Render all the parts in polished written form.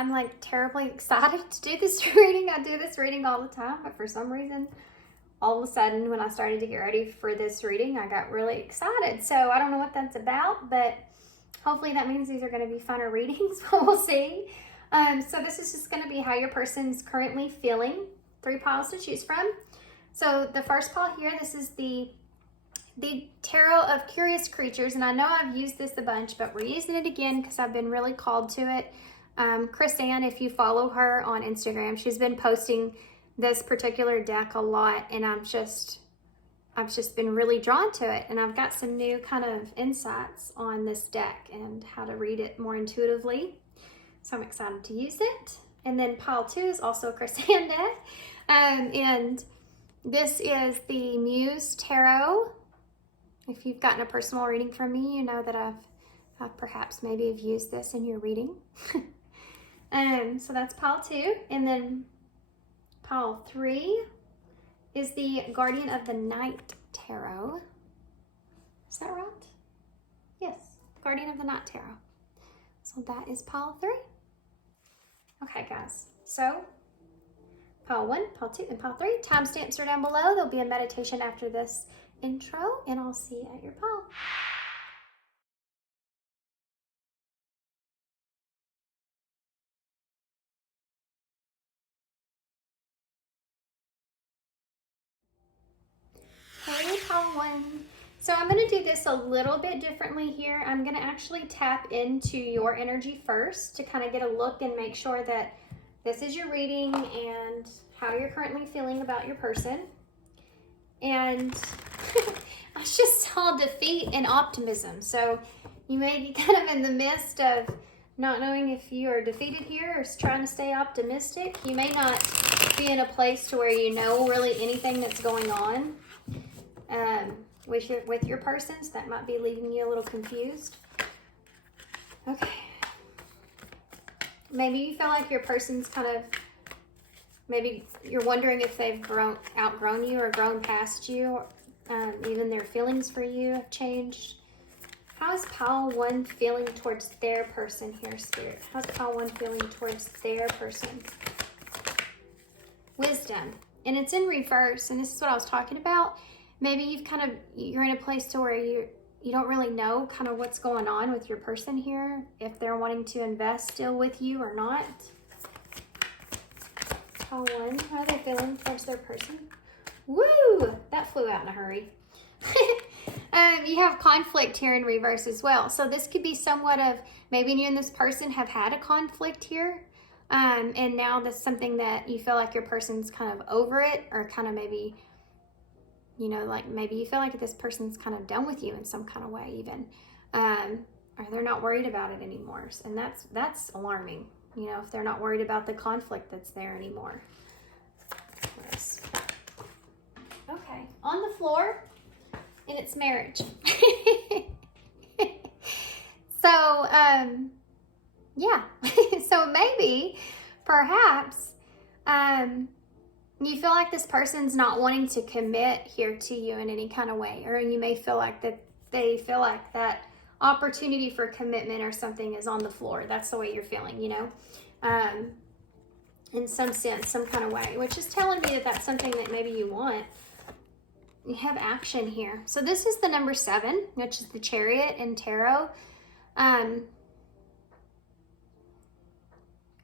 I'm like terribly excited to do this reading. I do this reading all the time, but for some reason, all of a sudden when I started to get ready for this reading, I got really excited. So I don't know what that's about, but hopefully that means these are going to be funner readings. We'll see. So this is just going to be how your person's currently feeling. 3 piles to choose from. So the first pile here, this is the Tarot of Curious Creatures, and I know I've used this a bunch, but we're using it again because I've been really called to it. Chris Ann, if you follow her on Instagram, she's been posting this particular deck a lot, and I've just been really drawn to it, and I've got some new kind of insights on this deck and how to read it more intuitively. So I'm excited to use it. And then pile 2 is also a Chris Ann deck, and this is the Muse Tarot. If you've gotten a personal reading from me, you know that I've perhaps maybe have used this in your reading. So that's pile 2. And then pile 3 is the Guardian of the Night Tarot. Is that right? Yes, Guardian of the Night Tarot. So that is pile 3. Okay, guys. So pile 1, pile 2, and pile 3. Timestamps are down below. There'll be a meditation after this intro, and I'll see you at your pile. Hey, pile 1. So I'm going to do this a little bit differently here. I'm going to actually tap into your energy first to kind of get a look and make sure that this is your reading and how you're currently feeling about your person. And I just saw defeat and optimism. So you may be kind of in the midst of not knowing if you are defeated here or trying to stay optimistic. You may not be in a place to where you know really anything that's going on with your person. So that might be leaving you a little confused. Okay. Maybe you feel like your person's kind of, maybe you're wondering if they've outgrown you or grown past you. Even their feelings for you have changed. How is pile 1 feeling towards their person here, Spirit? How's pile 1 feeling towards their person? Wisdom. And it's in reverse, and this is what I was talking about. Maybe you're in a place to where you don't really know kind of what's going on with your person here, if they're wanting to invest still with you or not. Pile 1, how are they feeling towards their person? Woo! That flew out in a hurry. You have conflict here in reverse as well. So this could be somewhat of, maybe you and this person have had a conflict here. And now that's something that you feel like your person's kind of over it, or kind of maybe, you know, like maybe you feel like this person's kind of done with you in some kind of way even. Or they're not worried about it anymore. And that's alarming, you know, if they're not worried about the conflict that's there anymore. Yes. Okay, on the floor, and it's marriage. So, yeah. So maybe, perhaps, you feel like this person's not wanting to commit here to you in any kind of way, or you may feel like that they feel like that opportunity for commitment or something is on the floor. That's the way you're feeling, you know, in some sense, some kind of way, which is telling me that that's something that maybe you want. You have action here. So this is the number 7, which is the Chariot in Tarot. And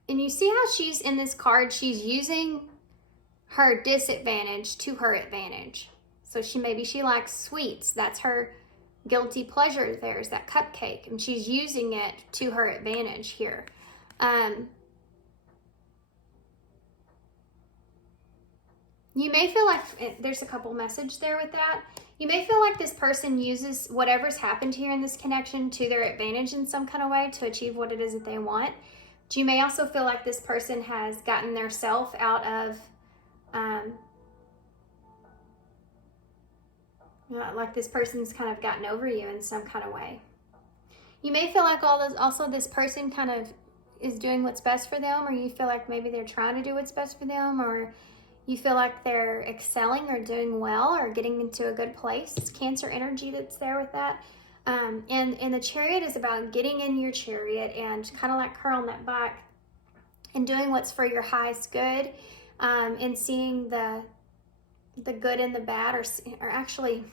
you see how she's in this card, she's using her disadvantage to her advantage. So maybe she likes sweets. That's her guilty pleasure. There's that cupcake, and she's using it to her advantage here. You may feel like there's a couple message there with that. You may feel like this person uses whatever's happened here in this connection to their advantage in some kind of way to achieve what it is that they want. But you may also feel like this person has gotten their self out of, like this person's kind of gotten over you in some kind of way. You may feel like also this person kind of is doing what's best for them, or you feel like maybe they're trying to do what's best for them, or you feel like they're excelling or doing well or getting into a good place. It's Cancer energy that's there with that. And the Chariot is about getting in your chariot and kind of like her on that bike, and doing what's for your highest good, and seeing the good and the bad, or actually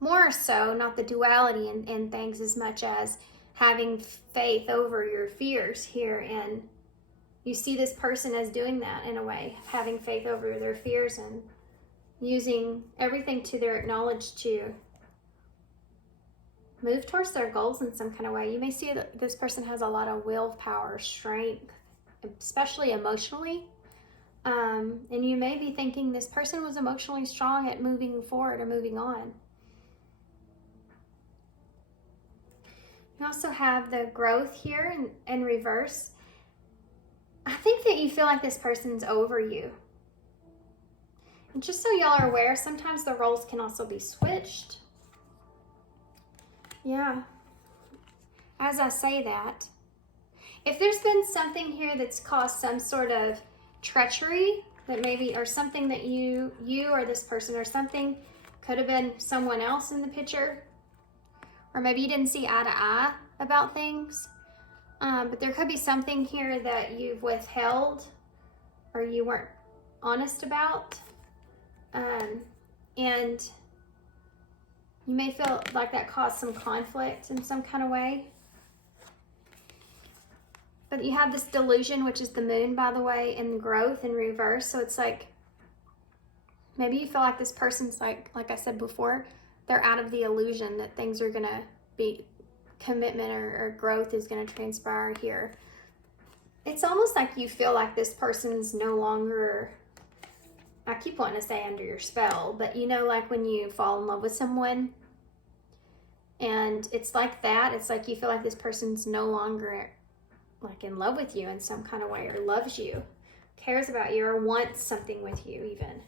more so not the duality in things as much as having faith over your fears here. And you see this person as doing that in a way, having faith over their fears and using everything to their knowledge to move towards their goals in some kind of way. You may see that this person has a lot of willpower, strength, especially emotionally. And you may be thinking this person was emotionally strong at moving forward or moving on. You also have the growth here in reverse. I think that you feel like this person's over you. And just so y'all are aware, sometimes the roles can also be switched. Yeah. As I say that, if there's been something here that's caused some sort of treachery, that maybe, or something that you or this person, or something could have been someone else in the picture, or maybe you didn't see eye to eye about things, but there could be something here that you've withheld or you weren't honest about, and you may feel like that caused some conflict in some kind of way. But you have this delusion, which is the moon, by the way, in growth in reverse. So it's like, maybe you feel like this person's like I said before, they're out of the illusion that things are gonna be, commitment or growth is gonna transpire here. It's almost like you feel like this person's no longer, I keep wanting to say under your spell, but you know, like when you fall in love with someone and it's like that, it's like you feel like this person's no longer like in love with you in some kind of way, or loves you, cares about you, or wants something with you even.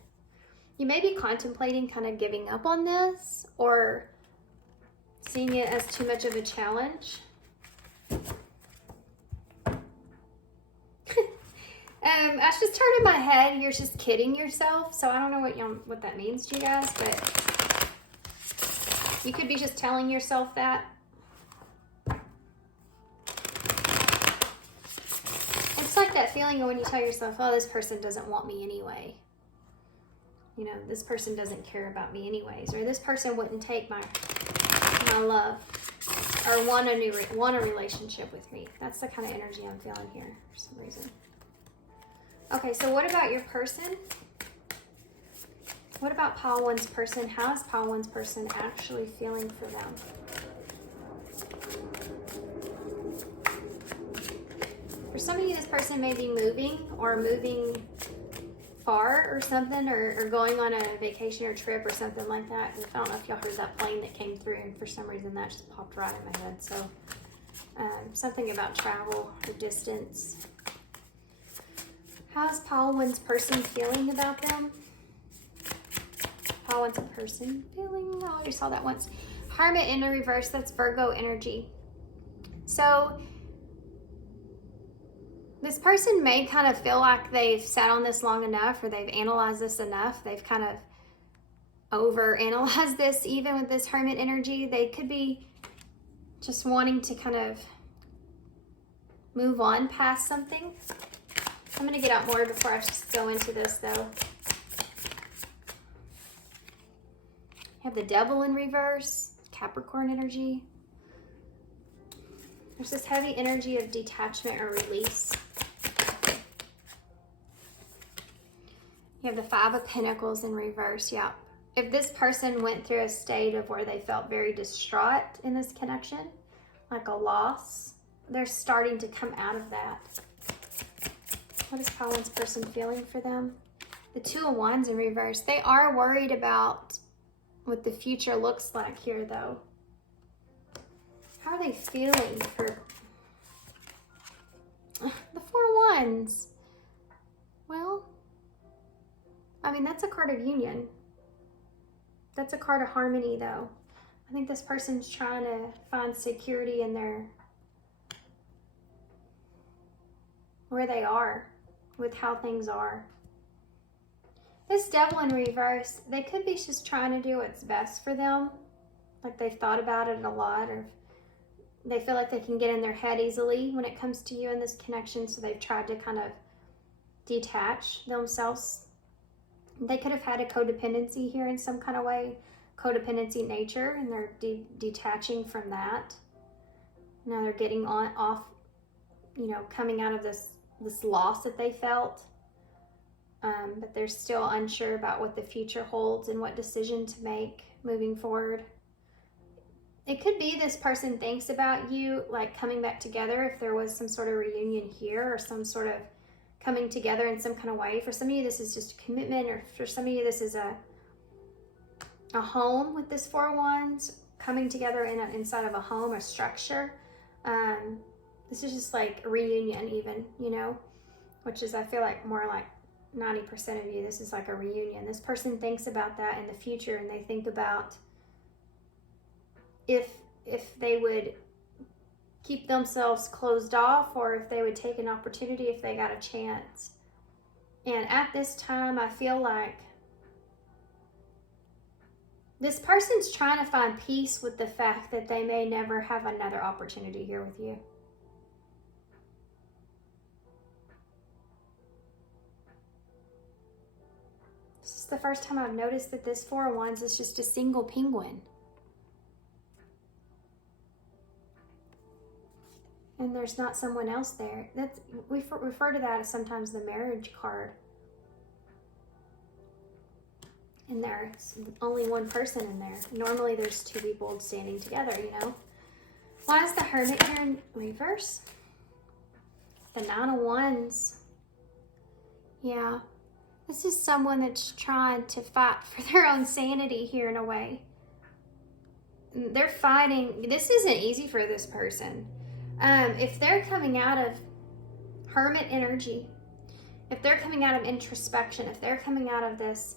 You may be contemplating kind of giving up on this or seeing it as too much of a challenge. I just turned in my head, you're just kidding yourself. So I don't know what that means to you guys, but you could be just telling yourself that. It's like that feeling when you tell yourself, oh, this person doesn't want me anyway. You know, this person doesn't care about me anyways, or this person wouldn't take my love, or want a relationship with me. That's the kind of energy I'm feeling here for some reason. Okay, so what about your person? What about pile one's person? How is pile one's person actually feeling for them? For some of you, this person may be moving far or something, or going on a vacation or trip or something like that. And I don't know if y'all heard that plane that came through, and for some reason that just popped right in my head. So something about travel or distance. How's pile one's person feeling about them? Pile one's person feeling, I already saw that once. Hermit in a reverse, that's Virgo energy. So this person may kind of feel like they've sat on this long enough, or they've analyzed this enough. They've kind of over-analyzed this, even with this Hermit energy. They could be just wanting to kind of move on past something. I'm going to get out more before I just go into this, though. You have the Devil in reverse, Capricorn energy. There's this heavy energy of detachment or release. You have the Five of Pentacles in reverse. Yeah. If this person went through a state of where they felt very distraught in this connection, like a loss, they're starting to come out of that. What is pile one's person feeling for them? The Two of Wands in reverse. They are worried about what the future looks like here, though. How are they feeling for the Four of Wands? Well, I mean, that's a card of union. That's a card of harmony, though. I think this person's trying to find security in where they are with how things are. This Devil in reverse, they could be just trying to do what's best for them. Like they've thought about it a lot, or They feel like they can get in their head easily when it comes to you in this connection, so they've tried to kind of detach themselves. They could have had a codependency here in some kind of way, codependency nature, and they're detaching from that. Now they're getting off, you know, coming out of this loss that they felt. But they're still unsure about what the future holds and what decision to make moving forward. It could be this person thinks about you like coming back together if there was some sort of reunion here or some sort of coming together in some kind of way. For some of you, this is just a commitment, or for some of you, this is a home with this Four of Wands, coming together inside of a home, a structure. This is just like a reunion even, you know, which is, I feel like, more like 90% of you, this is like a reunion. This person thinks about that in the future, and they think about if they would keep themselves closed off, or if they would take an opportunity if they got a chance. And at this time, I feel like this person's trying to find peace with the fact that they may never have another opportunity here with you. This is the first time I've noticed that this Four of Wands is just a single penguin. And there's not someone else there. We refer to that as sometimes the marriage card. And there's only one person in there. Normally there's two people standing together, you know. Why is the Hermit here in reverse? The Nine of Wands. Yeah. This is someone that's trying to fight for their own sanity here in a way. They're fighting. This isn't easy for this person. If they're coming out of Hermit energy, if they're coming out of introspection, if they're coming out of this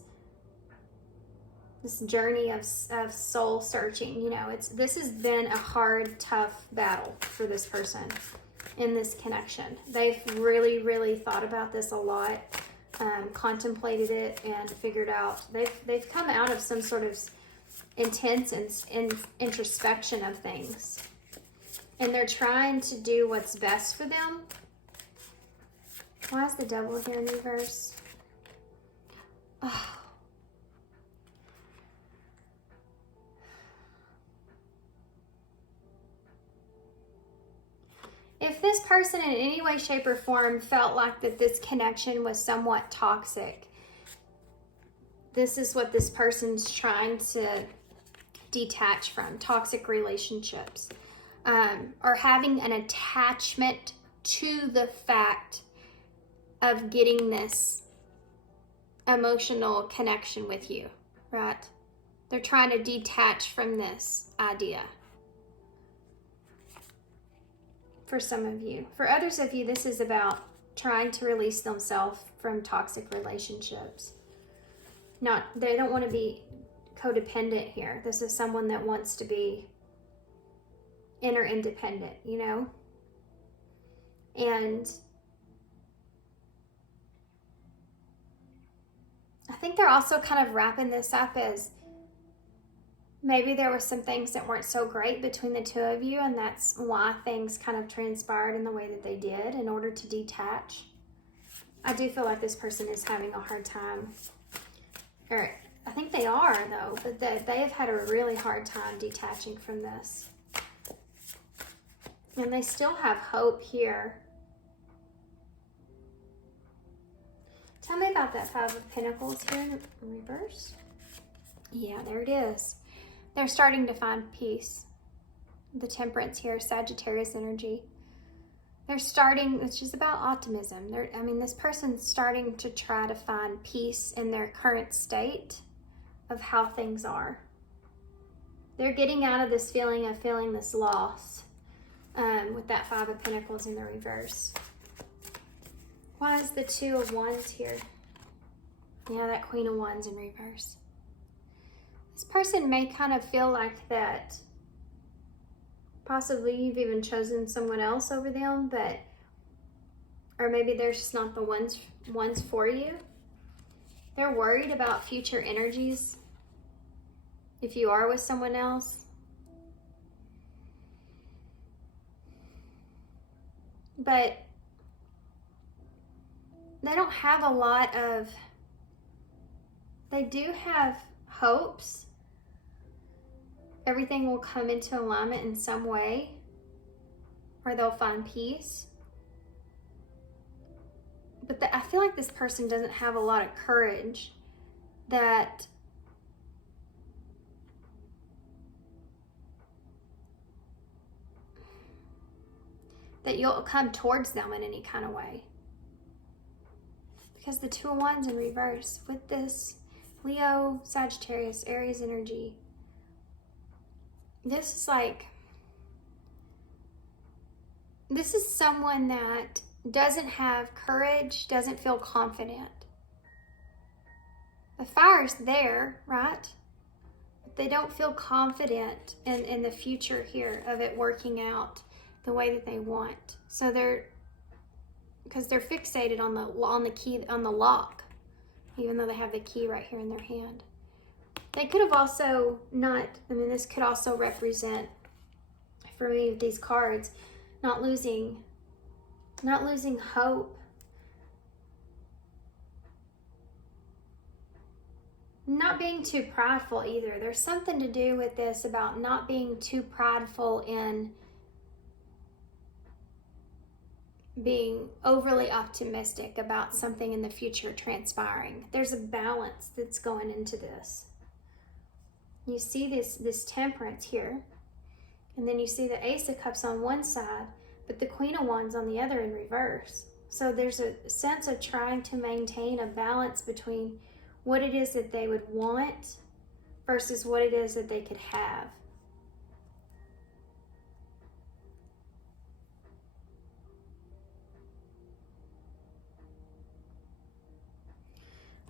journey of soul searching, you know, this has been a hard, tough battle for this person in this connection. They've really, really thought about this a lot, contemplated it, and figured out they've come out of some sort of intense and introspection of things. And they're trying to do what's best for them. Why is the Devil here in reverse? Oh. If this person in any way, shape, or form felt like that this connection was somewhat toxic, this is what this person's trying to detach from. Toxic relationships. Or having an attachment to the fact of getting this emotional connection with you, right? They're trying to detach from this idea. For some of you. For others of you, this is about trying to release themselves from toxic relationships. They don't want to be codependent here. This is someone that wants to be inner independent, you know? And I think they're also kind of wrapping this up as maybe there were some things that weren't so great between the two of you, and that's why things kind of transpired in the way that they did in order to detach. I do feel like this person is having a hard time. Or I think they are, though, but they have had a really hard time detaching from this. And they still have hope here. Tell me about that Five of Pentacles here in reverse. Yeah, there it is. They're starting to find peace. The Temperance here, Sagittarius energy. They're starting, it's just about optimism. This person's starting to try to find peace in their current state of how things are. They're getting out of this feeling of feeling this loss with that Five of Pentacles in the reverse. Why is the Two of Wands here? Yeah, that Queen of Wands in reverse. This person may kind of feel like that possibly you've even chosen someone else over them, or maybe they're just not the ones for you. They're worried about future energies if you are with someone else. but they don't have a lot of, they do have hopes. Everything will come into alignment in some way, or they'll find peace. But I feel like this person doesn't have a lot of courage that you'll come towards them in any kind of way. Because the Two of Wands in reverse with this Leo, Sagittarius, Aries energy, this is like, this is someone that doesn't have courage, doesn't feel confident. The fire's there, right? But they don't feel confident in the future here of it working out the way that they want. So because they're fixated on the key, on the lock, even though they have the key right here in their hand. They could have also not, I mean, this could also represent, for me with these cards, not losing hope. Not being too prideful either. There's something to do with this about not being too prideful in being overly optimistic about something in the future transpiring. There's a balance that's going into this. You see this temperance here, and then you see the Ace of Cups on one side, but the Queen of Wands on the other in reverse. So there's a sense of trying to maintain a balance between what it is that they would want versus what it is that they could have.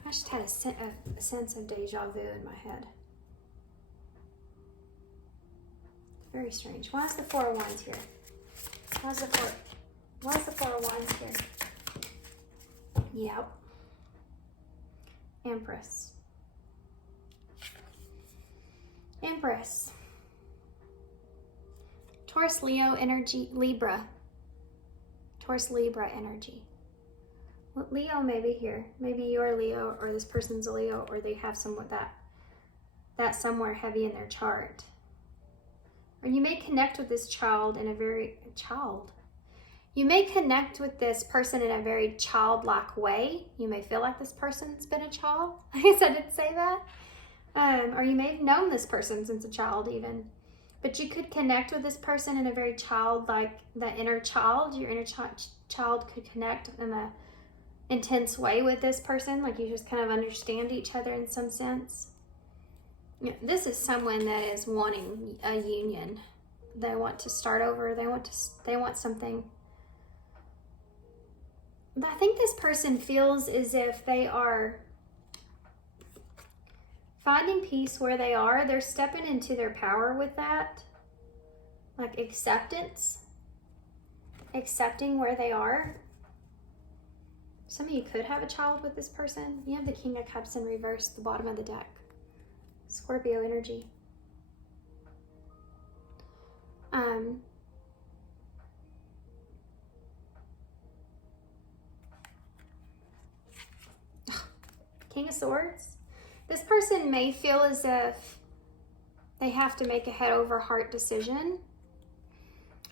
I just had a sense of deja vu in my head. Very strange. Why is the Four of Wands here? Why is the Four of Wands here? Yep. Empress. Empress. Taurus, Leo energy, Libra. Taurus, Libra energy. Well, Leo may be here. Maybe you're Leo, or this person's a Leo, or they have somewhat that somewhere heavy in their chart. Or you may connect with this child in a very You may connect with this person in a very childlike way. You may feel like this person's been a child. I guess I didn't say that. Or you may have known this person since a child even. But you could connect with this person in a very childlike, that inner child. Your inner child could connect in a intense way with this person. Like you just kind of understand each other in some sense. Yeah, this is someone that is wanting a union. They want to start over. They want something. But I think this person feels as if they are finding peace where they are. They're stepping into their power with that. Like acceptance. Accepting where they are. Some of you could have a child with this person. You have the King of Cups in reverse at the bottom of the deck. Scorpio energy. King of Swords. This person may feel as if they have to make a head over heart decision,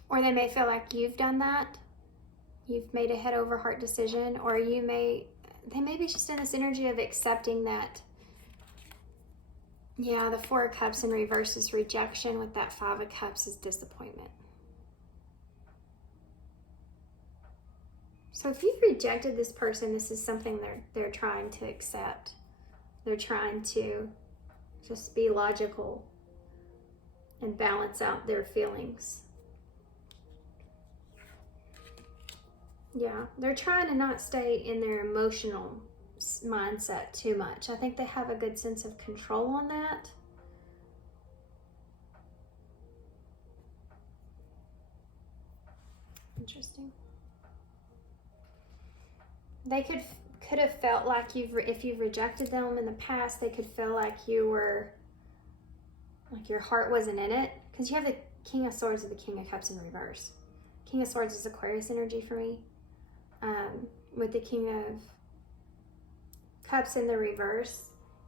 or they may feel like you've done that. You've made a head over heart decision, or they may be just in this energy of accepting that. Yeah, the Four of Cups in reverse is rejection, with that Five of Cups is disappointment. So if you've rejected this person, this is something they're trying to accept. They're trying to just be logical and balance out their feelings. Yeah, they're trying to not stay in their emotional mindset too much. I think they have a good sense of control on that. Interesting. They could have felt like if you've rejected them in the past, they could feel like you were, like your heart wasn't in it. Because you have the King of Swords and the King of Cups in reverse. King of Swords is Aquarius energy for me. With the King of Cups in the reverse,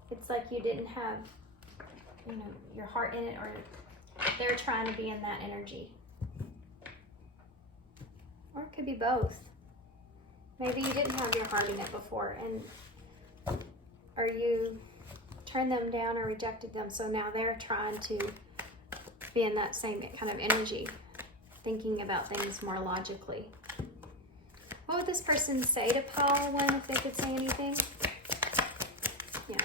it's like you didn't have, you know, your heart in it, or they're trying to be in that energy. Or it could be both. Maybe you didn't have your heart in it before, or you turned them down or rejected them, so now they're trying to be in that same kind of energy, thinking about things more logically. What would this person say to pile one if they could say anything? Yeah.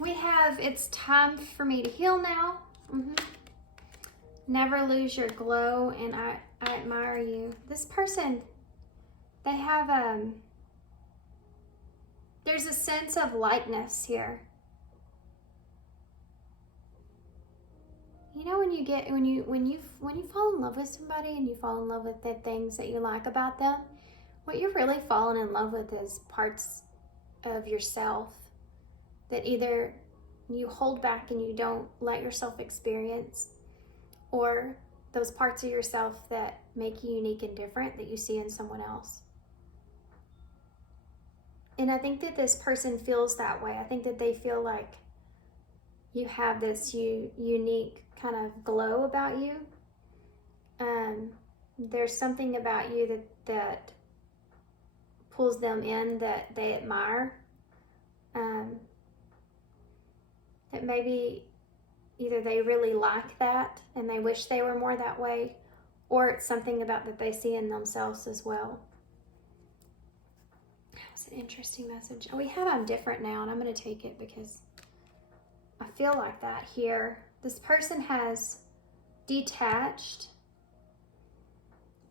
We have, it's time for me to heal now. Never lose your glow, and I admire you. This person, they have, there's a sense of lightness here. You know, when you fall in love with somebody and you fall in love with the things that you like about them, what you're really falling in love with is parts of yourself that either you hold back and you don't let yourself experience, or those parts of yourself that make you unique and different that you see in someone else. And I think that this person feels that way. I think that they feel like you have this unique kind of glow about you. There's something about you that pulls them in, that they admire. That maybe either they really like that and they wish they were more that way, or it's something about that they see in themselves as well. That was an interesting message. We have I'm different now, and I'm going to take it because I feel like that here. This person has detached,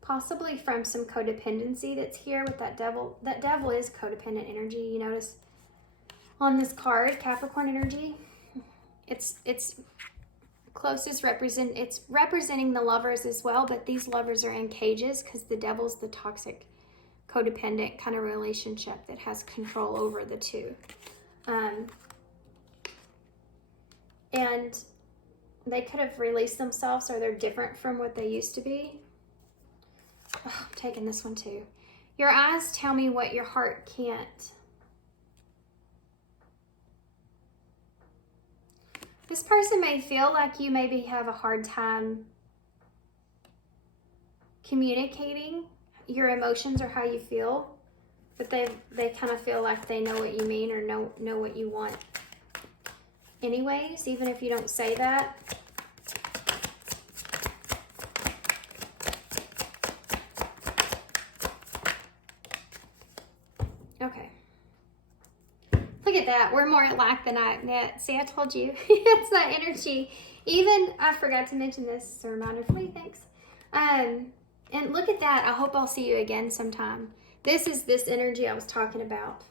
possibly from some codependency that's here with that devil. That devil is codependent energy. You notice on this card, Capricorn energy, it's closest it's representing the lovers as well, but these lovers are in cages because the devil's the toxic, codependent kind of relationship that has control over the two. And they could have released themselves, or they're different from what they used to be. Oh, I'm taking this one too. Your eyes tell me what your heart can't. This person may feel like you maybe have a hard time communicating your emotions or how you feel, but they kind of feel like they know what you mean or know what you want anyways, even if you don't say that. Okay. Look at that. We're more alike than see, I told you. It's that energy. Even, I forgot to mention this. It's a reminder for me. Thanks. And look at that. I hope I'll see you again sometime. This is this energy I was talking about.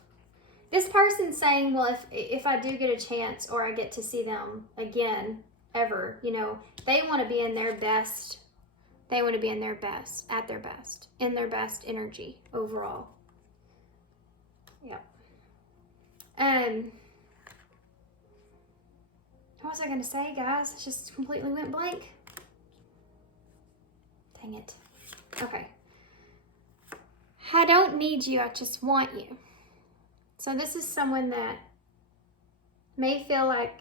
This person's saying, well, if I do get a chance, or I get to see them again, ever, you know, they want to be in their best. They want to be in their best, at their best, in their best energy overall. Yep. What was I going to say, guys? It just completely went blank. Dang it. Okay. I don't need you, I just want you. So this is someone that may feel like,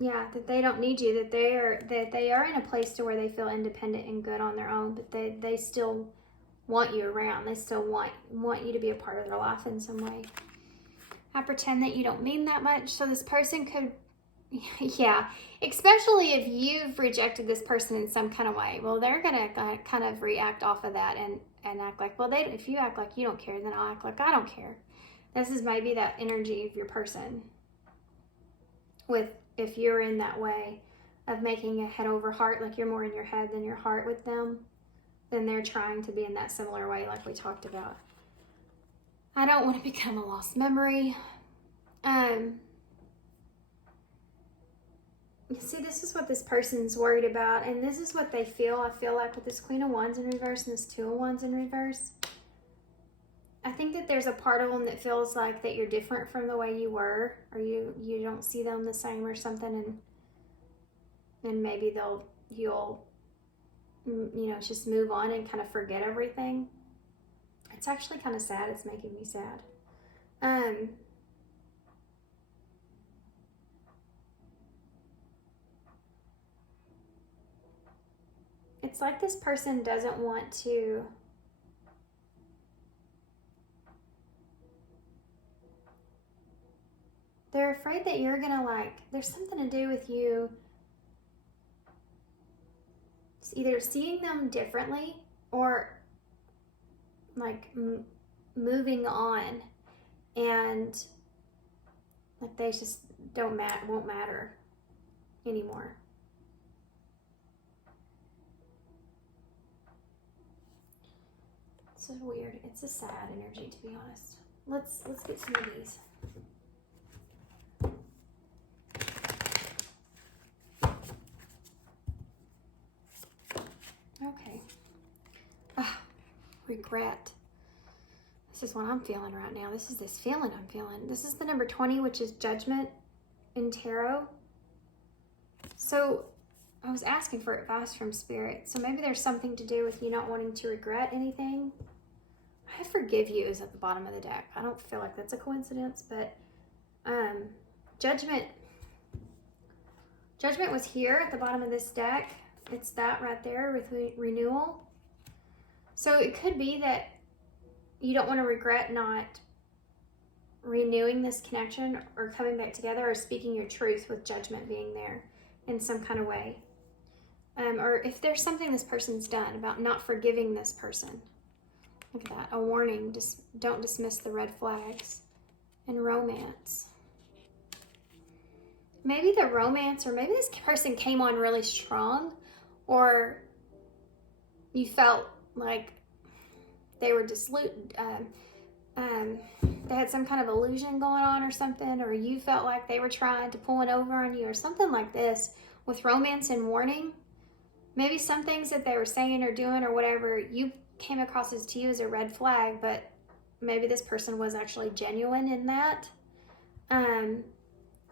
yeah, that they don't need you, that they are in a place to where they feel independent and good on their own, but they still want you around. They still want you to be a part of their life in some way. I pretend that you don't mean that much, so this person could, yeah, especially if you've rejected this person in some kind of way. Well, they're gonna kind of react off of that and act like, well, if you act like you don't care, then I'll act like I don't care. This is maybe that energy of your person. If you're in that way of making a head over heart, like you're more in your head than your heart with them, then they're trying to be in that similar way like we talked about. I don't want to become a lost memory. See, this is what this person's worried about, and this is what they feel. I feel like with this Queen of Wands in reverse and this Two of Wands in reverse, I think that there's a part of them that feels like that you're different from the way you were, or you don't see them the same or something, and maybe you'll just move on and kind of forget everything. It's actually kind of sad. It's making me sad. It's like this person doesn't want to they're afraid that you're gonna there's something to do with you either seeing them differently or moving on, and they just won't matter anymore. This is weird. It's a sad energy, to be honest. Let's get some of these. Okay. Regret. This is what I'm feeling right now. This is this feeling I'm feeling. This is the number 20, which is Judgment in Tarot. So I was asking for advice from Spirit. So maybe there's something to do with you not wanting to regret anything. I forgive you is at the bottom of the deck. I don't feel like that's a coincidence, but Judgment was here at the bottom of this deck. It's that right there with renewal. So it could be that you don't want to regret not renewing this connection or coming back together or speaking your truth with Judgment being there in some kind of way. Or if there's something this person's done about not forgiving this person. Look at that, a warning, just don't dismiss the red flags. And Romance. Maybe the romance, or maybe this person came on really strong, or you felt like they were they had some kind of illusion going on or something, or you felt like they were trying to pull it over on you or something like this. With Romance and Warning, maybe some things that they were saying or doing or whatever, you came across as to you as a red flag, but maybe this person was actually genuine in that. And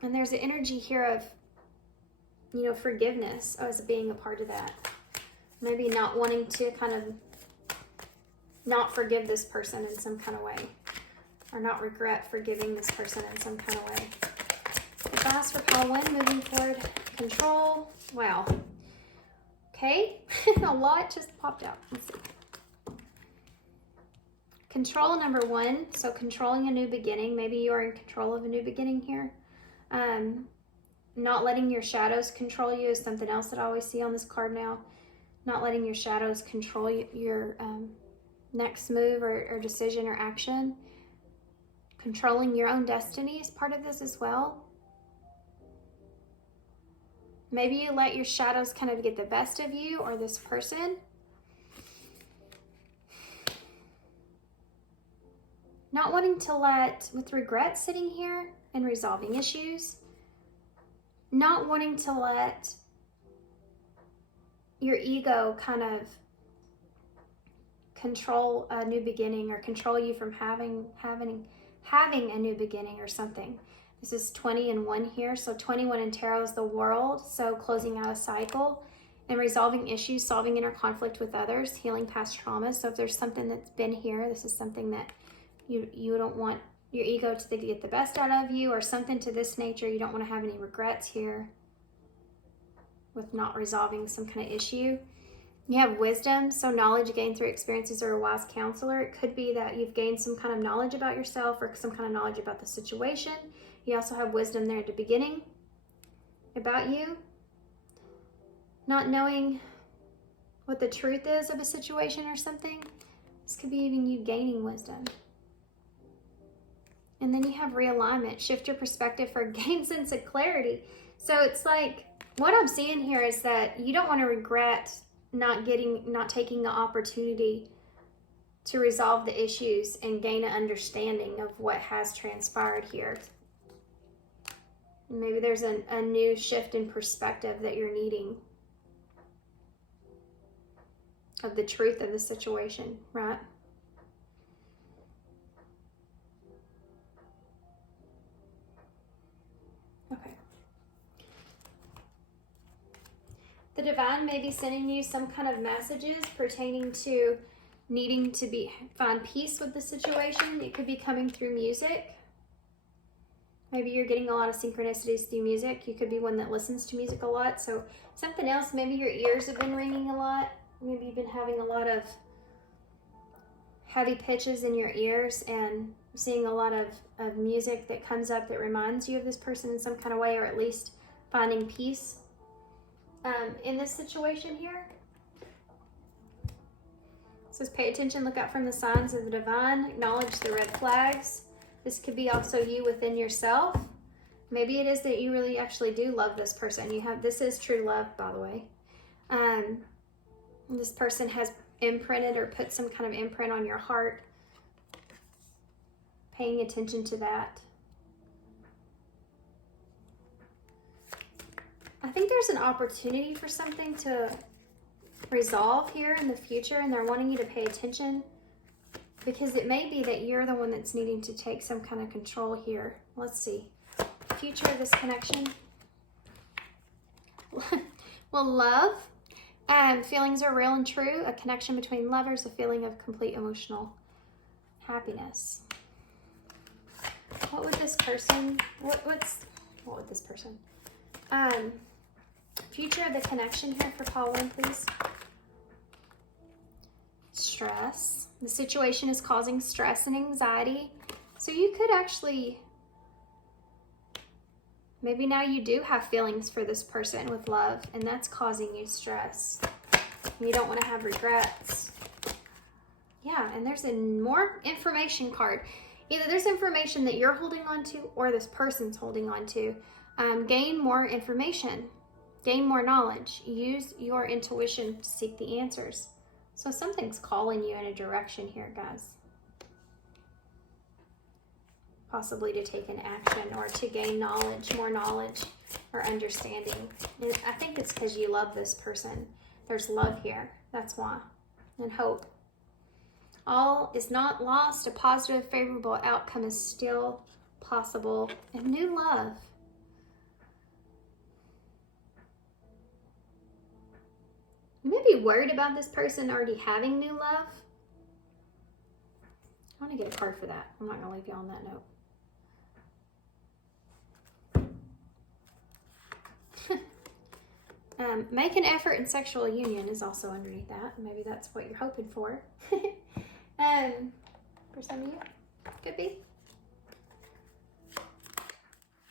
there's an energy here of, forgiveness as being a part of that. Maybe not wanting to kind of not forgive this person in some kind of way, or not regret forgiving this person in some kind of way. Advice for pile 1 moving forward. Control. Wow. Okay. A lot just popped out. Let's see. Control number 1. So controlling a new beginning. Maybe you are in control of a new beginning here. Not letting your shadows control you is something else that I always see on this card now. Not letting your shadows control your next move or decision or action. Controlling your own destiny is part of this as well. Maybe you let your shadows kind of get the best of you or this person. Not wanting to with regret sitting here and resolving issues. Not wanting to let your ego kind of control a new beginning or control you from having a new beginning or something. This is 20 and 1 here. So 21 in Tarot is the World. So closing out a cycle and resolving issues, solving inner conflict with others, healing past traumas. So if there's something that's been here, this is something that you don't want your ego to get the best out of you, or something to this nature. You don't want to have any regrets here with not resolving some kind of issue. You have Wisdom, so knowledge gained through experiences or a wise counselor. It could be that you've gained some kind of knowledge about yourself or some kind of knowledge about the situation. You also have Wisdom there at the beginning about you. Not knowing what the truth is of a situation or something. This could be even you gaining wisdom. And then you have Realignment, shift your perspective for a gain sense of clarity. So it's like, what I'm seeing here is that you don't want to regret not taking the opportunity to resolve the issues and gain an understanding of what has transpired here. Maybe there's a new shift in perspective that you're needing of the truth of the situation, right? The divine may be sending you some kind of messages pertaining to needing to find peace with the situation. It could be coming through music. Maybe you're getting a lot of synchronicities through music. You could be one that listens to music a lot. So something else, maybe your ears have been ringing a lot. Maybe you've been having a lot of heavy pitches in your ears and seeing a lot of music that comes up that reminds you of this person in some kind of way, or at least finding peace in this situation here. It says pay attention, look out from the signs of the divine, acknowledge the red flags. This could be also you within yourself. Maybe it is that you really actually do love this person. This is true love, by the way. This person has imprinted or put some kind of imprint on your heart. Paying attention to that. I think there's an opportunity for something to resolve here in the future, and they're wanting you to pay attention, because it may be that you're the one that's needing to take some kind of control here. Let's see. Future of this connection. Well, love. Feelings are real and true. A connection between lovers, a feeling of complete emotional happiness. What would this person, what would this person? Future of the connection here for call 1, please. Stress. The situation is causing stress and anxiety. So you could actually, maybe now you do have feelings for this person with love, and that's causing you stress. You don't want to have regrets. Yeah, and there's a more information card. Either there's information that you're holding on to or this person's holding on to. Gain more information. Gain more knowledge. Use your intuition to seek the answers. So something's calling you in a direction here, guys. Possibly to take an action or to gain knowledge, more knowledge or understanding. And I think it's because you love this person. There's love here. That's why. And hope. All is not lost. A positive, favorable outcome is still possible. And new love. You may be worried about this person already having new love. I want to get a card for that. I'm not going to leave you on that note. Make an effort in sexual union is also underneath that. Maybe that's what you're hoping for. For some of you, could be.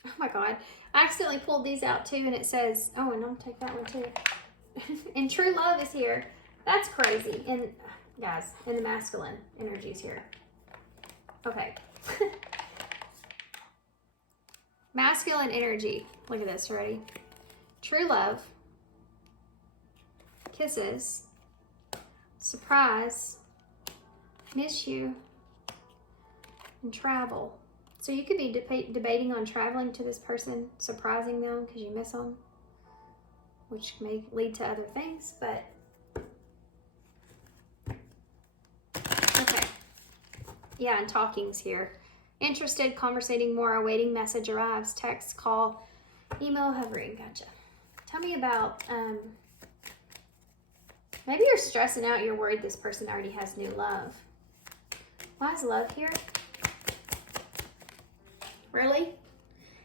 Oh my God. I accidentally pulled these out too, and it says, oh, and I'll take that one too. And true love is here. That's crazy. And guys, and the masculine energy is here. Okay. Masculine energy. Look at this, ready? True love. Kisses. Surprise. Miss you. And travel. So you could be debating on traveling to this person, surprising them because you miss them, which may lead to other things, but okay. Yeah, and talking's here. Interested, conversating more, awaiting message arrives, text, call, email, hovering. Gotcha. Tell me about, maybe you're stressing out, you're worried this person already has new love. Why is love here? Really?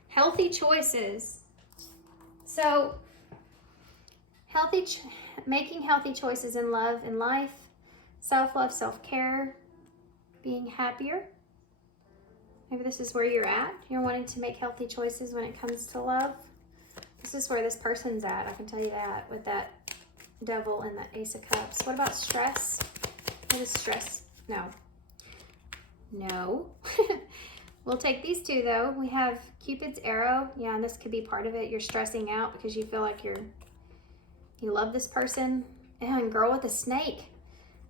Healthy choices. So, making healthy choices in love and life, self-love, self-care, being happier. Maybe this is where you're at. You're wanting to make healthy choices when it comes to love. This is where this person's at, I can tell you that, with that devil and the Ace of Cups. What about stress? What is stress? No. No. We'll take these two though. We have Cupid's arrow. Yeah, and this could be part of it. You're stressing out because you feel like you love this person. And girl with a snake.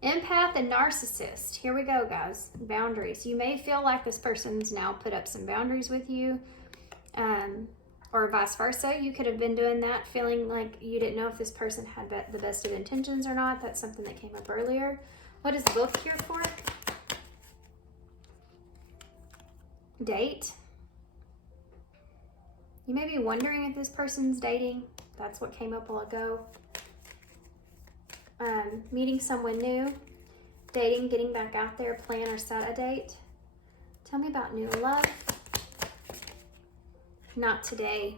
Empath and narcissist. Here we go, guys. Boundaries. You may feel like this person's now put up some boundaries with you. Or vice versa. You could have been doing that, feeling like you didn't know if this person had the best of intentions or not. That's something that came up earlier. What is book here for? Date. You may be wondering if this person's dating. That's what came up a while ago. meeting someone new, dating, getting back out there, plan or set a date. Tell me about new love. Not today.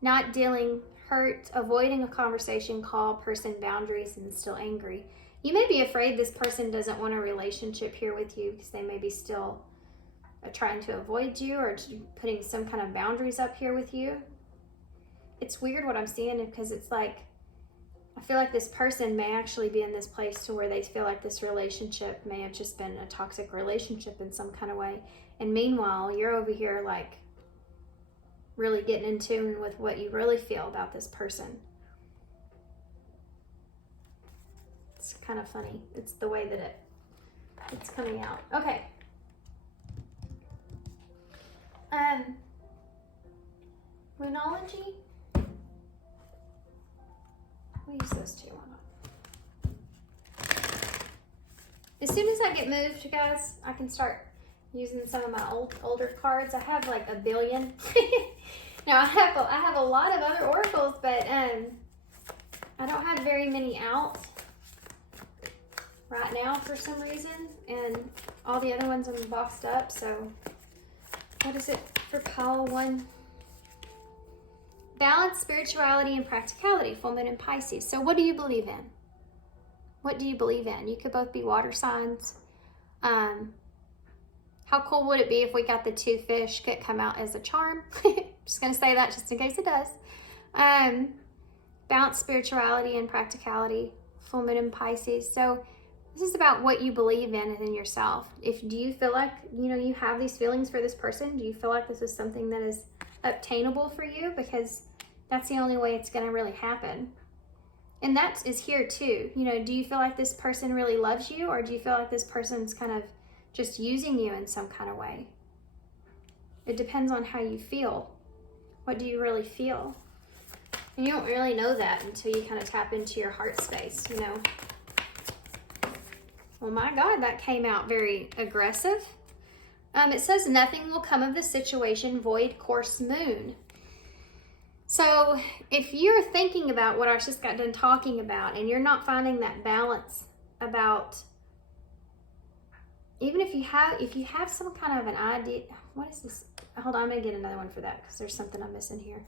Not dealing, hurt, avoiding a conversation, call, person, boundaries, and still angry. You may be afraid this person doesn't want a relationship here with you because they may be still trying to avoid you or putting some kind of boundaries up here with you. It's weird what I'm seeing because it's like, I feel like this person may actually be in this place to where they feel like this relationship may have just been a toxic relationship in some kind of way. And meanwhile, you're over here like really getting in tune with what you really feel about this person. It's kind of funny. It's the way that it's coming out. Okay. Moonology. We'll use those two. As soon as I get moved, guys, I can start using some of my older cards. I have like a billion. Now I have a lot of other oracles, but I don't have very many out right now for some reason, and all the other ones are boxed up. So what is it for pile 1? Balance, spirituality, and practicality. Full moon in Pisces. So what do you believe in? What do you believe in? You could both be water signs. How cool would it be if we got the 2 fish could come out as a charm? Just going to say that just in case it does. Balance, spirituality, and practicality. Full moon in Pisces. So this is about what you believe in yourself. Do you feel like, you have these feelings for this person? Do you feel like this is something that is obtainable for you? Because that's the only way it's going to really happen. And that is here too. Do you feel like this person really loves you, or do you feel like this person's kind of just using you in some kind of way? It depends on how you feel. What do you really feel? And you don't really know that until you kind of tap into your heart space, Well, my God, that came out very aggressive. It says nothing will come of the situation, void course moon. So if you're thinking about what I just got done talking about and you're not finding that balance about, even if you have some kind of an idea, what is this? Hold on, I'm going to get another one for that because there's something I'm missing here.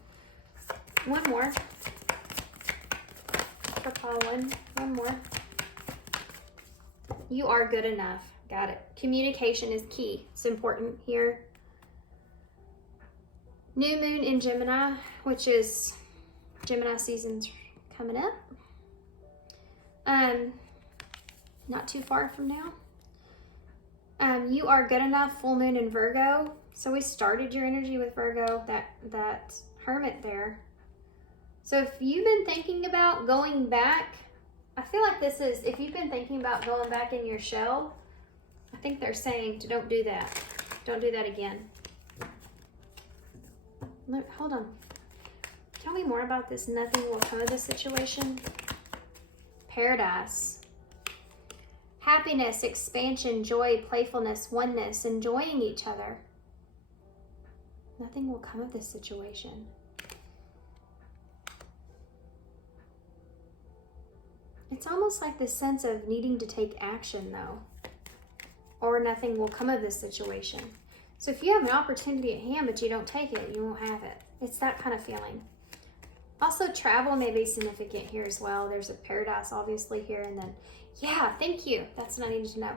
One more. For pile 1, one more. You are good enough. Got it. Communication is key. It's important here. New moon in Gemini, which is Gemini season's coming up. Not too far from now. You are good enough. Full moon in Virgo. So we started your energy with Virgo, that hermit there. So if you've been thinking about going back, I feel like this is, if you've been thinking about going back in your shell, I think they're saying to don't do that. Don't do that again. Look, hold on. Tell me more about this. Nothing will come of this situation. Paradise. Happiness, expansion, joy, playfulness, oneness, enjoying each other. Nothing will come of this situation. It's almost like this sense of needing to take action, though. Or nothing will come of this situation. So if you have an opportunity at hand, but you don't take it, you won't have it. It's that kind of feeling. Also, travel may be significant here as well. There's a paradise, obviously, here. And then, yeah, thank you. That's what I needed to know.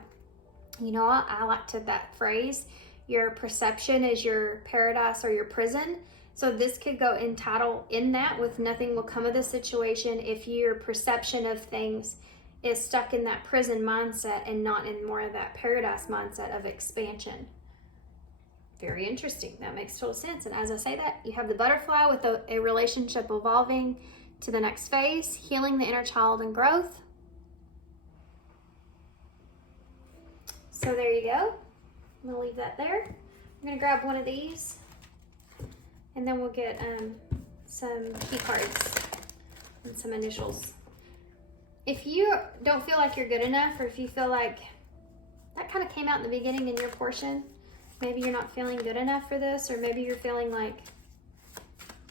I like that phrase. Your perception is your paradise or your prison. So this could go in title in that with nothing will come of the situation if your perception of things is stuck in that prison mindset and not in more of that paradise mindset of expansion. Very interesting. That makes total sense. And as I say that, you have the butterfly with a relationship evolving to the next phase, healing the inner child and growth. So there you go. I'm going to leave that there. I'm going to grab one of these. And then we'll get some key cards and some initials. If you don't feel like you're good enough, or if you feel like that kind of came out in the beginning in your portion, maybe you're not feeling good enough for this, or maybe you're feeling like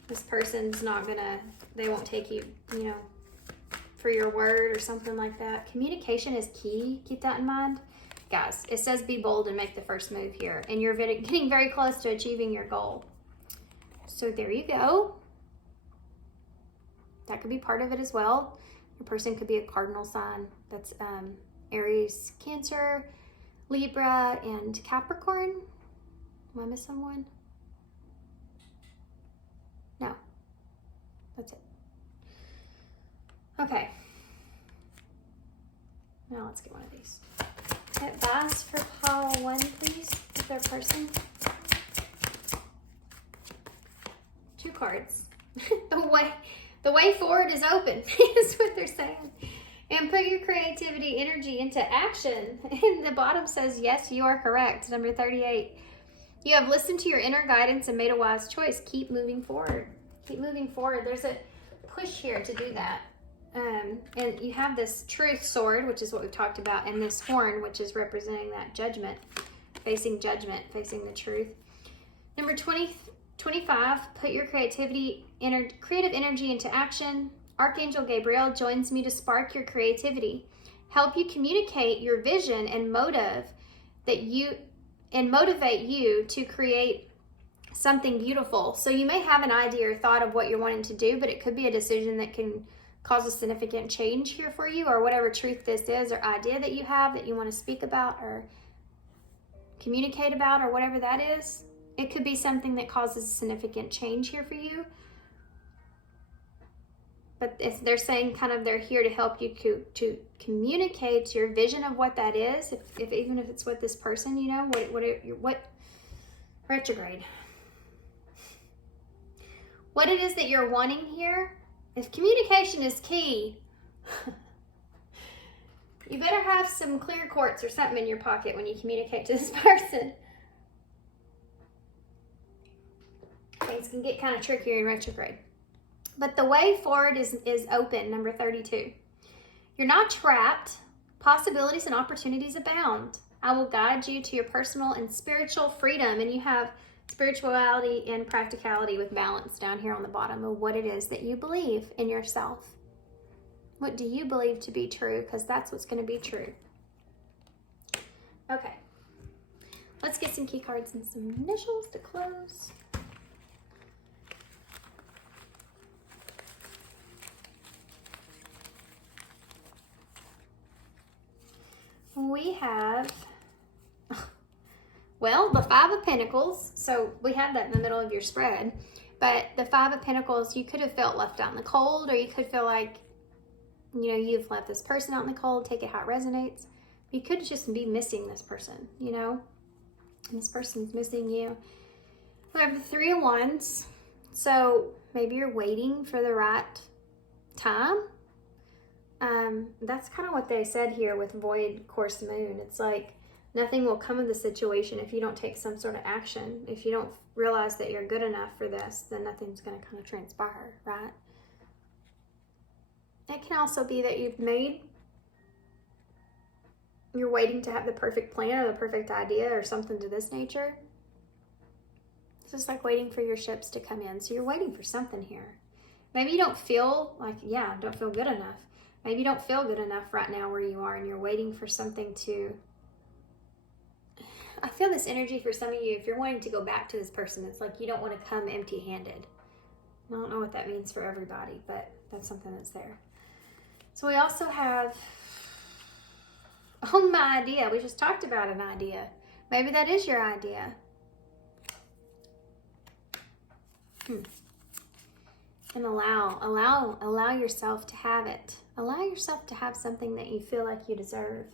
this person's not gonna, they won't take you, for your word or something like that. Communication is key. Keep that in mind. Guys, it says be bold and make the first move here. And you're getting very close to achieving your goal. So there you go. That could be part of it as well. Your person could be a cardinal sign. That's Aries, Cancer, Libra, and Capricorn. Am I missing one? No. That's it. Okay. Now let's get one of these. Advice for pile 1, please, with their person. 2 cards. The way forward is open, is what they're saying. And put your creativity, energy into action. And the bottom says, yes, you are correct. Number 38. You have listened to your inner guidance and made a wise choice. Keep moving forward. Keep moving forward. There's a push here to do that. And you have this truth sword, which is what we've talked about, and this horn, which is representing that judgment, facing the truth. Number 25, put your creative energy into action. Archangel Gabriel joins me to spark your creativity, help you communicate your vision and motivate you to create something beautiful. So you may have an idea or thought of what you're wanting to do, but it could be a decision that can cause a significant change here for you, or whatever truth this is or idea that you have that you want to speak about or communicate about, or whatever that is. It could be something that causes a significant change here for you. But if they're saying kind of they're here to help you to communicate your vision of what that is, if even if it's with this person, you know, what retrograde. What it is that you're wanting here. If communication is key, you better have some clear quartz or something in your pocket when you communicate to this person. Things can get kind of trickier in retrograde. But the way forward is open, number 32. You're not trapped. Possibilities and opportunities abound. I will guide you to your personal and spiritual freedom. And you have spirituality and practicality with balance down here on the bottom of what it is that you believe in yourself. What do you believe to be true? Because that's what's going to be true. Okay. Let's get some key cards and some initials to close. We have, well, the 5 of Pentacles. So we have that in the middle of your spread. But the 5 of Pentacles, you could have felt left out in the cold, or you could feel like, you know, you've left this person out in the cold. Take it how it resonates. You could just be missing this person, you know. And this person's missing you. We have the 3 of Wands. So maybe you're waiting for the right time. That's kind of what they said here with Void Course Moon. It's like nothing will come of the situation if you don't take some sort of action. If you don't realize that you're good enough for this, then nothing's going to kind of transpire, right? It can also be that you're waiting to have the perfect plan or the perfect idea or something to this nature. It's just like waiting for your ships to come in. So you're waiting for something here. Maybe you don't feel like, don't feel good enough. Maybe you don't feel good enough right now where you are, and you're waiting for something to... I feel this energy for some of you. If you're wanting to go back to this person, it's like you don't want to come empty-handed. I don't know what that means for everybody, but that's something that's there. So we also have... Oh, my idea. We just talked about an idea. Maybe that is your idea. And allow yourself to have it. Allow yourself to have something that you feel like you deserve.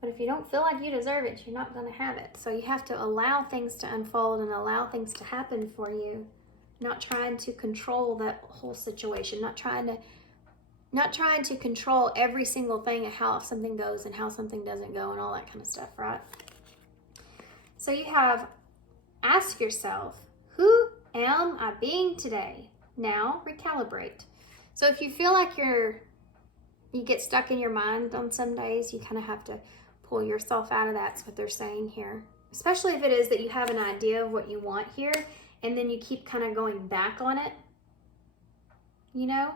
But if you don't feel like you deserve it, you're not going to have it. So you have to allow things to unfold and allow things to happen for you. Not trying to control that whole situation. Not trying to control every single thing of how something goes and how something doesn't go and all that kind of stuff, right? So you have, ask yourself, who am I being today? Now recalibrate. So if you feel like you get stuck in your mind on some days, you kind of have to pull yourself out of that. That's what they're saying here. Especially if it is that you have an idea of what you want here, and then you keep kind of going back on it, you know?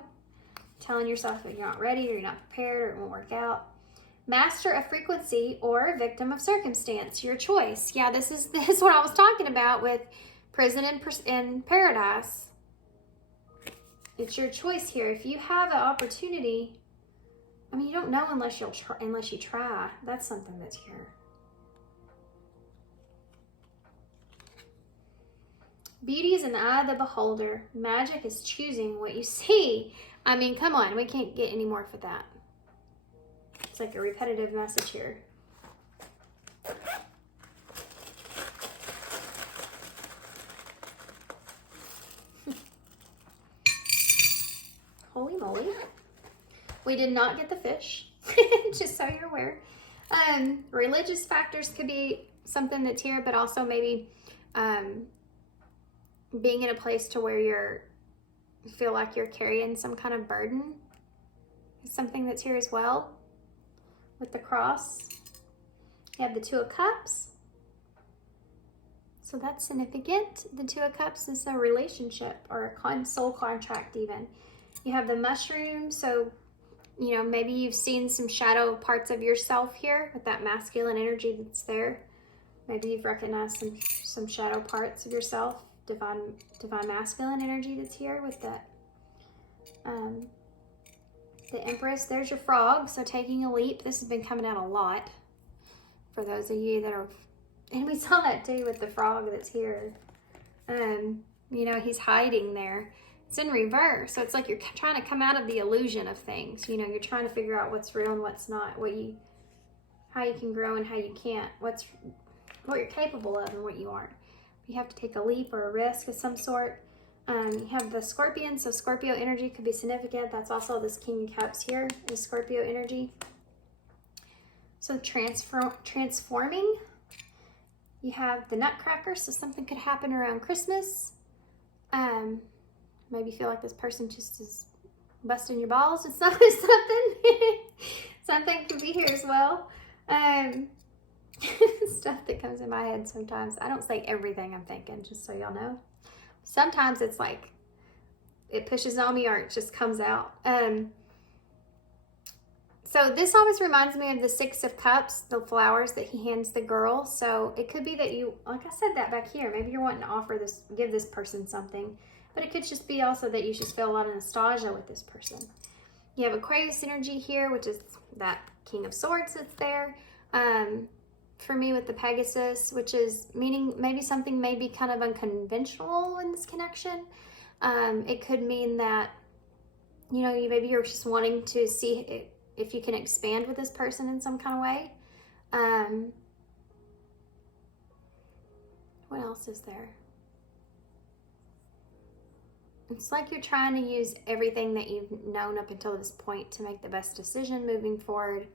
telling yourself that you're not ready or you're not prepared or it won't work out. Master a frequency or victim of circumstance, your choice. Yeah, this is what I was talking about with prison and paradise. It's your choice here. If you have an opportunity, I mean, you don't know unless you try. That's something that's here. Beauty is in the eye of the beholder. Magic is choosing what you see. I mean, come on, we can't get any more for that. It's like a repetitive message here. Holy moly. We did not get the fish, just so you're aware. Religious factors could be something that's here, but also maybe being in a place to where you feel like you're carrying some kind of burden is something that's here as well. With the cross, you have the Two of Cups. So that's significant. The Two of Cups is a relationship or a soul contract even. You have the mushroom. So, you know, maybe you've seen some shadow parts of yourself here with that masculine energy that's there. Maybe you've recognized some shadow parts of yourself. Divine masculine energy that's here with that. The Empress, there's your frog, so taking a leap. This has been coming out a lot for those of you that are, and we saw that too with the frog that's here. You know, he's hiding there. It's in reverse, so it's like you're trying to come out of the illusion of things. You know, you're trying to figure out what's real and what's not, how you can grow and how you can't, what you're capable of and what you aren't. You have to take a leap or a risk of some sort. You have the Scorpion, so Scorpio energy could be significant. That's also this King of Cups here is Scorpio energy. So transforming. You have the Nutcracker, so something could happen around Christmas. Maybe feel like this person just is busting your balls or something. Something could be here as well. Stuff that comes in my head sometimes. I don't say everything I'm thinking, just so y'all know. Sometimes it's like it pushes on me or it just comes out. So this always reminds me of the Six of Cups, the flowers that he hands the girl. So it could be that you, like I said that back here, maybe you're wanting to give this person something, but it could just be also that you just feel a lot of nostalgia with this person. You have Aquarius energy here, which is that King of Swords that's there. For me with the Pegasus, which is meaning maybe something may be kind of unconventional in this connection. It could mean that, you know, maybe you're just wanting to see if you can expand with this person in some kind of way. What else is there? It's like you're trying to use everything that you've known up until this point to make the best decision moving forward.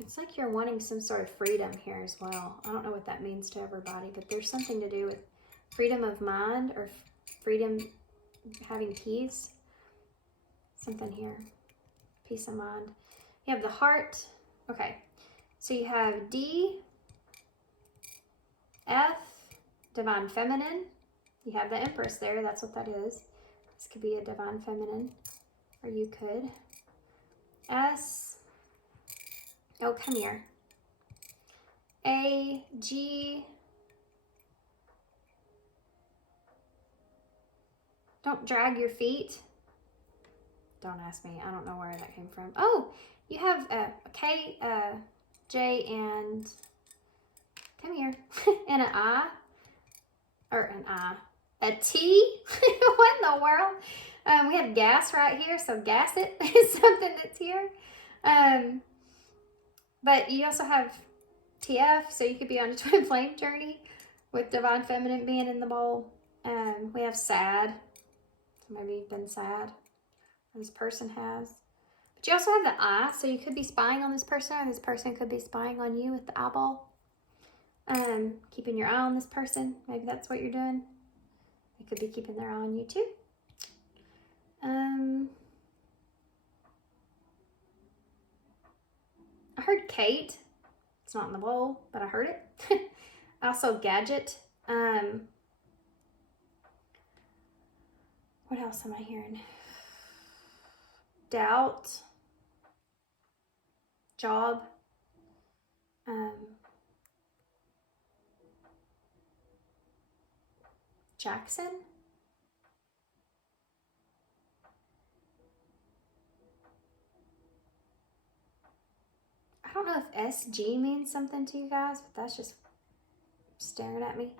It's like you're wanting some sort of freedom here as well. I don't know what that means to everybody, but there's something to do with freedom of mind or freedom, having peace. Something here. Peace of mind. You have the heart. Okay. So you have D, F, Divine Feminine. You have the Empress there. That's what that is. This could be a Divine Feminine, or you could. S. Oh, come here. A, G. Don't drag your feet. Don't ask me. I don't know where that came from. Oh, you have a K, J, and come here. And an I. Or an I. A T. What in the world? We have gas right here, so gas it is something that's here. But you also have TF, so you could be on a twin flame journey with Divine Feminine being in the bowl. We have sad. So maybe you've been sad. Or this person has. But you also have the eye, so you could be spying on this person, or this person could be spying on you with the eyeball. Keeping your eye on this person. Maybe that's what you're doing. They could be keeping their eye on you too. I heard Kate. It's not in the bowl, but I heard it. Also gadget. What else am I hearing? Doubt. Job. Jackson. I don't know if SG means something to you guys, but that's just staring at me.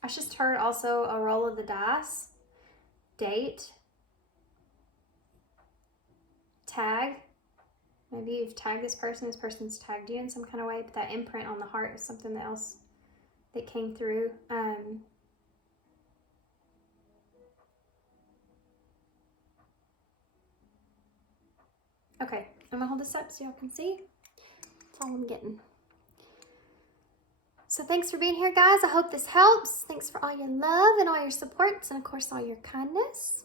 I just heard also a roll of the dice, date, tag. Maybe you've tagged this person's tagged you in some kind of way, but that imprint on the heart is something else that came through. Okay, I'm gonna hold this up so y'all can see. That's all I'm getting. So thanks for being here, guys. I hope this helps. Thanks for all your love and all your supports and, of course, all your kindness.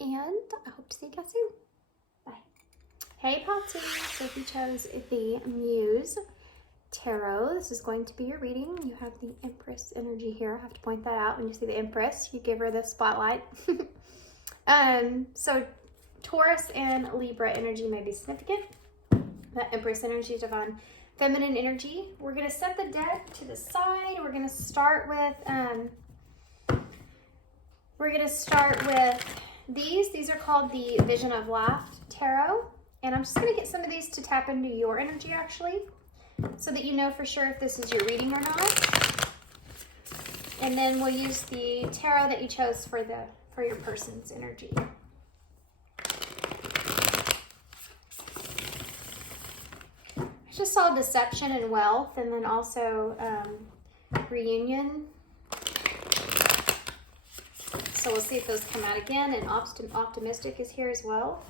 And I hope to see you guys soon. Bye. Hey, Potty. So if you chose the Muse Tarot, this is going to be your reading. You have the Empress energy here. I have to point that out. When you see the Empress, you give her the spotlight. So Taurus and Libra energy may be significant. That Empress energy is divine feminine energy. We're going to set the deck to the side. We're going to start with these. These are called the Vision of Life Tarot. And I'm just going to get some of these to tap into your energy, actually, so that you know for sure if this is your reading or not. And then we'll use the tarot that you chose for your person's energy. I just saw deception and wealth, and then also reunion. So we'll see if those come out again. And optimistic is here as well.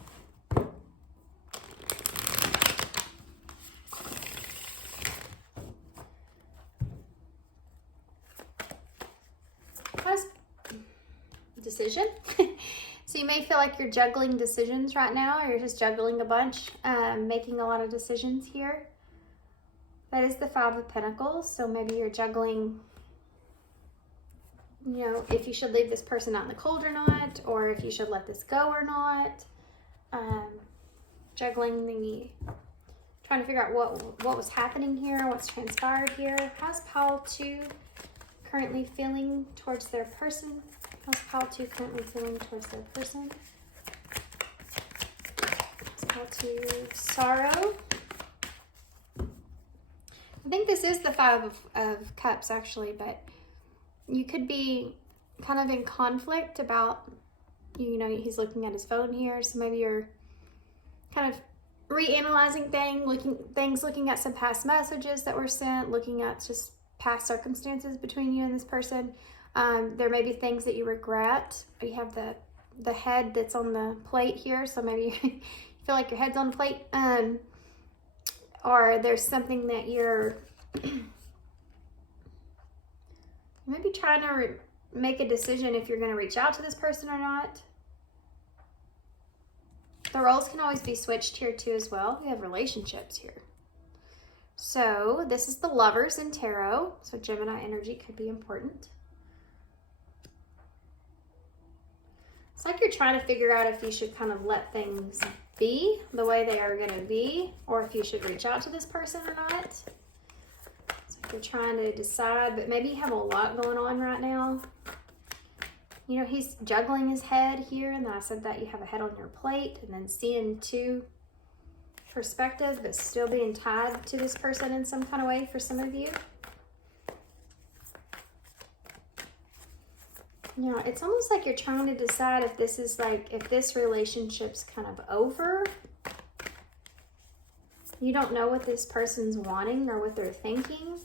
That's decision. So you may feel like you're juggling decisions right now, or you're just juggling a bunch, making a lot of decisions here. That is the Five of Pentacles, so maybe you're juggling, you know, if you should leave this person out in the cold or not, or if you should let this go or not. Juggling trying to figure out what was happening here, what's transpired here. How's Pile 2 currently feeling towards their person? How's Pile 2 currently feeling towards their person? How's Pile 2 sorrow? I think this is the Five of Cups, actually, but you could be kind of in conflict about, you know, he's looking at his phone here, so maybe you're kind of reanalyzing looking at some past messages that were sent, looking at just past circumstances between you and this person. There may be things that you regret. You have the head that's on the plate here, so maybe you feel like your head's on the plate. Or there's something that you're maybe trying to make a decision if you're going to reach out to this person or not. The roles can always be switched here too as well. We have relationships here. So this is the Lovers in Tarot. So Gemini energy could be important. It's like you're trying to figure out if you should kind of let things be the way they are going to be, or if you should reach out to this person or not. It's like you're trying to decide, but maybe you have a lot going on right now. You know, he's juggling his head here, and then I said that you have a head on your plate, and then seeing two perspectives, but still being tied to this person in some kind of way for some of you. You know, it's almost like you're trying to decide if this is if this relationship's kind of over. You don't know what this person's wanting or what they're thinking.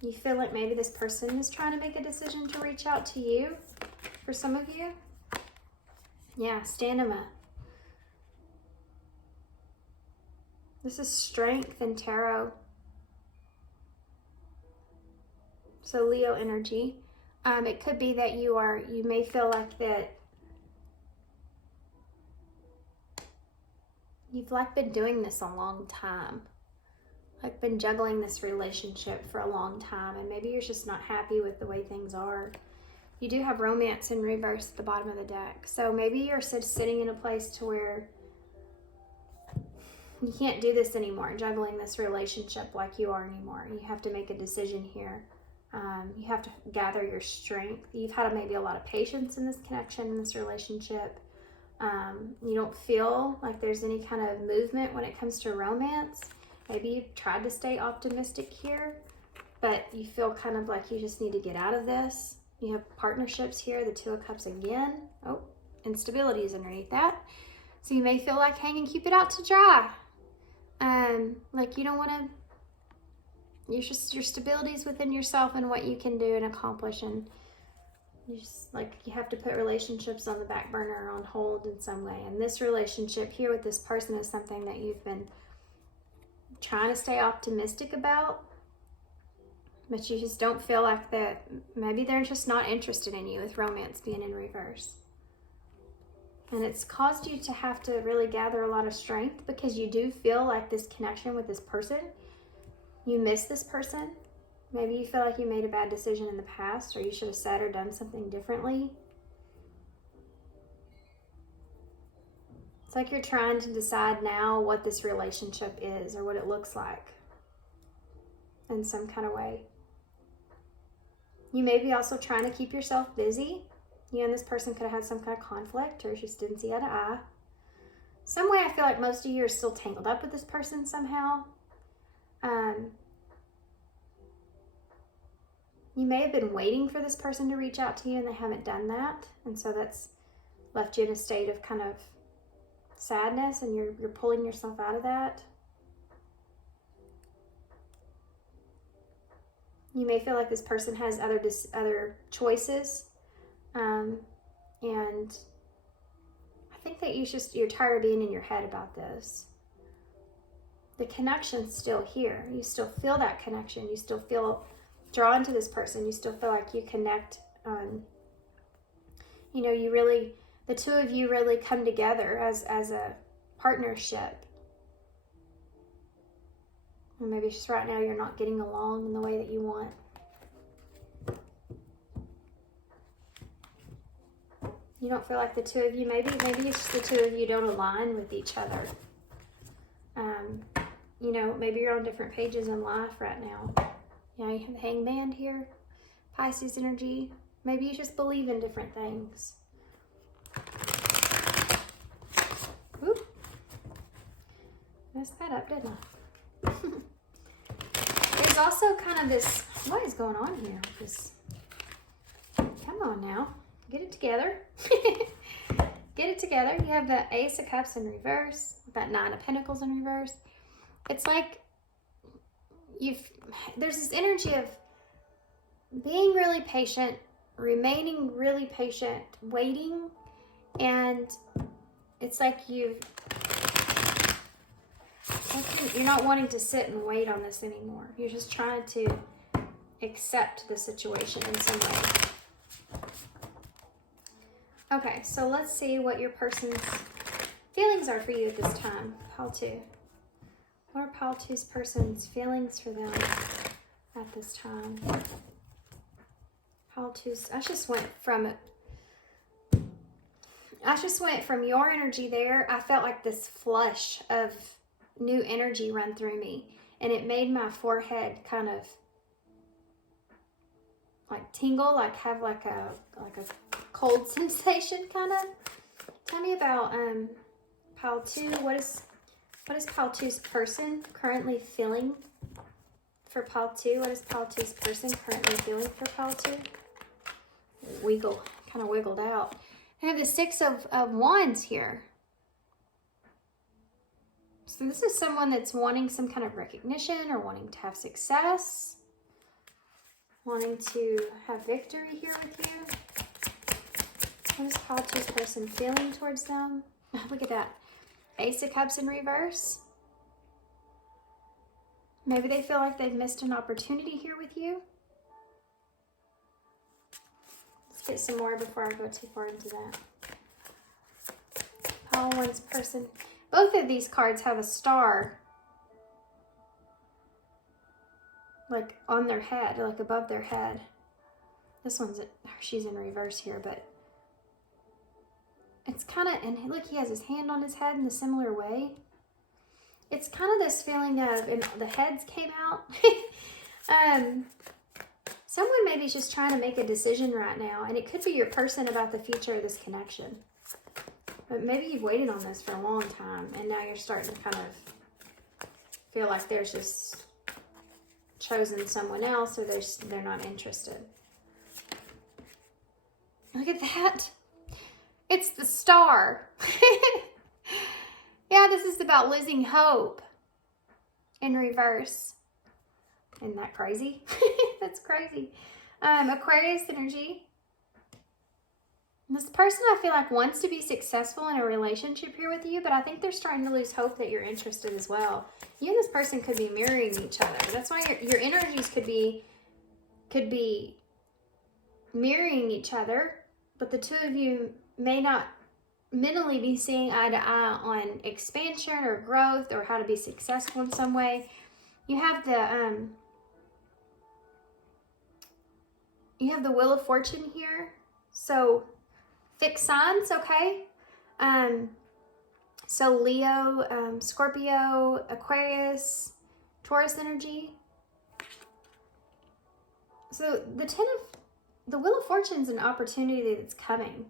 You feel like maybe this person is trying to make a decision to reach out to you, for some of you. Yeah, Standema. This is Strength and Tarot. So Leo energy. It could be that you may feel like that you've been doing this a long time. like been juggling this relationship for a long time, and maybe you're just not happy with the way things are. You do have romance in reverse at the bottom of the deck. So maybe you're sitting in a place to where you can't do this anymore, juggling this relationship like you are anymore. You have to make a decision here. You have to gather your strength. You've had maybe a lot of patience in this connection, in this relationship. You don't feel like there's any kind of movement when it comes to romance. Maybe you've tried to stay optimistic here, but you feel kind of like you just need to get out of this. You have partnerships here, the Two of Cups again. Oh, instability is underneath that. So you may feel like hanging Cupid out to dry. Like you don't want to, your stability is within yourself and what you can do and accomplish, and you just like you have to put relationships on the back burner or on hold in some way. And this relationship here with this person is something that you've been trying to stay optimistic about, but you just don't feel like that. Maybe they're just not interested in you, with romance being in reverse. And it's caused you to have to really gather a lot of strength, because you do feel like this connection with this person, you miss this person. Maybe you feel like you made a bad decision in the past, or you should have said or done something differently. It's like you're trying to decide now what this relationship is, or what it looks like in some kind of way. You may be also trying to keep yourself busy. You and this person could have had some kind of conflict, or just didn't see eye to eye. Some way I feel like most of you are still tangled up with this person somehow. You may have been waiting for this person to reach out to you and they haven't done that. And so that's left you in a state of kind of sadness, and you're pulling yourself out of that. You may feel like this person has other choices. And I think that you're tired of being in your head about this. The connection's still here. You still feel that connection. You still feel drawn to this person. You still feel like you connect. The two of you really come together as a partnership. Or maybe just right now you're not getting along in the way that you want. You don't feel like the two of you, maybe it's just the two of you don't align with each other. Maybe you're on different pages in life right now. You have the Hangman here, Pisces energy. Maybe you just believe in different things. Oop. Messed that up, didn't I? There's also kind of this, what is going on here with this? Come on now. Get it together. Get it together. You have the Ace of Cups in reverse, that Nine of Pentacles in reverse. It's like there's this energy of being really patient, remaining really patient, waiting, and it's like you're not wanting to sit and wait on this anymore. You're just trying to accept the situation in some way. Okay, so let's see what your person's feelings are for you at this time. Pile 2. What are Pile 2's person's feelings for them at this time? Pile 2's, I just went from your energy there. I felt like this flush of new energy run through me, and it made my forehead kind of like tingle, like have like a cold sensation kind of. Tell me about Pile 2. What is Pile 2's person currently feeling for Pile 2? What is Pile 2's person currently feeling for Pile 2? Kind of wiggled out. I have the Six of Wands here. So this is someone that's wanting some kind of recognition, or wanting to have success, wanting to have victory here with you. What is Pile 2's person feeling towards them? Look at that. Ace of Cups in reverse. Maybe they feel like they've missed an opportunity here with you. Let's get some more before I go too far into that. Pile 1's person. Both of these cards have a star like on their head, like above their head. This one's, she's in reverse here, but it's kind of, and look, he has his hand on his head in a similar way. It's kind of this feeling of, and the heads came out. Someone maybe is just trying to make a decision right now, and it could be your person about the future of this connection. But maybe you've waited on this for a long time, and now you're starting to kind of feel like there's just chosen someone else, or they're not interested. Look at that. It's the Star. Yeah, this is about losing hope in reverse. Isn't that crazy? That's crazy. Aquarius energy. This person, I feel like, wants to be successful in a relationship here with you, but I think they're starting to lose hope that you're interested as well. You and this person could be mirroring each other. That's why your energies could be mirroring each other, but the two of you may not mentally be seeing eye to eye on expansion or growth or how to be successful in some way. You have the Wheel of Fortune here. So fixed signs, okay? So Leo, Scorpio, Aquarius, Taurus energy. So the Wheel of Fortune is an opportunity that's coming,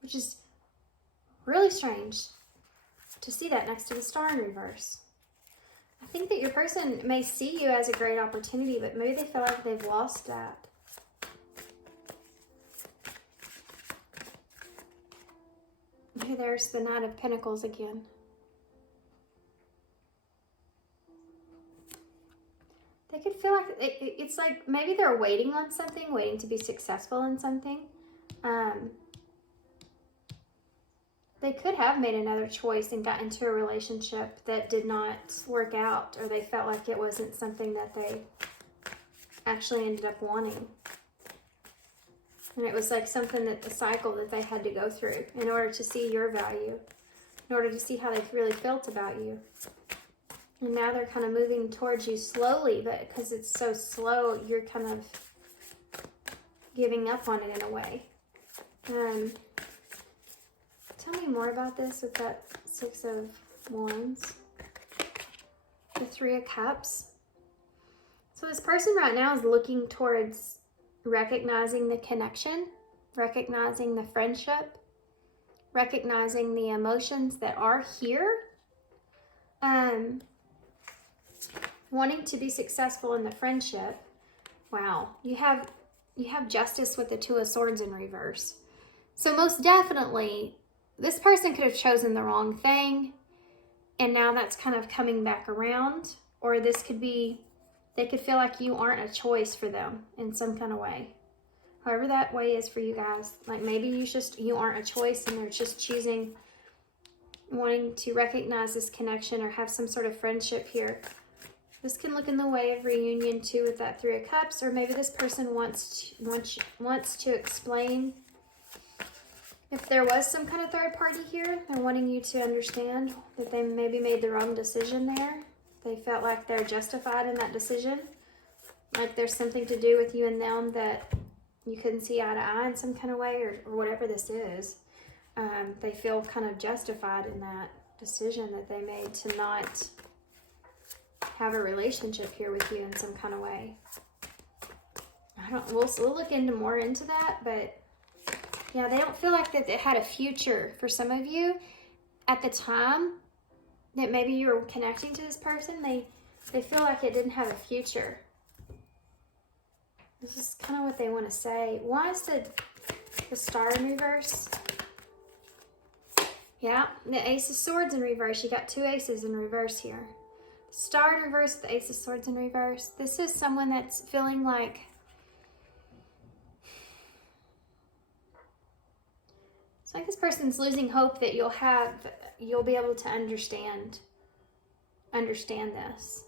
which is really strange to see that next to the Star in reverse. I think that your person may see you as a great opportunity, but maybe they feel like they've lost that. Okay, there's the Knight of Pentacles again. They could feel like it's like maybe they're waiting on something, waiting to be successful in something. They could have made another choice and got into a relationship that did not work out, or they felt like it wasn't something that they actually ended up wanting. And it was like something that the cycle that they had to go through in order to see your value, in order to see how they really felt about you. And now they're kind of moving towards you slowly, but because it's so slow, you're kind of giving up on it in a way. Tell me more about this with that Six of Wands. The Three of Cups. So this person right now is looking towards recognizing the connection, recognizing the friendship, recognizing the emotions that are here, wanting to be successful in the friendship. Wow, you have Justice with the Two of Swords in reverse. So most definitely, this person could have chosen the wrong thing, and now that's kind of coming back around. Or this could be, they could feel like you aren't a choice for them in some kind of way. However that way is for you guys. Like maybe you aren't a choice, and they're just choosing, wanting to recognize this connection or have some sort of friendship here. This can look in the way of reunion too with that Three of Cups, or maybe this person wants to explain if there was some kind of third party here. They're wanting you to understand that they maybe made the wrong decision there. They felt like they're justified in that decision. Like there's something to do with you and them that you couldn't see eye to eye in some kind of way, or whatever this is. They feel kind of justified in that decision that they made to not have a relationship here with you in some kind of way. We'll look more into that, but yeah, they don't feel like that it had a future for some of you at the time that maybe you were connecting to this person. They feel like it didn't have a future. This is kind of what they want to say. Why is the Star in reverse? Yeah, the Ace of Swords in reverse. You got two aces in reverse here. Star in reverse, the Ace of Swords in reverse. This is someone that's feeling like it's like this person's losing hope that you'll be able to understand this.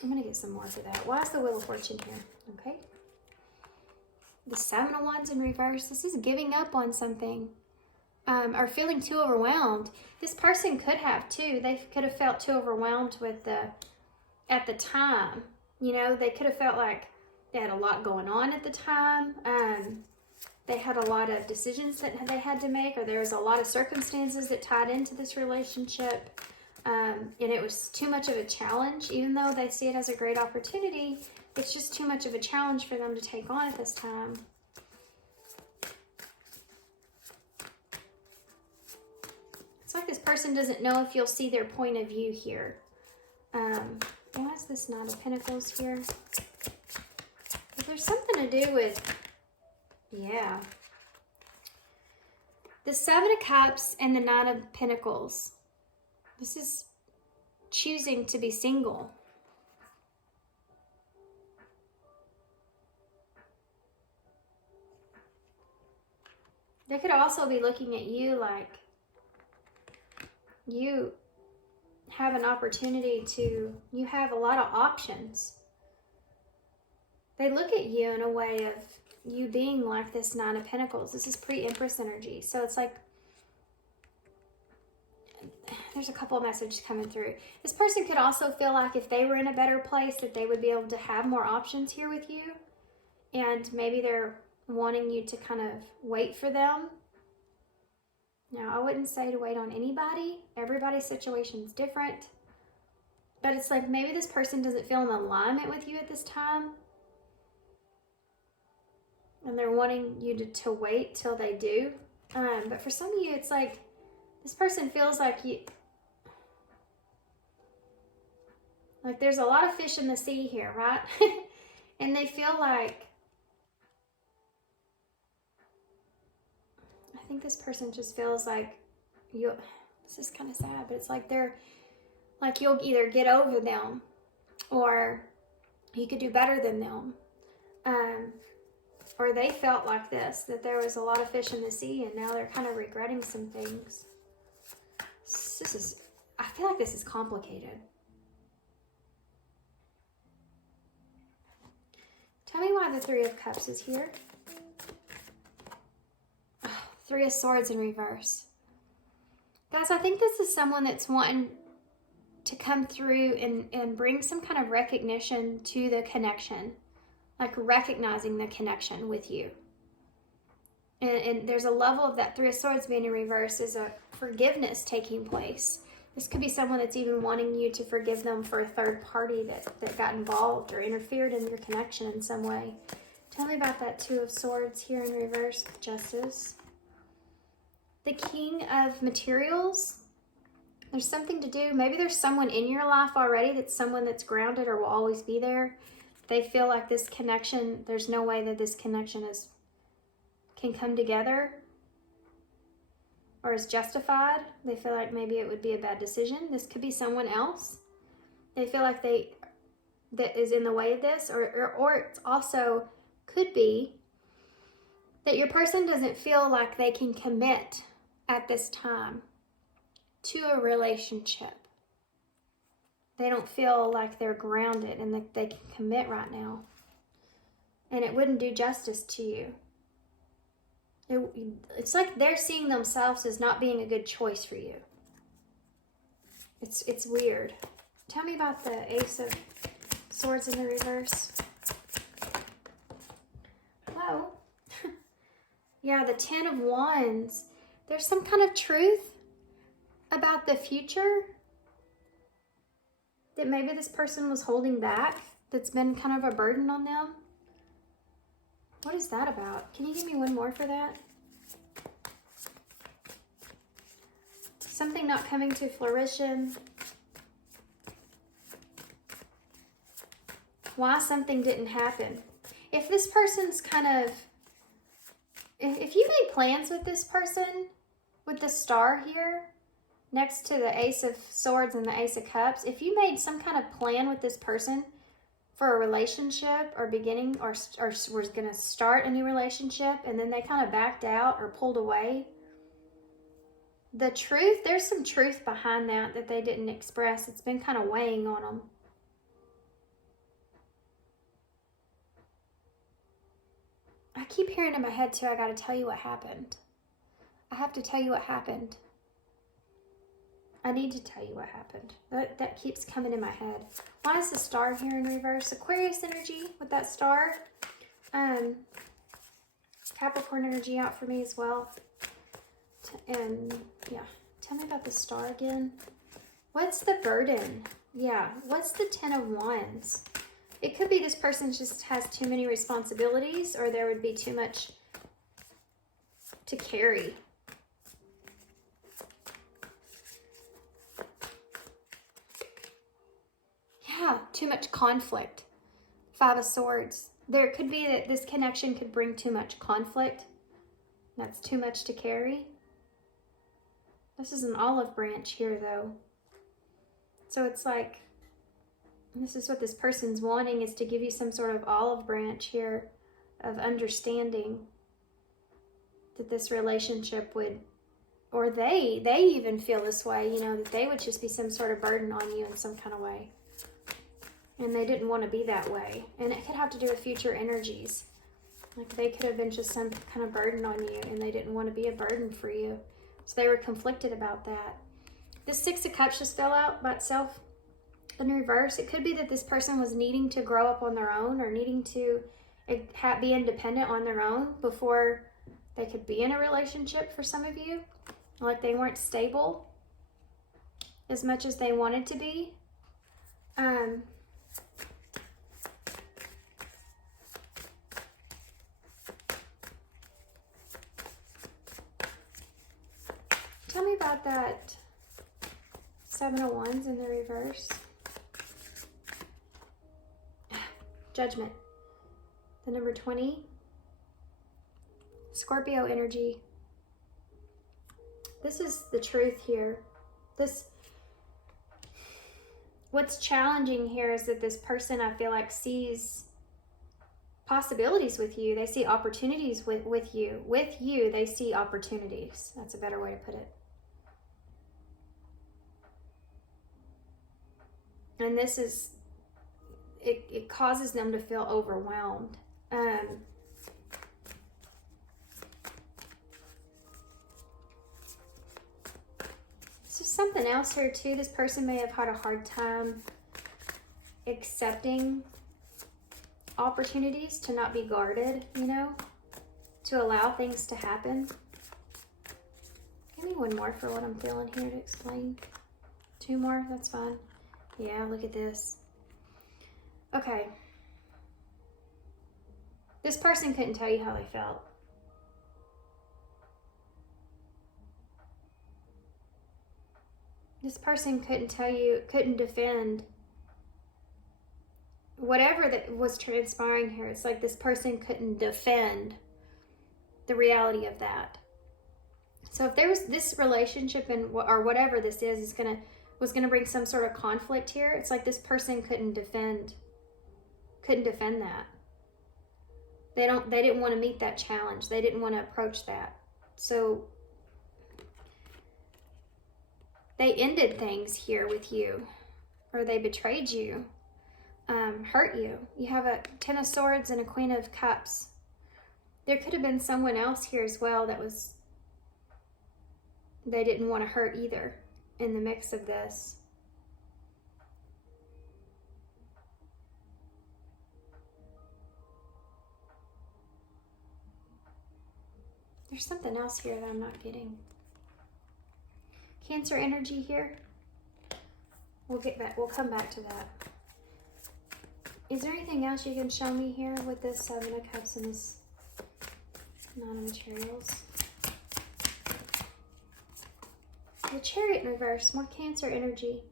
I'm going to get some more for that. Why is the Wheel of Fortune here? Okay. The Seven of Wands in reverse. This is giving up on something. are feeling too overwhelmed. This person could have too. They could have felt too overwhelmed with at the time. You know, they could have felt like they had a lot going on at the time. They had a lot of decisions that they had to make, or there was a lot of circumstances that tied into this relationship. And it was too much of a challenge. Even though they see it as a great opportunity, it's just too much of a challenge for them to take on at this time. It's like this person doesn't know if you'll see their point of view here. Why is this Knight of Pentacles here? But there's something to do with, yeah. The Seven of Cups and the Knight of Pentacles. This is choosing to be single. They could also be looking at you like you have an opportunity to, you have a lot of options. They look at you in a way of you being like this Nine of Pentacles. This is pre-Empress energy. So it's like, there's a couple of messages coming through. This person could also feel like if they were in a better place that they would be able to have more options here with you. And maybe they're wanting you to kind of wait for them. Now, I wouldn't say to wait on anybody. Everybody's situation is different. But it's like maybe this person doesn't feel in alignment with you at this time. And they're wanting you to wait till they do. But for some of you, it's like this person feels like there's a lot of fish in the sea here, right? And they feel like, I think this person just feels like this is kind of sad, but it's like you'll either get over them or you could do better than them. Or they felt like this, that there was a lot of fish in the sea and now they're kind of regretting some things. I feel like this is complicated. Tell me why the Three of Cups is here. Three of Swords in reverse. Guys, I think this is someone that's wanting to come through and bring some kind of recognition to the connection. Like recognizing the connection with you. And there's a level of that Three of Swords being in reverse is a forgiveness taking place. This could be someone that's even wanting you to forgive them for a third party that got involved or interfered in your connection in some way. Tell me about that Two of Swords here in reverse with Justice. The King of Materials. There's something to do. Maybe there's someone in your life already that's someone that's grounded or will always be there. They feel like this connection, there's no way that this connection can come together or is justified. They feel like maybe it would be a bad decision. This could be someone else. They feel like that is in the way of this, or it also could be that your person doesn't feel like they can commit at this time to a relationship. They don't feel like they're grounded and that they can commit right now. And it wouldn't do justice to you. It's like they're seeing themselves as not being a good choice for you. It's weird. Tell me about the Ace of Swords in the reverse. Whoa. Yeah, the Ten of Wands. There's some kind of truth about the future that maybe this person was holding back, that's been kind of a burden on them. What is that about? Can you give me one more for that? Something not coming to fruition. Why something didn't happen. If this person's kind of, if you made plans with this person, with the Star here, next to the Ace of Swords and the Ace of Cups, if you made some kind of plan with this person for a relationship or beginning or was going to start a new relationship and then they kind of backed out or pulled away, the truth, there's some truth behind that they didn't express. It's been kind of weighing on them. I keep hearing in my head too, I got to tell you what happened. I have to tell you what happened. I need to tell you what happened. That keeps coming in my head. Why is the star here in reverse? Aquarius energy with that star. Capricorn energy out for me as well. And yeah, tell me about the star again. What's the burden? Yeah, what's the 10 of Wands? It could be this person just has too many responsibilities, or there would be too much to carry. Yeah, too much conflict. 5 of Swords. There could be that this connection could bring too much conflict. That's too much to carry. This is an olive branch here, though. So it's like, this is what this person's wanting, is to give you some sort of olive branch here of understanding that this relationship would, or they even feel this way, you know, that they would just be some sort of burden on you in some kind of way. And they didn't want to be that way. And it could have to do with future energies. Like they could have been just some kind of burden on you, and they didn't want to be a burden for you. So they were conflicted about that. This 6 of Cups just fell out by itself in reverse. It could be that this person was needing to grow up on their own, or needing to be independent on their own before they could be in a relationship for some of you. Like they weren't stable as much as they wanted to be. Tell me about that 7 of Wands in the reverse. Judgment. The number 20. Scorpio energy. This is the truth here. What's challenging here is that this person, I feel like, sees possibilities with you. They see opportunities with you. With you, they see opportunities. That's a better way to put it. And this is, it causes them to feel overwhelmed. So something else here too, this person may have had a hard time accepting opportunities, to not be guarded, you know, to allow things to happen. Give me one more for what I'm feeling here to explain. 2 more, that's fine. Yeah, look at this. Okay. This person couldn't tell you how they felt. This person couldn't tell you, couldn't defend whatever that was transpiring here. It's like this person couldn't defend the reality of that. So if there was this relationship, or whatever this is was gonna bring some sort of conflict here, it's like this person couldn't defend that. They didn't want to meet that challenge. They didn't want to approach that. So they ended things here with you, or they betrayed you, hurt you. You have a 10 of Swords and a Queen of Cups. There could have been someone else here as well that they didn't want to hurt either in the mix of this. There's something else here that I'm not getting. Cancer energy here. We'll come back to that. Is there anything else you can show me here with this 7 of Cups and this 9 of Materials? The Chariot in reverse, more Cancer energy.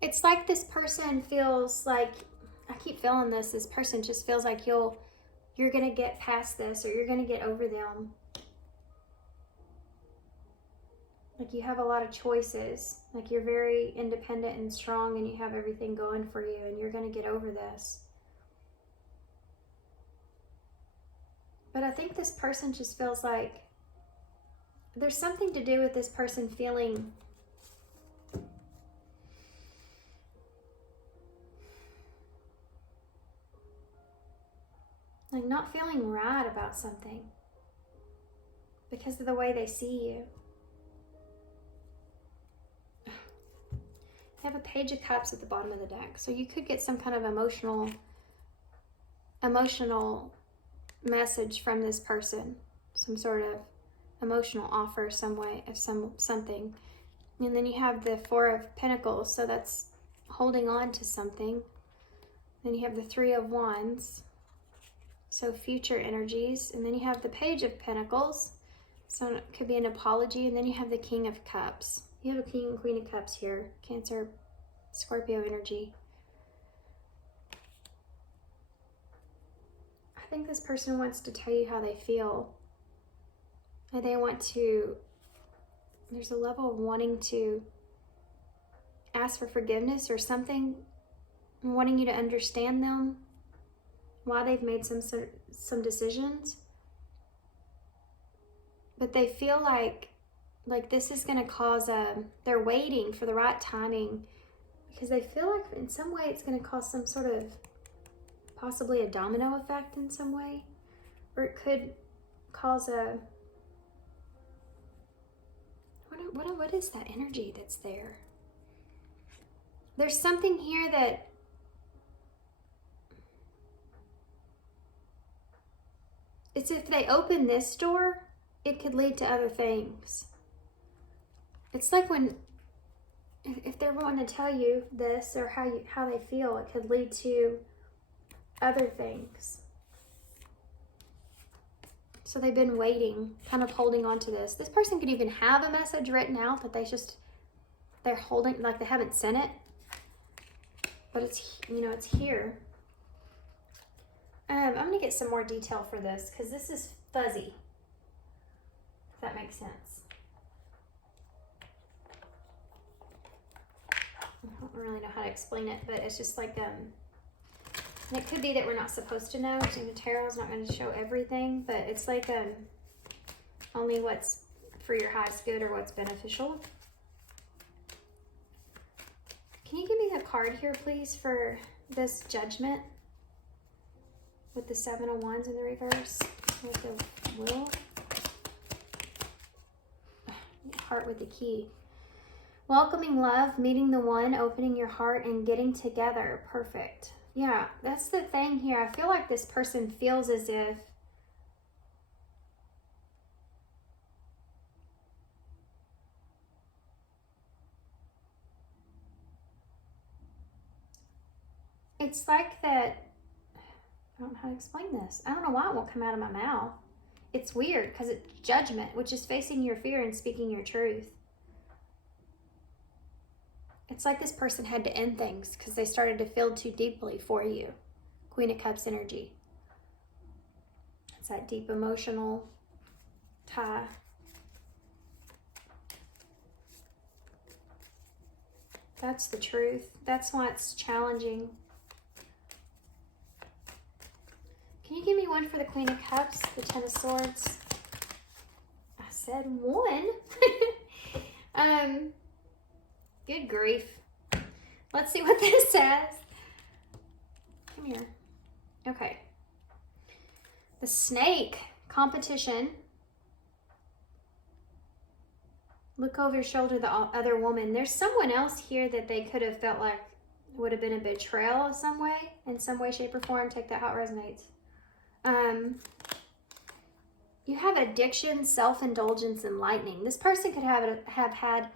It's like this person feels like, I keep feeling this person just feels like you're gonna get past this, or you're gonna get over them. Like you have a lot of choices. Like you're very independent and strong, and you have everything going for you, and you're gonna get over this. But I think this person just feels like there's something to do with this person feeling like not feeling right about something. because of the way they see you. You have a Page of Cups at the bottom of the deck. So you could get some kind of emotional message from this person. Some sort of emotional offer some way of something. And then you have the Four of Pentacles. So that's holding on to something. Then you have the Three of Wands. So future energies. And then you have the Page of Pentacles. So it could be an apology. And then you have the King of Cups. You have a King and Queen of Cups here. Cancer, Scorpio energy. I think this person wants to tell you how they feel. And they want to, there's a level of wanting to ask for forgiveness or something. Wanting you to understand them. Why they've made some decisions. But they feel like this is going to cause they're waiting for the right timing, because they feel like in some way it's going to cause some sort of possibly a domino effect in some way, or it could cause what is that energy that's there? There's something here that it's if they open this door, it could lead to other things. It's like when, if they're wanting to tell you this or how they feel, it could lead to other things. So they've been waiting, kind of holding on to this. This person could even have a message written out that they're holding, like they haven't sent it. But it's, it's here. I'm going to get some more detail for this because this is fuzzy. If that makes sense. I don't really know how to explain it, but it's just like, and it could be that we're not supposed to know. The tarot is not going to show everything, but it's like only what's for your highest good or what's beneficial. Can you give me the card here, please, for this Judgment with the Seven of Wands in the reverse, with the Will, Heart with the Key. Welcoming love, meeting the one, opening your heart, and getting together. Perfect. Yeah, that's the thing here. I feel like this person feels as if it's like that. I don't know how to explain this. I don't know why it won't come out of my mouth. It's weird because it's Judgment, which is facing your fear and speaking your truth. It's like this person had to end things because they started to feel too deeply for you. Queen of Cups energy. It's that deep emotional tie. That's the truth. That's why it's challenging. Can you give me one for the Queen of Cups, the Ten of Swords? I said one. Good grief. Let's see what this says. Come here. Okay. The Snake, competition. Look over your shoulder, the other woman. There's someone else here that they could have felt like would have been a betrayal in some way, shape, or form. Take that how it resonates. You have addiction, self-indulgence, and lightning. This person could have had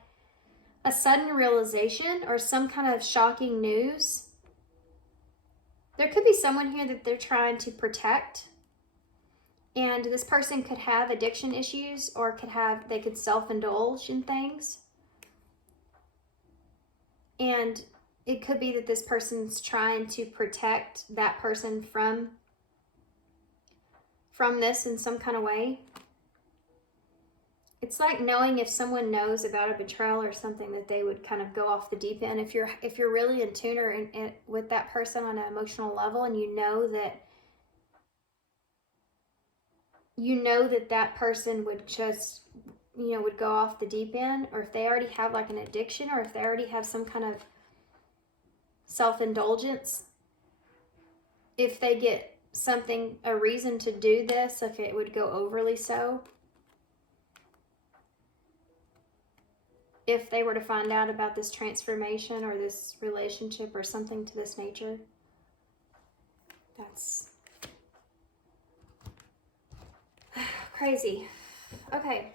a sudden realization or some kind of shocking news. There could be someone here that they're trying to protect. And this person could have addiction issues or they could self-indulge in things. And it could be that this person's trying to protect that person from this in some kind of way. It's like knowing if someone knows about a betrayal or something that they would kind of go off the deep end. If you're really in tune or with that person on an emotional level, and you know that that person would just, would go off the deep end, or if they already have like an addiction, or if they already have some kind of self-indulgence, if they get a reason to do this, if it would go overly so. if they were to find out about this transformation or this relationship or something to this nature. That's crazy. Okay.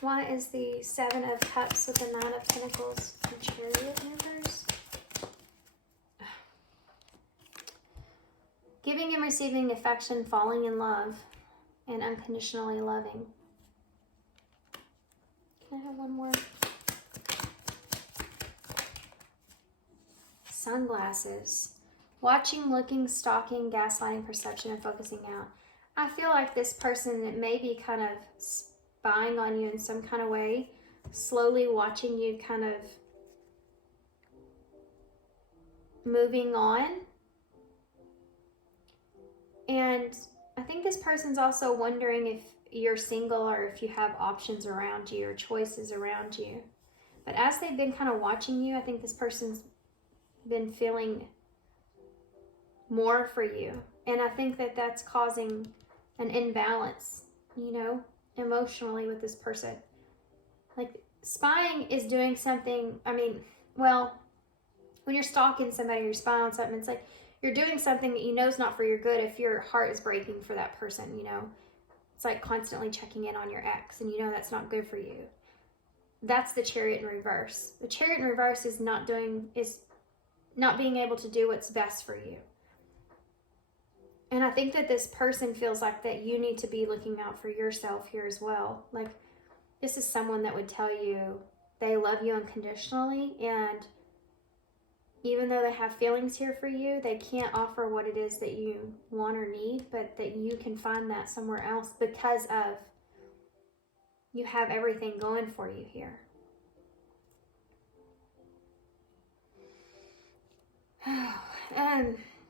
Why is the Seven of Cups with the Nine of Pentacles and Chariot in reverse? Giving and receiving affection, falling in love, and unconditionally loving. Can I have one more? Sunglasses. Watching, looking, stalking, gaslighting, perception, and focusing out. I feel like this person that may be kind of spying on you in some kind of way, slowly watching you kind of moving on. And I think this person's also wondering if you're single or if you have options around you or choices around you. But as they've been kind of watching you, I think this person's been feeling more for you. And I think that that's causing an imbalance, you know, emotionally with this person. Like, spying is doing something, I mean, well, when you're stalking somebody, you're spying on something, it's like you're doing something that you know is not for your good if your heart is breaking for that person, you know. It's like constantly checking in on your ex, and you know that's not good for you. That's the Chariot in reverse. The Chariot in reverse is not being able to do what's best for you. And I think that this person feels like that you need to be looking out for yourself here as well. Like, this is someone that would tell you they love you unconditionally, and even though they have feelings here for you, they can't offer what it is that you want or need, but that you can find that somewhere else because of you have everything going for you here.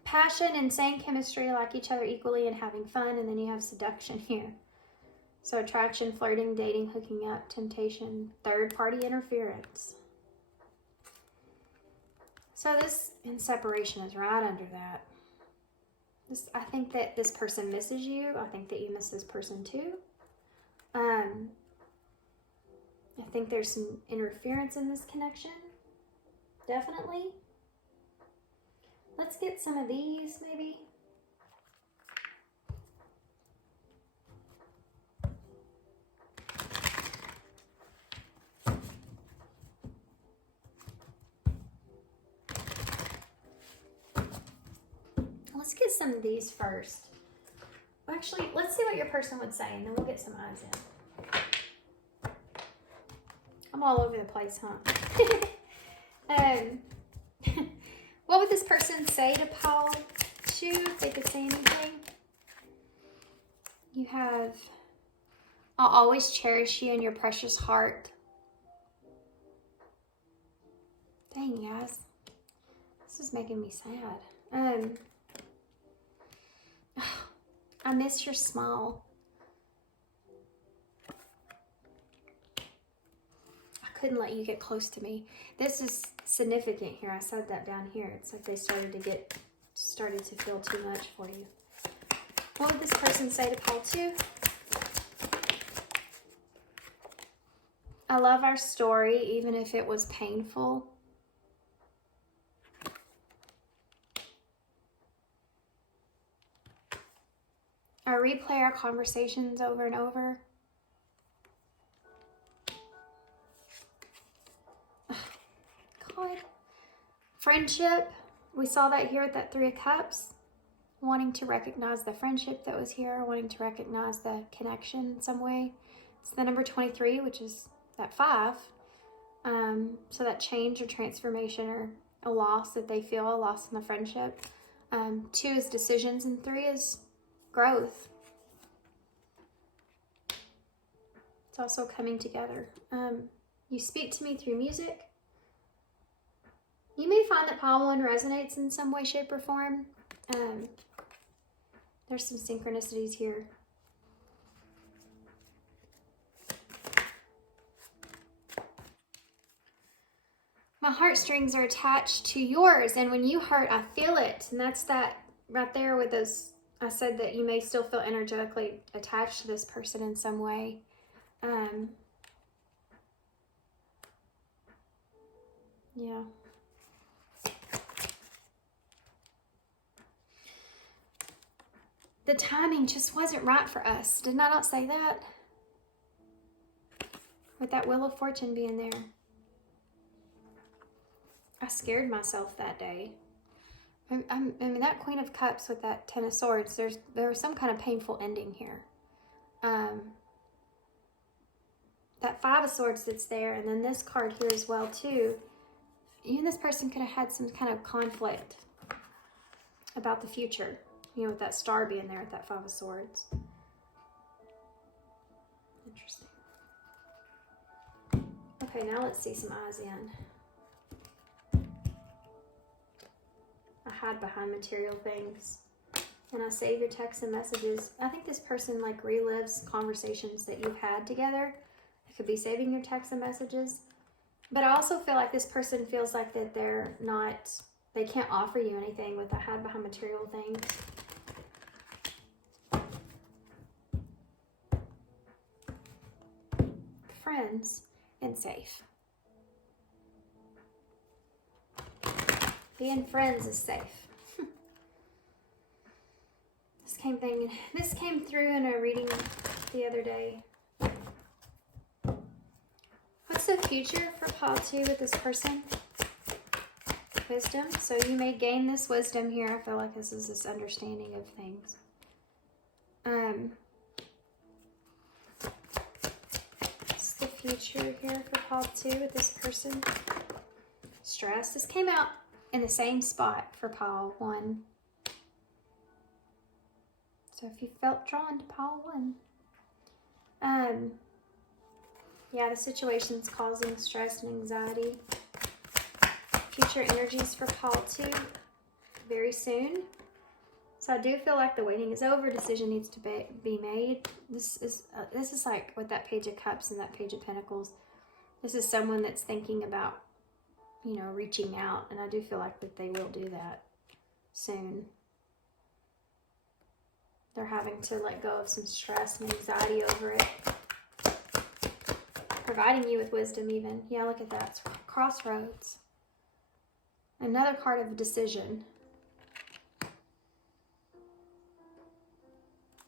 Passion, insane chemistry, like each other equally and having fun, and then you have seduction here. So attraction, flirting, dating, hooking up, temptation, third-party interference. So this in separation is right under that. I think that this person misses you. I think that you miss this person too. I think there's some interference in this connection. Definitely. Let's get some of these, maybe. Let's get some of these first. Actually, let's see what your person would say, and then we'll get some eyes in. I'm all over the place, huh? What would this person say to Paul, too, if they could say anything? You have, I'll always cherish you in your precious heart. Dang, guys. This is making me sad. I miss your smile. I couldn't let you get close to me. This is significant here. I said that down here. It's like they started to feel too much for you. What would this person say to Paul too? I love our story, even if it was painful. I replay our conversations over and over. God. Friendship. We saw that here at that Three of Cups. Wanting to recognize the friendship that was here. Wanting to recognize the connection in some way. It's the number 23, which is that 5. So that change or transformation or a loss that they feel, a loss in the friendship. 2 is decisions, and 3 is growth. It's also coming together. You speak to me through music. You may find that Paul 1 resonates in some way, shape, or form. There's some synchronicities here. My heartstrings are attached to yours, and when you hurt, I feel it. And that's that right there with those. I said that you may still feel energetically attached to this person in some way. Yeah. The timing just wasn't right for us. Didn't I not say that? With that Wheel of Fortune being there. I scared myself that day. I mean, that Queen of Cups with that Ten of Swords, there was some kind of painful ending here. That Five of Swords that's there, and then this card here as well, too. You and this person could have had some kind of conflict about the future. You know, with that star being there with that Five of Swords. Interesting. Okay, now let's see some eyes in. I hide behind material things. And I save your texts and messages. I think this person like relives conversations that you've had together. It could be saving your texts and messages. But I also feel like this person feels like that they can't offer you anything with the hide behind material things. Friends and safe. Being friends is safe. This came through in a reading the other day. What's the future for Paul 2 with this person? Wisdom. So you may gain this wisdom here. I feel like this is this understanding of things. What's the future here for Paul 2 with this person? Stress. This came out in the same spot for Paul 1. So if you felt drawn to Paul 1. Yeah, the situation's causing stress and anxiety. Future energies for Paul 2 very soon. So I do feel like the waiting is over. Decision needs to be made. This is like with that Page of Cups and that Page of Pentacles. This is someone that's thinking about, you know, reaching out. And I do feel like that they will do that soon. They're having to let go of some stress and anxiety over it. Providing you with wisdom even. Yeah, look at that. It's crossroads. Another card of decision.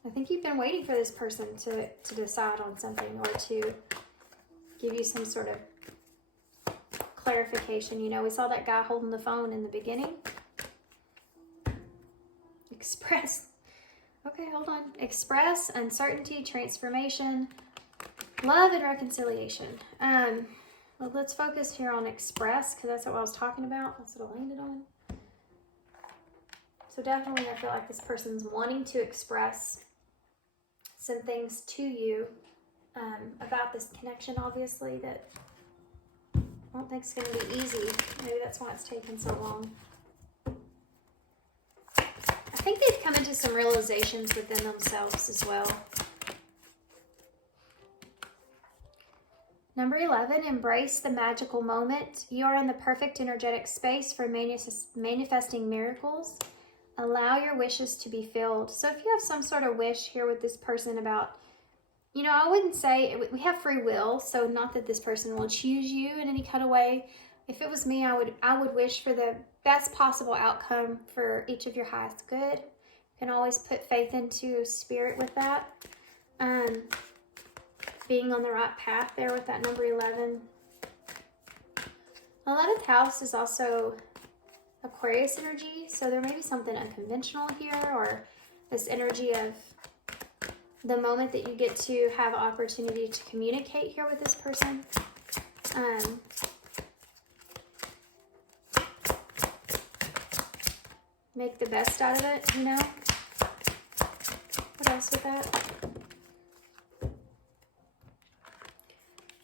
I think you've been waiting for this person to decide on something or to give you some sort of clarification. You know, we saw that guy holding the phone in the beginning. Express. Okay, hold on. Express, uncertainty, transformation, love, and reconciliation. Well, let's focus here on express, because that's what I was talking about. That's what I landed on. So definitely I feel like this person's wanting to express some things to you about this connection, obviously, that I don't think it's going to be easy. Maybe that's why it's taken so long. I think they've come into some realizations within themselves as well. Number 11, embrace the magical moment. You are in the perfect energetic space for manifesting miracles. Allow your wishes to be filled. So if you have some sort of wish here with this person about, you know, I wouldn't say, we have free will, so not that this person will choose you in any kind of way. If it was me, I would wish for the best possible outcome for each of your highest good. You can always put faith into spirit with that. Being on the right path there with that number 11. 11th house is also Aquarius energy, so there may be something unconventional here, or this energy of the moment that you get to have an opportunity to communicate here with this person. Make the best out of it, you know? What else with that?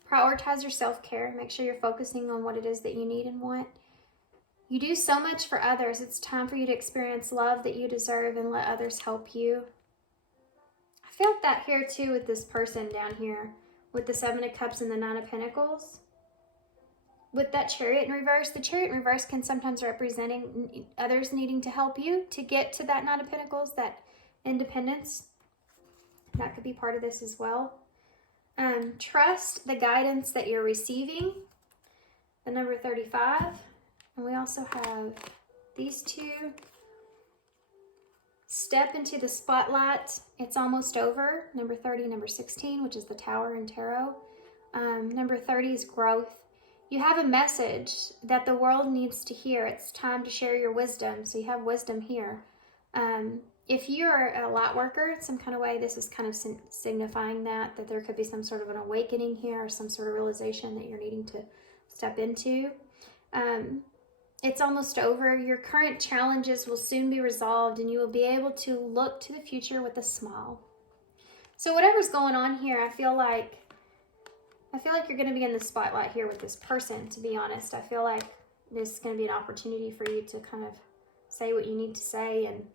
Prioritize your self-care. Make sure you're focusing on what it is that you need and want. You do so much for others. It's time for you to experience love that you deserve and let others help you. I felt that here too with this person down here with the 7 of Cups and the 9 of Pentacles. With that Chariot in reverse, the Chariot in reverse can sometimes representing others needing to help you to get to that 9 of Pentacles, that independence. That could be part of this as well. Trust the guidance that you're receiving. the number 35. And we also have these two. Step into the spotlight. It's almost over. Number 30, number 16, which is the Tower in Tarot. Number 30 is growth. You have a message that the world needs to hear. It's time to share your wisdom. So you have wisdom here. If you're a light worker in some kind of way, this is kind of signifying that there could be some sort of an awakening here or some sort of realization that you're needing to step into. It's almost over. Your current challenges will soon be resolved and you will be able to look to the future with a smile. So whatever's going on here, I feel like you're going to be in the spotlight here with this person, to be honest. I feel like this is going to be an opportunity for you to kind of say what you need to say and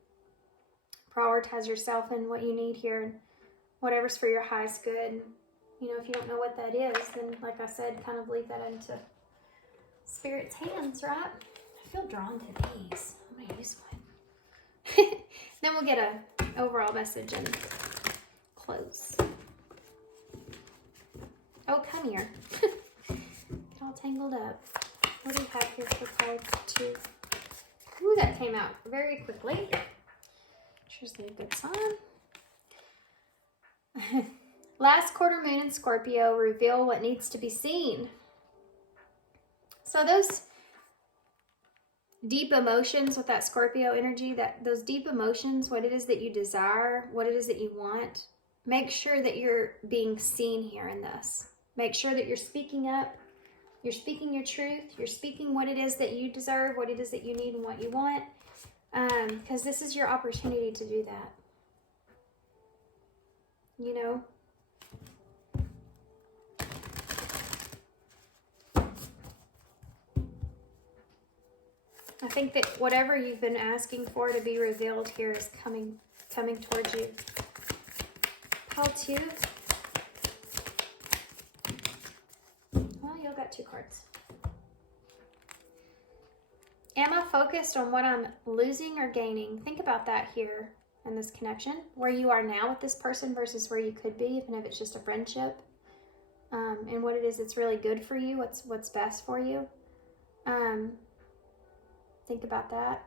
prioritize yourself and what you need here and whatever's for your highest good. You know, if you don't know what that is, then like I said, kind of leave that into Spirit's hands, right? I feel drawn to these. I'm going to use one. Then we'll get an overall message and close. Oh, come here. Get all tangled up. What do we have here for card 2? Ooh, that came out very quickly. Which is a good sign. Last quarter moon in Scorpio, reveal what needs to be seen. So those deep emotions with that Scorpio energy, those deep emotions, what it is that you desire, what it is that you want, make sure that you're being seen here in this. Make sure that you're speaking up, you're speaking your truth, you're speaking what it is that you deserve, what it is that you need and what you want, because this is your opportunity to do that. You know? I think that whatever you've been asking for to be revealed here is coming towards you. Pile 2. Well, you got 2 cards. Am I focused on what I'm losing or gaining? Think about that here in this connection. Where you are now with this person versus where you could be, even if it's just a friendship. And what it is that's really good for you, what's best for you. Think about that.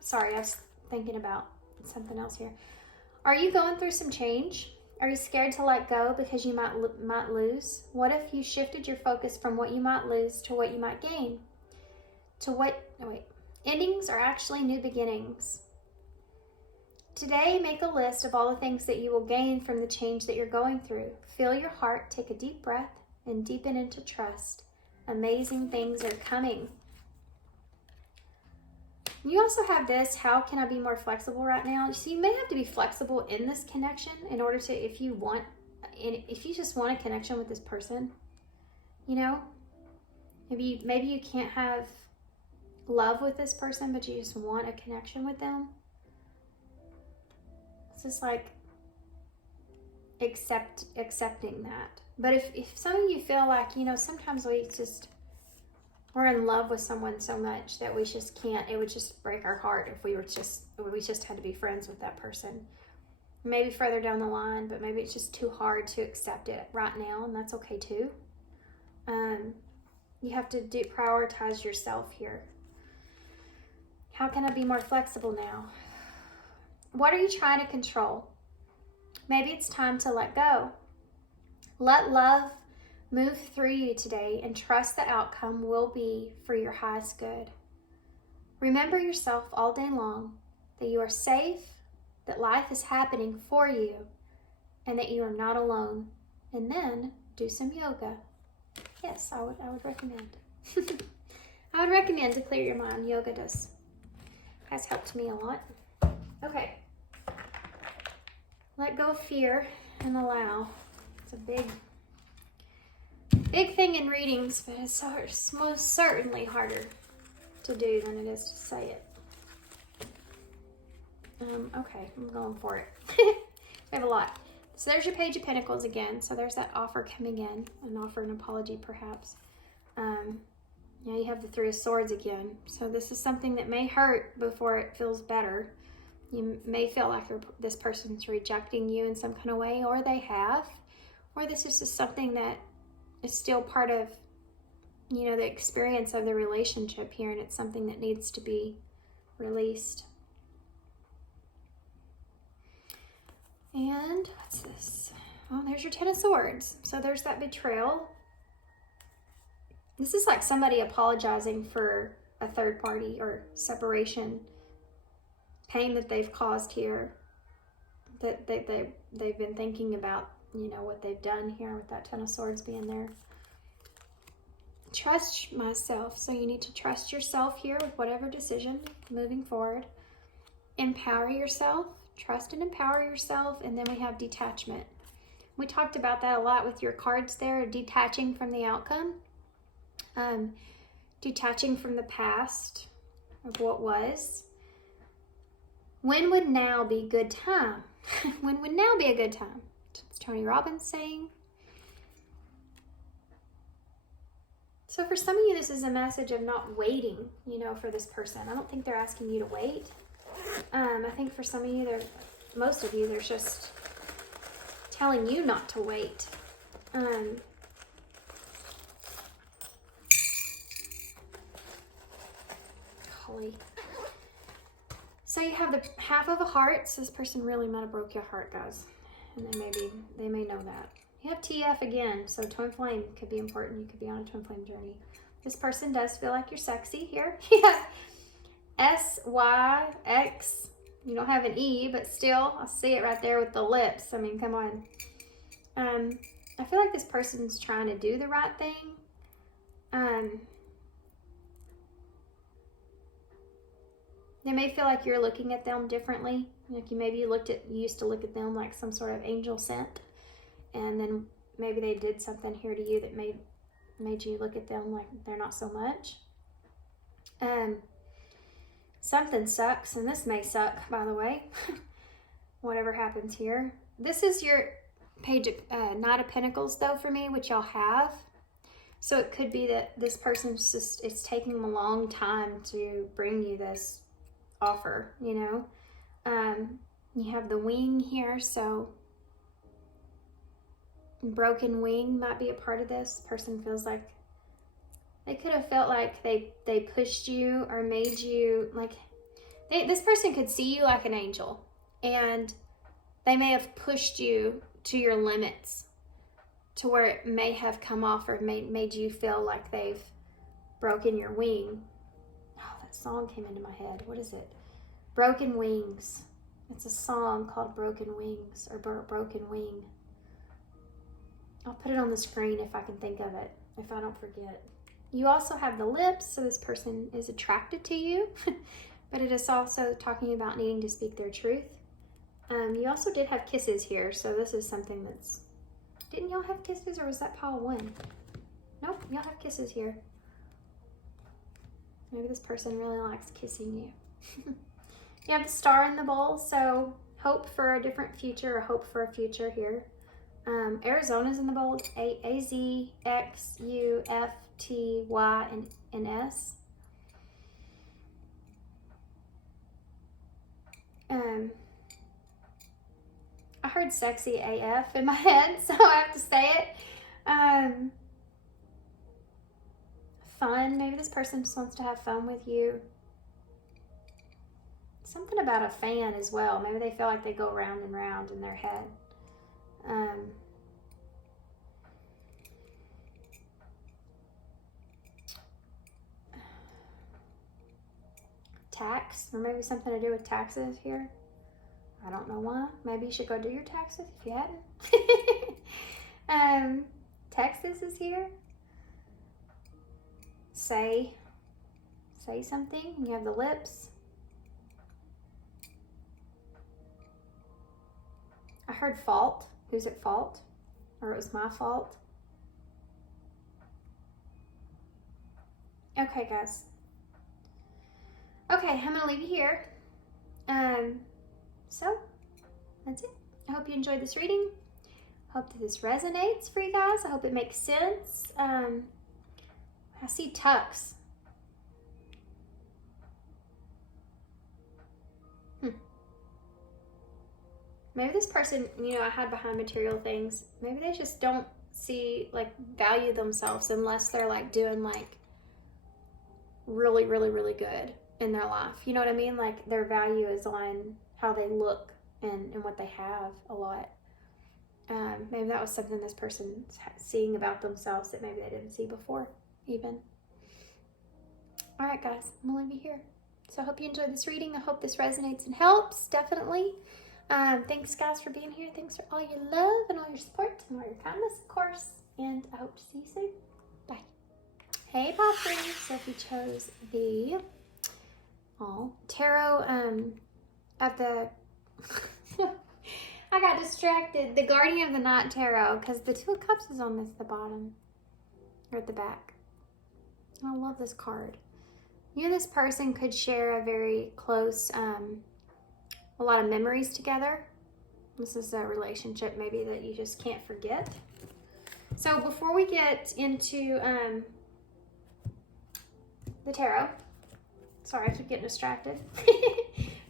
Sorry, I was thinking about something else here. Are you going through some change? Are you scared to let go because you might lose? What if you shifted your focus from what you might lose to what you might gain? Endings are actually new beginnings. Today, make a list of all the things that you will gain from the change that you're going through. Feel your heart, take a deep breath, and deepen into trust. Amazing things are coming. You also have this, how can I be more flexible right now? So you may have to be flexible in this connection in order to, if you just want a connection with this person, you know, maybe you can't have love with this person, but you just want a connection with them. It's just like accepting that. But if some of you feel like, you know, sometimes we're in love with someone so much that we just can't, it would just break our heart if we just had to be friends with that person. Maybe further down the line, but maybe it's just too hard to accept it right now, and that's okay too. You have to prioritize yourself here. How can I be more flexible now? What are you trying to control? Maybe it's time to let go. Let love move through you today and trust the outcome will be for your highest good. Remember yourself all day long, that you are safe, that life is happening for you, and that you are not alone. And then do some yoga. Yes, I would recommend. I would recommend to clear your mind. Yoga has helped me a lot. Okay. Let go of fear and allow. It's a big thing in readings, but it's most certainly harder to do than it is to say it. Okay, I'm going for it. We have a lot. So there's your Page of Pentacles again. So there's that offer coming in, an offer, an apology perhaps. You have the Three of Swords again. So this is something that may hurt before it feels better. You may feel like this person's rejecting you in some kind of way, or they have, or this is just something that is still part of, you know, the experience of the relationship here, and it's something that needs to be released. And what's this? Oh, there's your Ten of Swords. So there's that betrayal. This is like somebody apologizing for a third party or separation, pain that they've caused here, that they've been thinking about, you know, what they've done here with that Ten of Swords being there. Trust myself. So you need to trust yourself here with whatever decision moving forward. Empower yourself. Trust and empower yourself. And then we have detachment. We talked about that a lot with your cards there, detaching from the outcome, detaching from the past of what was. When would now be a good time? When would now be a good time? It's Tony Robbins saying. So for some of you, this is a message of not waiting, you know, for this person. I don't think they're asking you to wait. I think for some of you, most of you, they're just telling you not to wait. Golly. So you have the half of a heart. So this person really might have broke your heart, guys. And they may know that. You have TF again. So twin flame could be important. You could be on a twin flame journey. This person does feel like you're sexy here. Yeah. SYX. You don't have an E, but still, I see it right there with the lips. I mean, come on. I feel like this person's trying to do the right thing. They may feel like you're looking at them differently. Like you used to look at them like some sort of angel sent, and then maybe they did something here to you that made you look at them like they're not so much. Something sucks, and this may suck, by the way. Whatever happens here. This is your page of Knight of Pentacles, though, for me, which y'all have. So it could be that this person's just, it's taking them a long time to bring you this offer, you know. You have the wing here, so broken wing might be a part of this. Person feels like they could have felt like they pushed you or made you like this person could see you like an angel, and they may have pushed you to your limits to where it may have come off or made you feel like they've broken your wing. Oh, that song came into my head. What is it? Broken Wings. It's a song called Broken Wings or Broken Wing. I'll put it on the screen if I can think of it, if I don't forget. You also have the lips, so this person is attracted to you, but it is also talking about needing to speak their truth. You also did have kisses here, so this is something that's... Didn't y'all have kisses, or was that pile one? Nope, y'all have kisses here. Maybe this person really likes kissing you. You have the star in the bowl, so hope for a different future, or hope for a future here. Arizona's in the bowl, AZXUFTY and S. I heard sexy AF in my head, so I have to say it. Fun, maybe this person just wants to have fun with you. Something about a fan as well. Maybe they feel like they go round and round in their head. Tax, or maybe something to do with taxes here. I don't know why. Maybe you should go do your taxes if you hadn't. Texas is here. Say something. You have the lips. I heard fault. Who's at fault? Or it was my fault. Okay, guys. Okay, I'm going to leave you here. So, that's it. I hope you enjoyed this reading. I hope that this resonates for you guys. I hope it makes sense. I see tucks. Maybe this person, you know, I had behind material things. Maybe they just don't see, like, value themselves unless they're, like, doing, like, really, really, really good in their life. You know what I mean? Like, their value is on how they look and what they have a lot. Maybe that was something this person's seeing about themselves that maybe they didn't see before, even. All right, guys, I'm going to leave you here. So I hope you enjoyed this reading. I hope this resonates and helps, definitely. Thanks, guys, for being here. Thanks for all your love and all your support and all your kindness, of course. And I hope to see you soon. Bye. Hey, Poppy. So if you chose the tarot of the... I got distracted. The Guardian of the Night Tarot, because the Two of Cups is on the bottom, or at the back. I love this card. You and this person could share a very close, a lot of memories together. This is a relationship maybe that you just can't forget. So before we get into the tarot, sorry, I keep getting distracted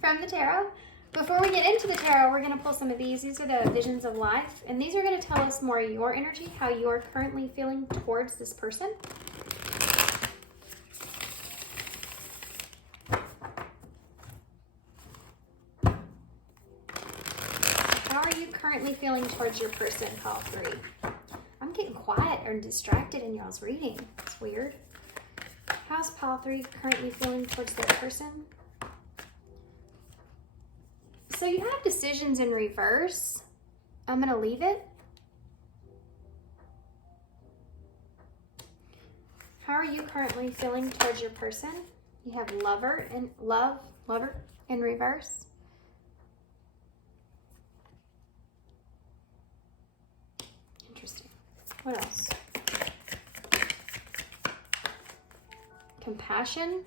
from the tarot. Before we get into the tarot, we're going to pull some of these. These are the visions of life, and these are going to tell us more of your energy, how you're currently feeling towards this person. How are you currently feeling towards your person, pile 3? I'm getting quiet or distracted in y'all's reading. It's weird. How's pile 3 currently feeling towards their person? So you have decisions in reverse. I'm going to leave it. How are you currently feeling towards your person? You have lover in reverse. Interesting. What else? Compassion.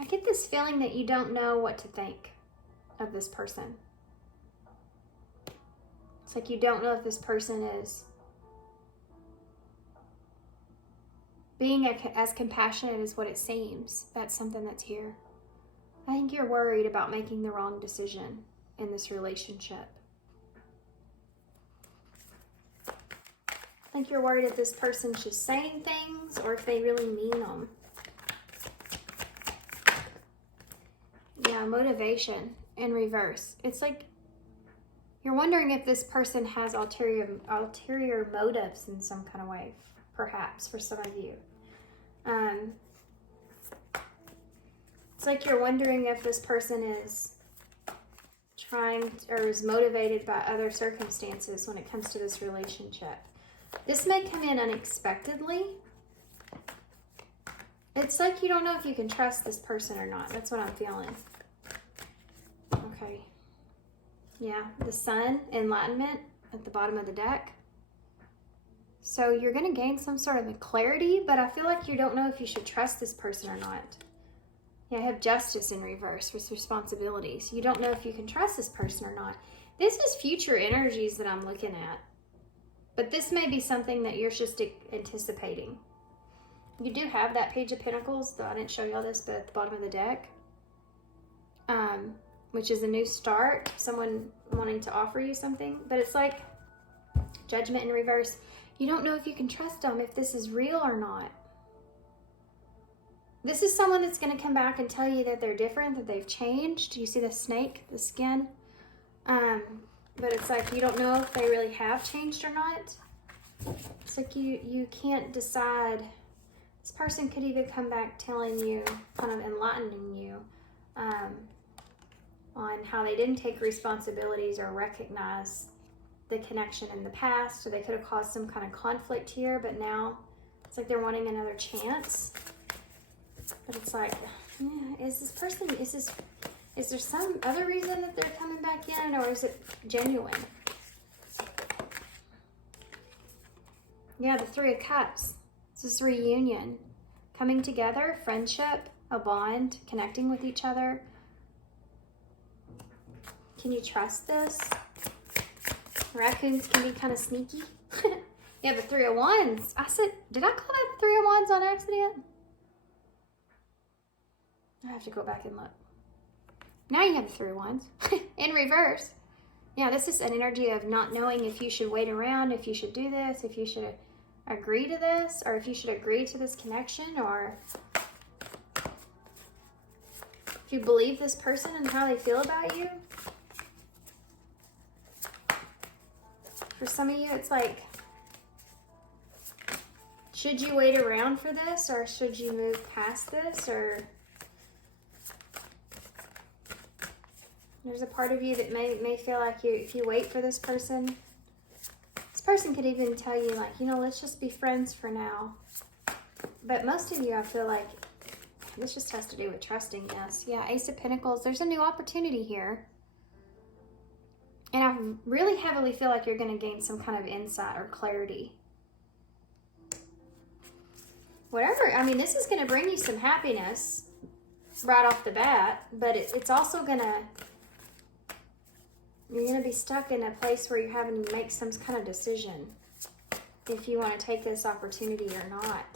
I get this feeling that you don't know what to think of this person. It's like you don't know if this person is being as compassionate as what it seems. That's something that's here. I think you're worried about making the wrong decision in this relationship. I think you're worried if this person's just saying things or if they really mean them. Yeah, motivation in reverse. It's like you're wondering if this person has ulterior motives in some kind of way, perhaps, for some of you. It's like you're wondering if this person is trying or is motivated by other circumstances when it comes to this relationship. This may come in unexpectedly. It's like you don't know if you can trust this person or not. That's what I'm feeling. Okay. Yeah, the Sun, enlightenment at the bottom of the deck. So you're going to gain some sort of a clarity, but I feel like you don't know if you should trust this person or not. Yeah, I have justice in reverse with responsibilities. You don't know if you can trust this person or not. This is future energies that I'm looking at. But this may be something that you're just anticipating. You do have that Page of Pentacles, though I didn't show y'all this, but at the bottom of the deck. Which is a new start, someone wanting to offer you something. But it's like Judgment in reverse. You don't know if you can trust them, if this is real or not. This is someone that's going to come back and tell you that they're different, that they've changed. You see the snake, the skin? But it's like you don't know if they really have changed or not. It's like you can't decide. This person could even come back telling you, kind of enlightening you, on how they didn't take responsibilities or recognize the connection in the past, or they could have caused some kind of conflict here, but now it's like they're wanting another chance. But it's like, yeah, is there some other reason that they're coming back in, or is it genuine? Yeah, the Three of Cups. This is reunion. Coming together, friendship, a bond, connecting with each other. Can you trust this? Raccoons can be kind of sneaky. You have a Three of Wands. Did I call that the Three of Wands on accident? I have to go back and look. Now you have the 3 of Wands in reverse. Yeah, this is an energy of not knowing if you should wait around, if you should do this, if you should agree to this, or if you should agree to this connection, or if you believe this person and how they feel about you. For some of you, it's like, should you wait around for this, or should you move past this, or there's a part of you that may feel like if you wait for this person could even tell you, like, you know, let's just be friends for now. But most of you, I feel like this just has to do with trusting this. Yeah, Ace of Pentacles, there's a new opportunity here. And I really heavily feel like you're going to gain some kind of insight or clarity. Whatever, I mean, this is going to bring you some happiness right off the bat, but it's also going to, you're going to be stuck in a place where you're having to make some kind of decision if you want to take this opportunity or not.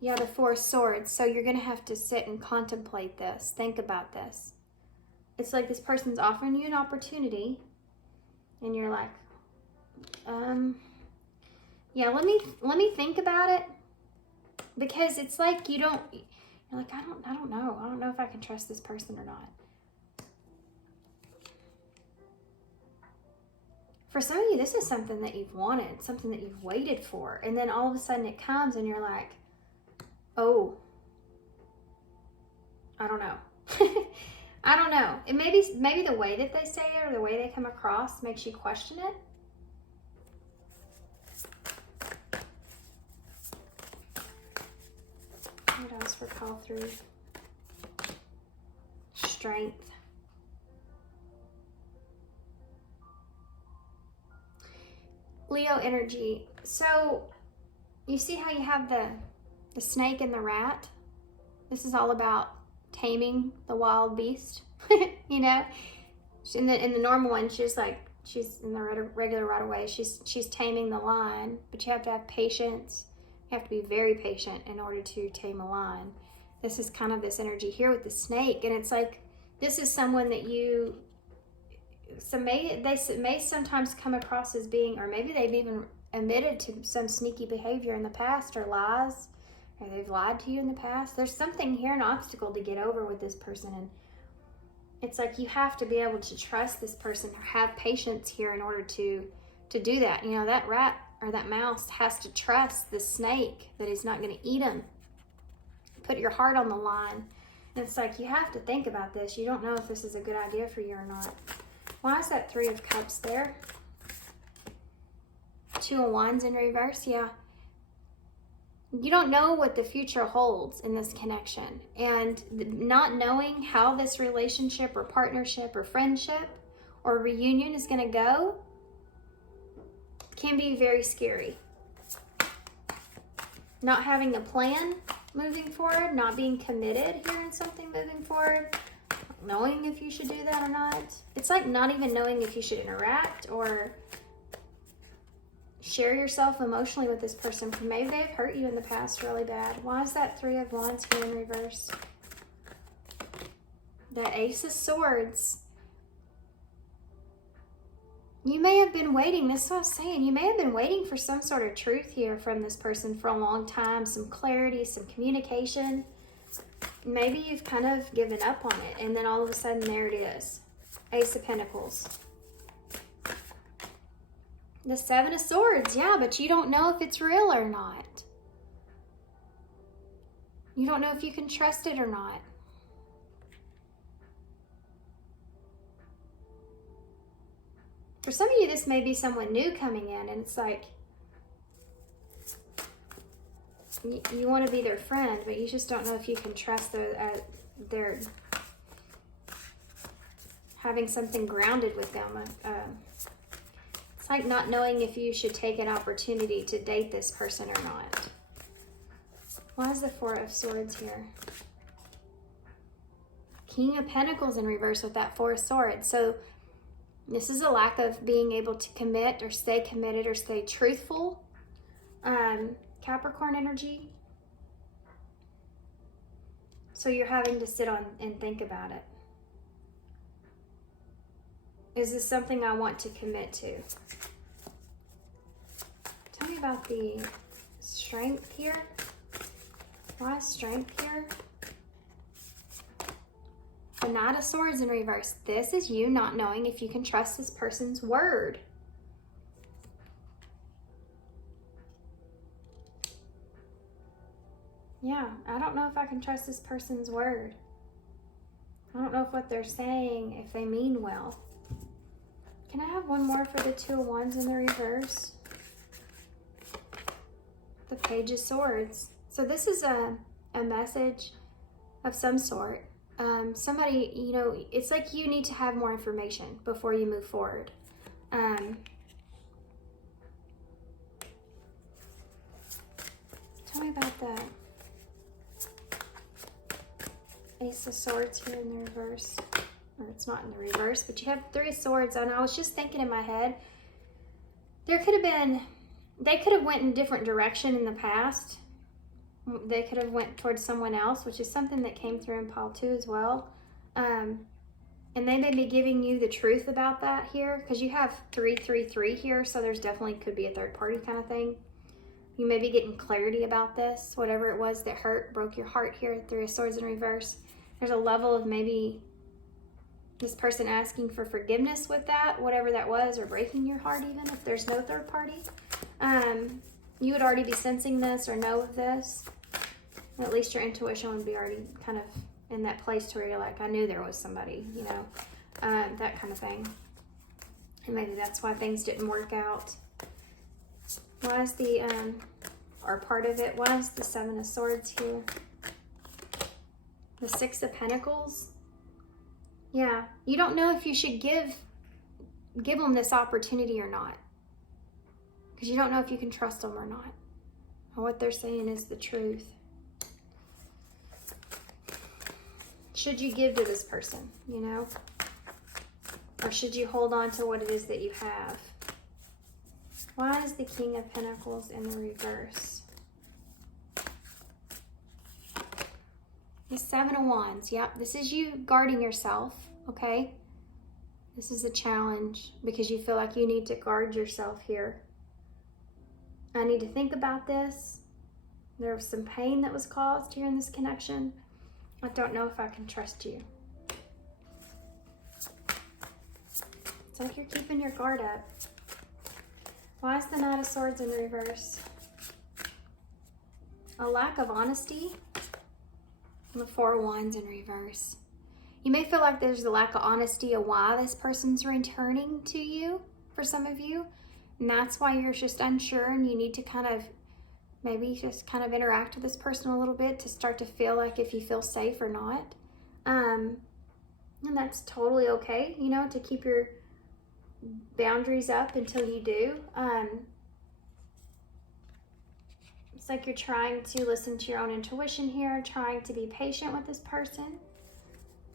Yeah, the 4 of Swords. So you're going to have to sit and contemplate this. Think about this. It's like this person's offering you an opportunity and you're like, yeah, let me think about it, because it's like you're like, I don't know. I don't know if I can trust this person or not. For some of you, this is something that you've wanted, something that you've waited for, and then all of a sudden it comes and you're like, oh, I don't know. I don't know. It maybe the way that they say it or the way they come across makes you question it. What else for call through? Strength. Leo energy. So you see how you have the snake and the rat? This is all about taming the wild beast. You know, in the normal one, she's in the regular right away. She's taming the lion, but you have to have patience. You have to be very patient in order to tame a lion. This is kind of this energy here with the snake, and it's like this is someone that they may sometimes come across as being, or maybe they've even admitted to some sneaky behavior in the past, or lies, or they've lied to you in the past. There's something here, an obstacle to get over with this person, and it's like you have to be able to trust this person or have patience here in order to do that. You know, that rat or that mouse has to trust the snake that he's not going to eat him. Put your heart on the line. And it's like you have to think about this. You don't know if this is a good idea for you or not. Why is that 3 of Cups there? 2 of Wands in reverse, yeah. You don't know what the future holds in this connection. And not knowing how this relationship or partnership or friendship or reunion is going to go can be very scary. Not having a plan moving forward, not being committed here in something moving forward, knowing if you should do that or not. It's like not even knowing if you should interact or share yourself emotionally with this person. Maybe they've hurt you in the past really bad. Why is that 3 of Wands here in reverse? The Ace of Swords. You may have been waiting, this is what I was saying, you may have been waiting for some sort of truth here from this person for a long time, some clarity, some communication. Maybe you've kind of given up on it, and then all of a sudden there it is. Ace of Pentacles. The 7 of Swords, yeah, but you don't know if it's real or not. You don't know if you can trust it or not. For some of you, this may be someone new coming in, and it's like, you want to be their friend, but you just don't know if you can trust their having something grounded with them. It's like not knowing if you should take an opportunity to date this person or not. Why is the 4 of Swords here? King of Pentacles in reverse with that 4 of Swords. So this is a lack of being able to commit or stay committed or stay truthful. Capricorn energy. So you're having to sit on and think about it. Is this something I want to commit to? Tell me about the strength here. Why strength here? The Knight of Swords in reverse. This is you not knowing if you can trust this person's word. Yeah, I don't know if I can trust this person's word. I don't know if what they're saying, if they mean well. Can I have one more for the Two of Wands in the reverse? The Page of Swords. So this is a message of some sort. Somebody, you know, it's like you need to have more information before you move forward. Tell me about the Ace of Swords here in the reverse. Or it's not in the reverse, but you have Three of Swords. And I was just thinking in my head, there could have been, they could have went in a different direction in the past. They could have went towards someone else, which is something that came through in pile 2 as well. And they may be giving you the truth about that here, because you have 333 here, so there's definitely could be a third party kind of thing. You may be getting clarity about this, whatever it was that hurt, broke your heart here, Three of Swords in reverse. There's a level of maybe this person asking for forgiveness with that, whatever that was, or breaking your heart even if there's no third party. You would already be sensing this or know of this. At least your intuition would be already kind of in that place to where you're like, I knew there was somebody, you know, that kind of thing. And maybe that's why things didn't work out. Why is the, or part of it, why is the Seven of Swords here? The Six of Pentacles. Yeah, you don't know if you should give them this opportunity or not. Because you don't know if you can trust them or not. Or what they're saying is the truth. Should you give to this person, you know? Or should you hold on to what it is that you have? Why is the King of Pentacles in the reverse? The Seven of Wands. Yep, this is you guarding yourself, okay? This is a challenge because you feel like you need to guard yourself here. I need to think about this. There was some pain that was caused here in this connection. I don't know if I can trust you. It's like you're keeping your guard up. Why is the Knight of Swords in reverse? A lack of honesty. And the Four of Wands in reverse. You may feel like there's a lack of honesty of why this person's returning to you for some of you. And that's why you're just unsure and you need to kind of maybe just kind of interact with this person a little bit to start to feel like if you feel safe or not. And that's totally okay, you know, to keep your boundaries up until you do. It's like you're trying to listen to your own intuition here, trying to be patient with this person.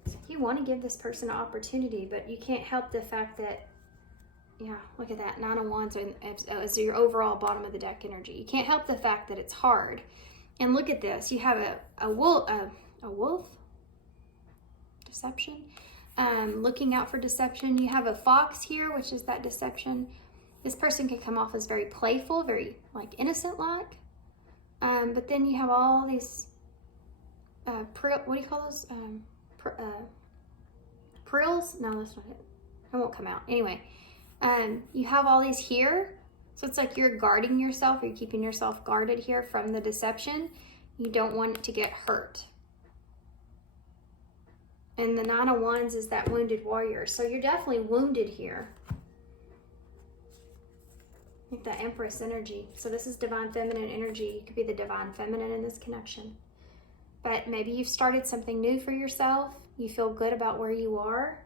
It's like you want to give this person an opportunity, but you can't help the fact that, yeah, look at that. Nine of Wands is your overall bottom of the deck energy. You can't help the fact that it's hard. And look at this. You have a wolf? Deception? Looking out for deception. You have a fox here, which is that deception. This person can come off as very playful, very like innocent-like. But then you have all these, what do you call those? Prills? No, that's not it. It won't come out. Anyway, you have all these here. So it's like you're guarding yourself, or you're keeping yourself guarded here from the deception. You don't want it to get hurt. And the Nine of Wands is that wounded warrior. So you're definitely wounded here. Like that Empress energy. So this is divine feminine energy. You could be the divine feminine in this connection. But maybe you've started something new for yourself. You feel good about where you are.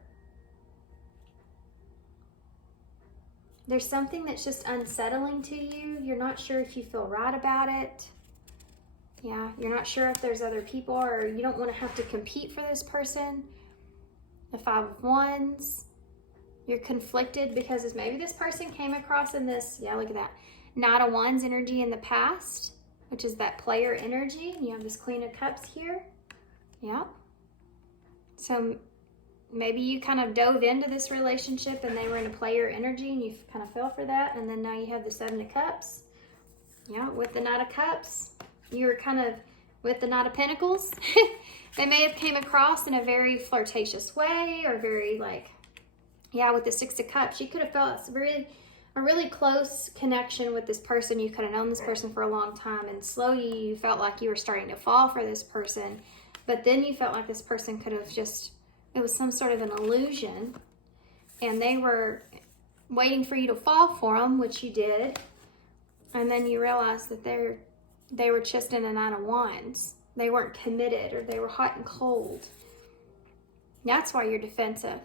There's something that's just unsettling to you. You're not sure if you feel right about it. Yeah, you're not sure if there's other people, or you don't want to have to compete for this person. The Five of Wands. You're conflicted because maybe this person came across in this, yeah, look at that, Knight of Wands energy in the past, which is that player energy. And you have this Queen of Cups here. Yeah. So maybe you kind of dove into this relationship and they were in a player energy and you kind of fell for that. And then now you have the Seven of Cups. Yeah, with the Knight of Cups. You were kind of with the Knight of Pentacles. They may have came across in a very flirtatious way or very like, yeah, with the Six of Cups. You could have felt a really close connection with this person. You could have known this person for a long time, and slowly you felt like you were starting to fall for this person. But then you felt like this person could have just, it was some sort of an illusion, and they were waiting for you to fall for them, which you did. And then you realized that they were just in a Nine of Wands. They weren't committed, or they were hot and cold. That's why you're defensive.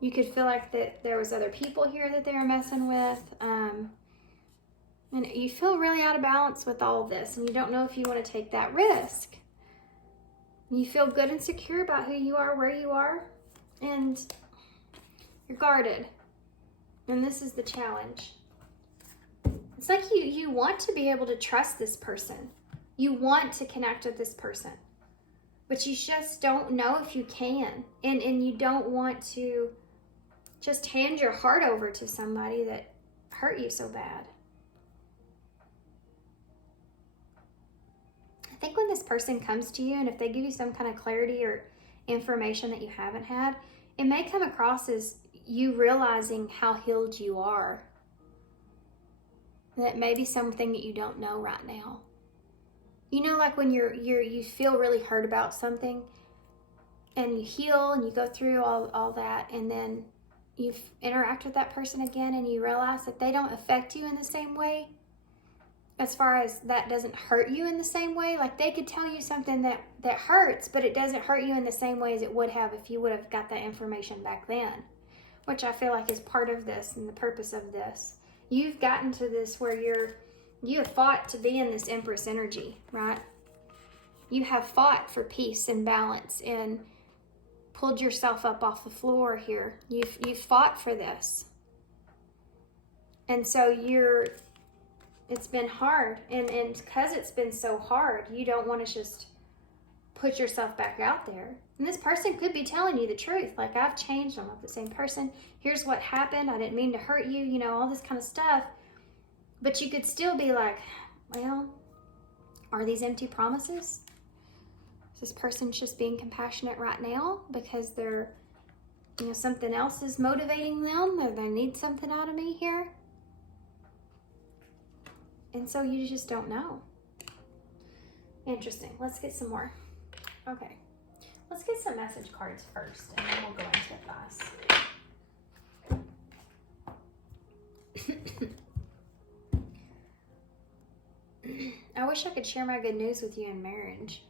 You could feel like that there was other people here that they were messing with. And you feel really out of balance with all of this, and you don't know if you want to take that risk. You feel good and secure about who you are, where you are, and you're guarded. And this is the challenge. It's like you want to be able to trust this person. You want to connect with this person, but you just don't know if you can. And you don't want to just hand your heart over to somebody that hurt you so bad. I think when this person comes to you, and if they give you some kind of clarity or information that you haven't had, it may come across as you realizing how healed you are. That may be something that you don't know right now. You know, like when you feel really hurt about something, and you heal and you go through all that, and then you interact with that person again and you realize that they don't affect you in the same way. As far as that doesn't hurt you in the same way. Like they could tell you something that hurts, but it doesn't hurt you in the same way as it would have if you would have got that information back then. Which I feel like is part of this and the purpose of this. You've gotten to this where you have fought to be in this Empress energy, right? You have fought for peace and balance and pulled yourself up off the floor here. You've fought for this. And so it's been hard. And because it's been so hard, you don't want to just put yourself back out there. And this person could be telling you the truth. Like, I've changed, I'm not the same person. Here's what happened. I didn't mean to hurt you, you know, all this kind of stuff. But you could still be like, well, are these empty promises? Is this person just being compassionate right now because they're, you know, something else is motivating them, or they need something out of me here? And so you just don't know. Interesting. Let's get some more. Okay. Let's get some message cards first, and then we'll go into advice. I wish I could share my good news with you in marriage.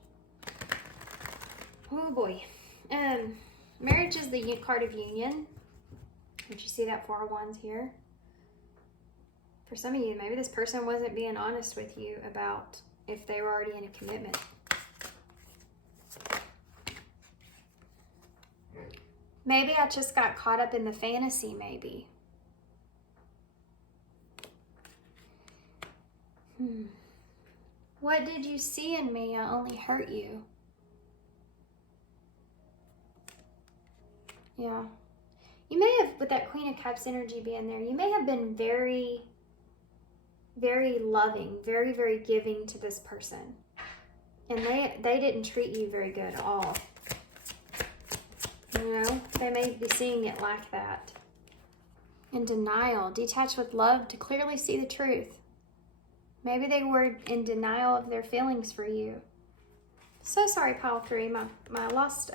Oh boy. Marriage is the card of union. Don't you see that Four of Wands here? For some of you, maybe this person wasn't being honest with you about if they were already in a commitment. Maybe I just got caught up in the fantasy, maybe. What did you see in me? I only hurt you. Yeah. You may have, with that Queen of Cups energy being there, you may have been very, very loving, very, very giving to this person. And they didn't treat you very good at all. You know, they may be seeing it like that. In denial, detached with love to clearly see the truth. Maybe they were in denial of their feelings for you. So sorry, pile 3. My lost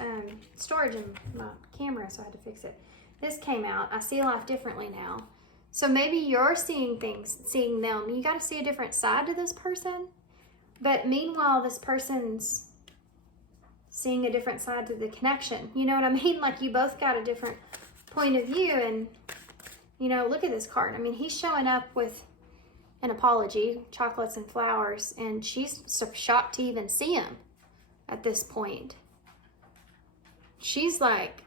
storage in my camera, so I had to fix it. This came out. I see life differently now. So maybe you're seeing things, seeing them. You got to see a different side to this person. But meanwhile, this person's seeing a different side to the connection. You know what I mean? Like, you both got a different point of view. And, you know, look at this card. I mean, he's showing up with an apology, chocolates and flowers, and she's so shocked to even see him at this point. She's like,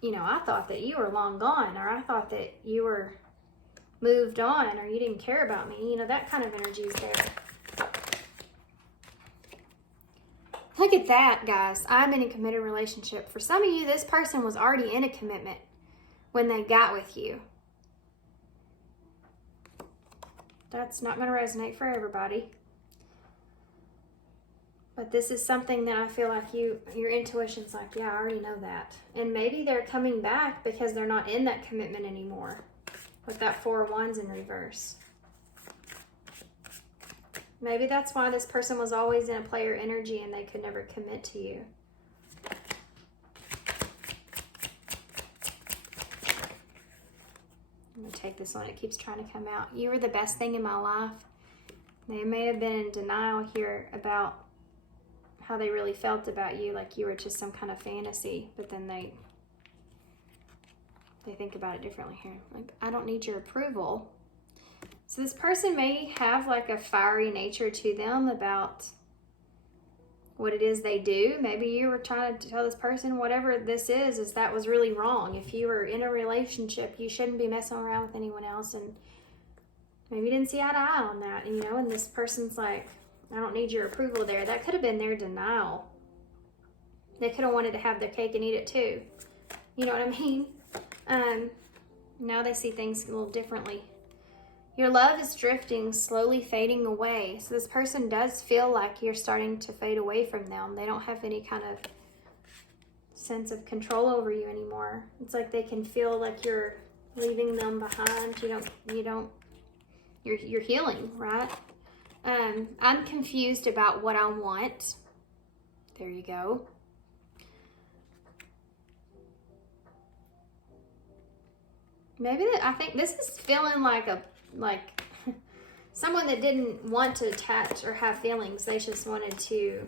you know, I thought that you were long gone, or I thought that you were moved on, or you didn't care about me. You know, that kind of energy is there. Look at that, guys. I'm in a committed relationship. For some of you, this person was already in a commitment when they got with you. That's not going to resonate for everybody. But this is something that I feel like your intuition's like, yeah, I already know that. And maybe they're coming back because they're not in that commitment anymore. With that 4 of Wands in reverse. Maybe that's why this person was always in a player energy and they could never commit to you. I'm going to take this one. It keeps trying to come out. You were the best thing in my life. They may have been in denial here about how they really felt about you, like you were just some kind of fantasy, but then they think about it differently here. Like, I don't need your approval. So this person may have like a fiery nature to them about what it is they do. Maybe you were trying to tell this person whatever this is that was really wrong. If you were in a relationship, you shouldn't be messing around with anyone else, and maybe you didn't see eye to eye on that, you know, and this person's like, I don't need your approval there. That could have been their denial. They could have wanted to have their cake and eat it too. You know what I mean? Now they see things a little differently. Your love is drifting, slowly fading away. So this person does feel like you're starting to fade away from them. They don't have any kind of sense of control over you anymore. It's like they can feel like you're leaving them behind. You're healing, right? I'm confused about what I want. There you go. Maybe I think this is feeling like someone that didn't want to attach or have feelings. They just wanted to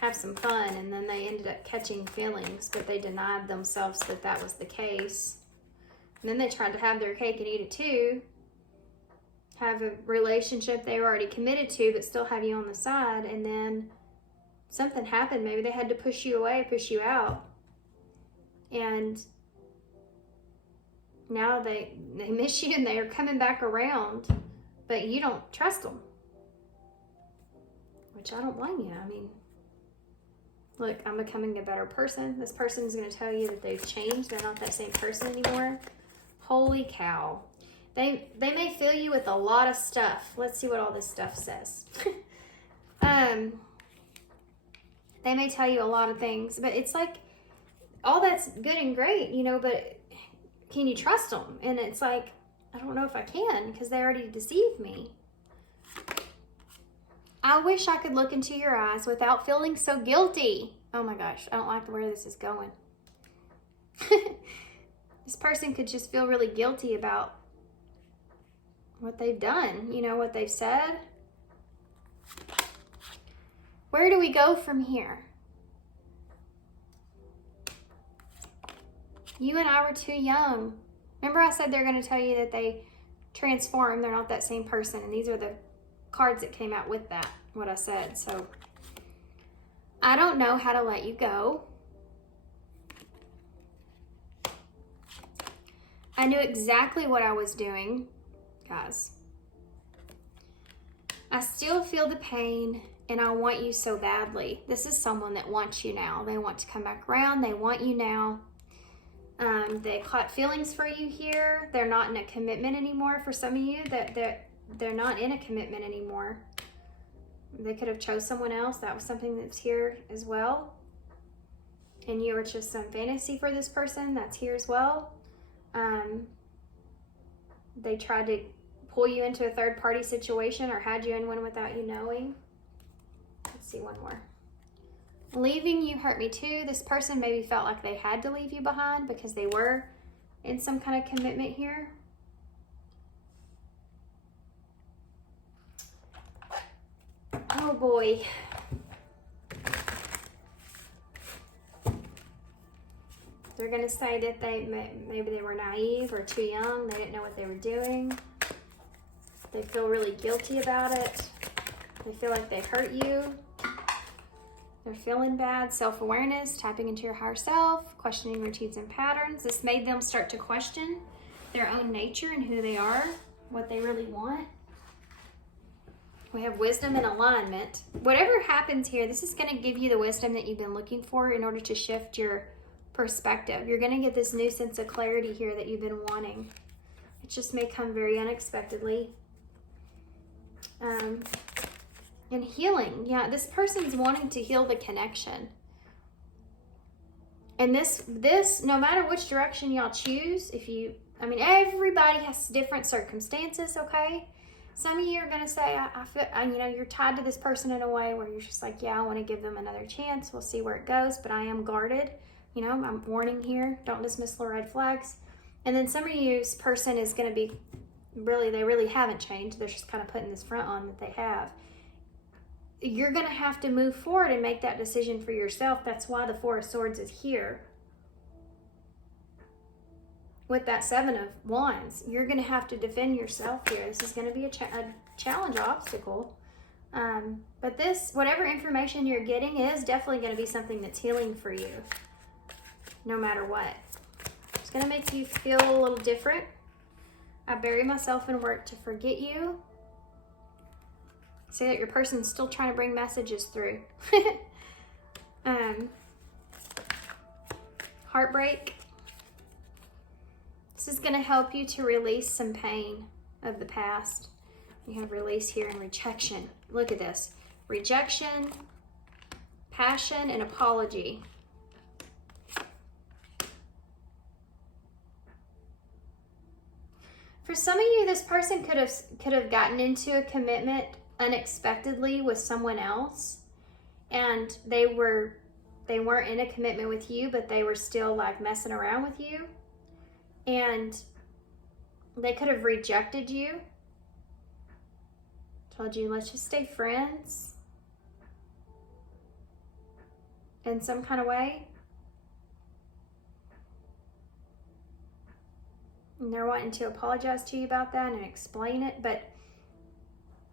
have some fun, and then they ended up catching feelings, but they denied themselves that was the case. And then they tried to have their cake and eat it too. Have a relationship they were already committed to, but still have you on the side, and then something happened. Maybe they had to push you away, push you out. And now they miss you and they are coming back around, but you don't trust them. Which I don't blame you. I mean, look, I'm becoming a better person. This person is going to tell you that they've changed. They're not that same person anymore. Holy cow. They may fill you with a lot of stuff. Let's see what all this stuff says. They may tell you a lot of things, but it's like, all that's good and great, you know, but can you trust them? And it's like, I don't know if I can, because they already deceived me. I wish I could look into your eyes without feeling so guilty. Oh my gosh, I don't like where this is going. This person could just feel really guilty about what they've done, you know, what they've said. Where do we go from here? You and I were too young. Remember I said they're going to tell you that they transform. They're not that same person. And these are the cards that came out with that, what I said. So I don't know how to let you go. I knew exactly what I was doing, guys. I still feel the pain, and I want you so badly. This is someone that wants you now. They want to come back around. They want you now. They caught feelings for you here. They're not in a commitment anymore. For some of you, they're not in a commitment anymore. They could have chose someone else. That was something that's here as well. And you were just some fantasy for this person. That's here as well. They tried to pull you into a third-party situation or had you in one without you knowing. Let's see one more. Leaving you hurt me too. This person maybe felt like they had to leave you behind because they were in some kind of commitment here. Oh boy. They're going to say that maybe they were naive or too young. They didn't know what they were doing. They feel really guilty about it. They feel like they hurt you. They're feeling bad. Self-awareness, tapping into your higher self, questioning routines and patterns. This made them start to question their own nature and who they are, what they really want. We have wisdom and alignment. Whatever happens here, this is going to give you the wisdom that you've been looking for in order to shift your perspective. You're going to get this new sense of clarity here that you've been wanting. It just may come very unexpectedly. And healing. Yeah, this person's wanting to heal the connection. And this, no matter which direction y'all choose, everybody has different circumstances, okay? Some of you are going to say, I feel, you're tied to this person in a way where you're just like, yeah, I want to give them another chance. We'll see where it goes, but I am guarded. I'm warning here. Don't dismiss the red flags. And then some of you's person is going to be, they really haven't changed. They're just kind of putting this front on that they have. You're going to have to move forward and make that decision for yourself. That's why the Four of Swords is here. With that Seven of Wands, you're going to have to defend yourself here. This is going to be a challenge, obstacle. But this, whatever information you're getting is definitely going to be something that's healing for you, no matter what. It's going to make you feel a little different. I bury myself in work to forget you. Say that your person's still trying to bring messages through. Heartbreak. This is going to help you to release some pain of the past. You have release here and rejection. Look at this. Rejection, passion, and apology. For some of you, this person could have gotten into a commitment unexpectedly with someone else, and they weren't in a commitment with you, but they were still like messing around with you. And they could have rejected you. Told you, let's just stay friends. In some kind of way. And they're wanting to apologize to you about that and explain it. But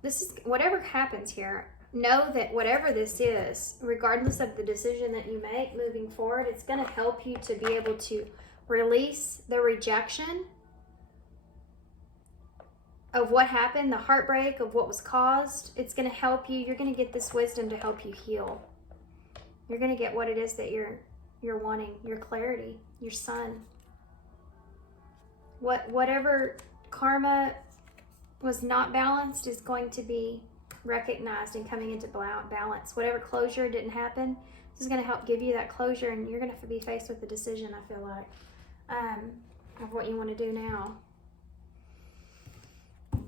this is, whatever happens here, know that whatever this is, regardless of the decision that you make moving forward, it's going to help you to be able to release the rejection of what happened, the heartbreak of what was caused. It's going to help you. You're going to get this wisdom to help you heal. You're going to get what it is that you're wanting, your clarity, your sun. Whatever karma was not balanced is going to be recognized and coming into balance. Whatever closure didn't happen, this is going to help give you that closure, and you're going to be faced with the decision, I feel like, of what you want to do now.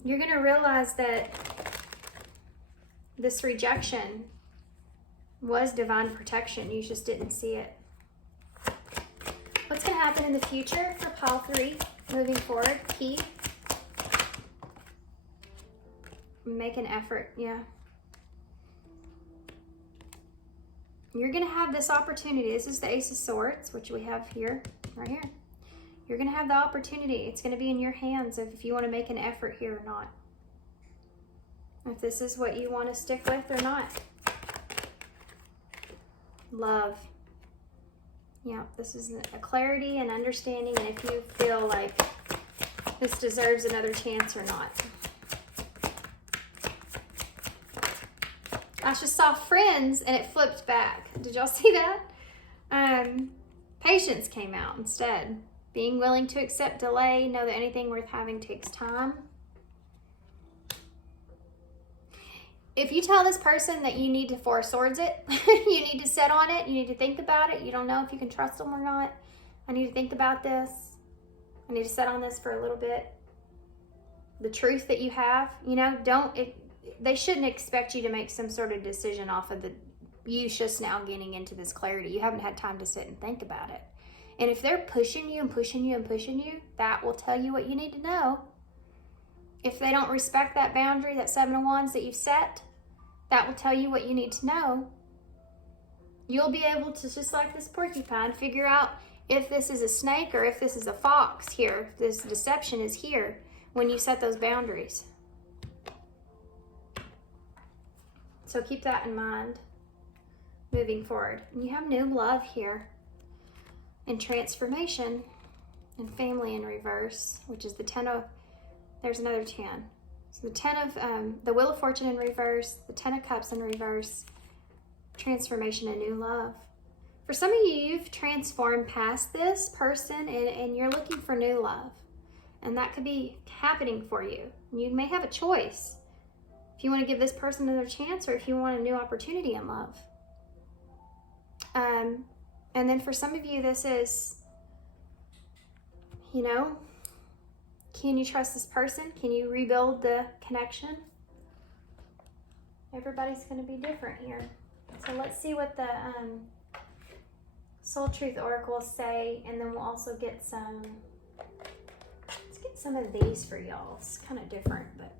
You're going to realize that this rejection was divine protection. You just didn't see it. What's going to happen in the future for pile 3 moving forward? Key. Make an effort. Yeah. You're going to have this opportunity. This is the Ace of Swords, which we have here, right here. You're going to have the opportunity. It's going to be in your hands if you want to make an effort here or not. If this is what you want to stick with or not. Love. Yeah, this is a clarity and understanding, and if you feel like this deserves another chance or not. I just saw friends and it flipped back. Did y'all see that? Patience came out instead. Being willing to accept delay, know that anything worth having takes time. If you tell this person that you need to Four Swords it, you need to sit on it, you need to think about it, you don't know if you can trust them or not, I need to think about this, I need to sit on this for a little bit. The truth that you have, they shouldn't expect you to make some sort of decision off of you just now getting into this clarity. You haven't had time to sit and think about it. And if they're pushing you and pushing you and pushing you, that will tell you what you need to know. If they don't respect that boundary, that Seven of Wands that you've set, that will tell you what you need to know. You'll be able to, just like this porcupine, figure out if this is a snake or if this is a fox here, if this deception is here when you set those boundaries. So keep that in mind moving forward. And you have new love here and transformation and family in reverse, which is the 10 of, there's another 10. So the Wheel of Fortune in reverse, the Ten of Cups in reverse, transformation and new love. For some of you, you've transformed past this person and you're looking for new love. And that could be happening for you. You may have a choice if you want to give this person another chance or if you want a new opportunity in love. And then for some of you, this is, you know, can you trust this person? Can you rebuild the connection? Everybody's going to be different here. So let's see what the Soul Truth Oracles say, and then we'll also get some, let's get some of these for y'all. It's kind of different, but.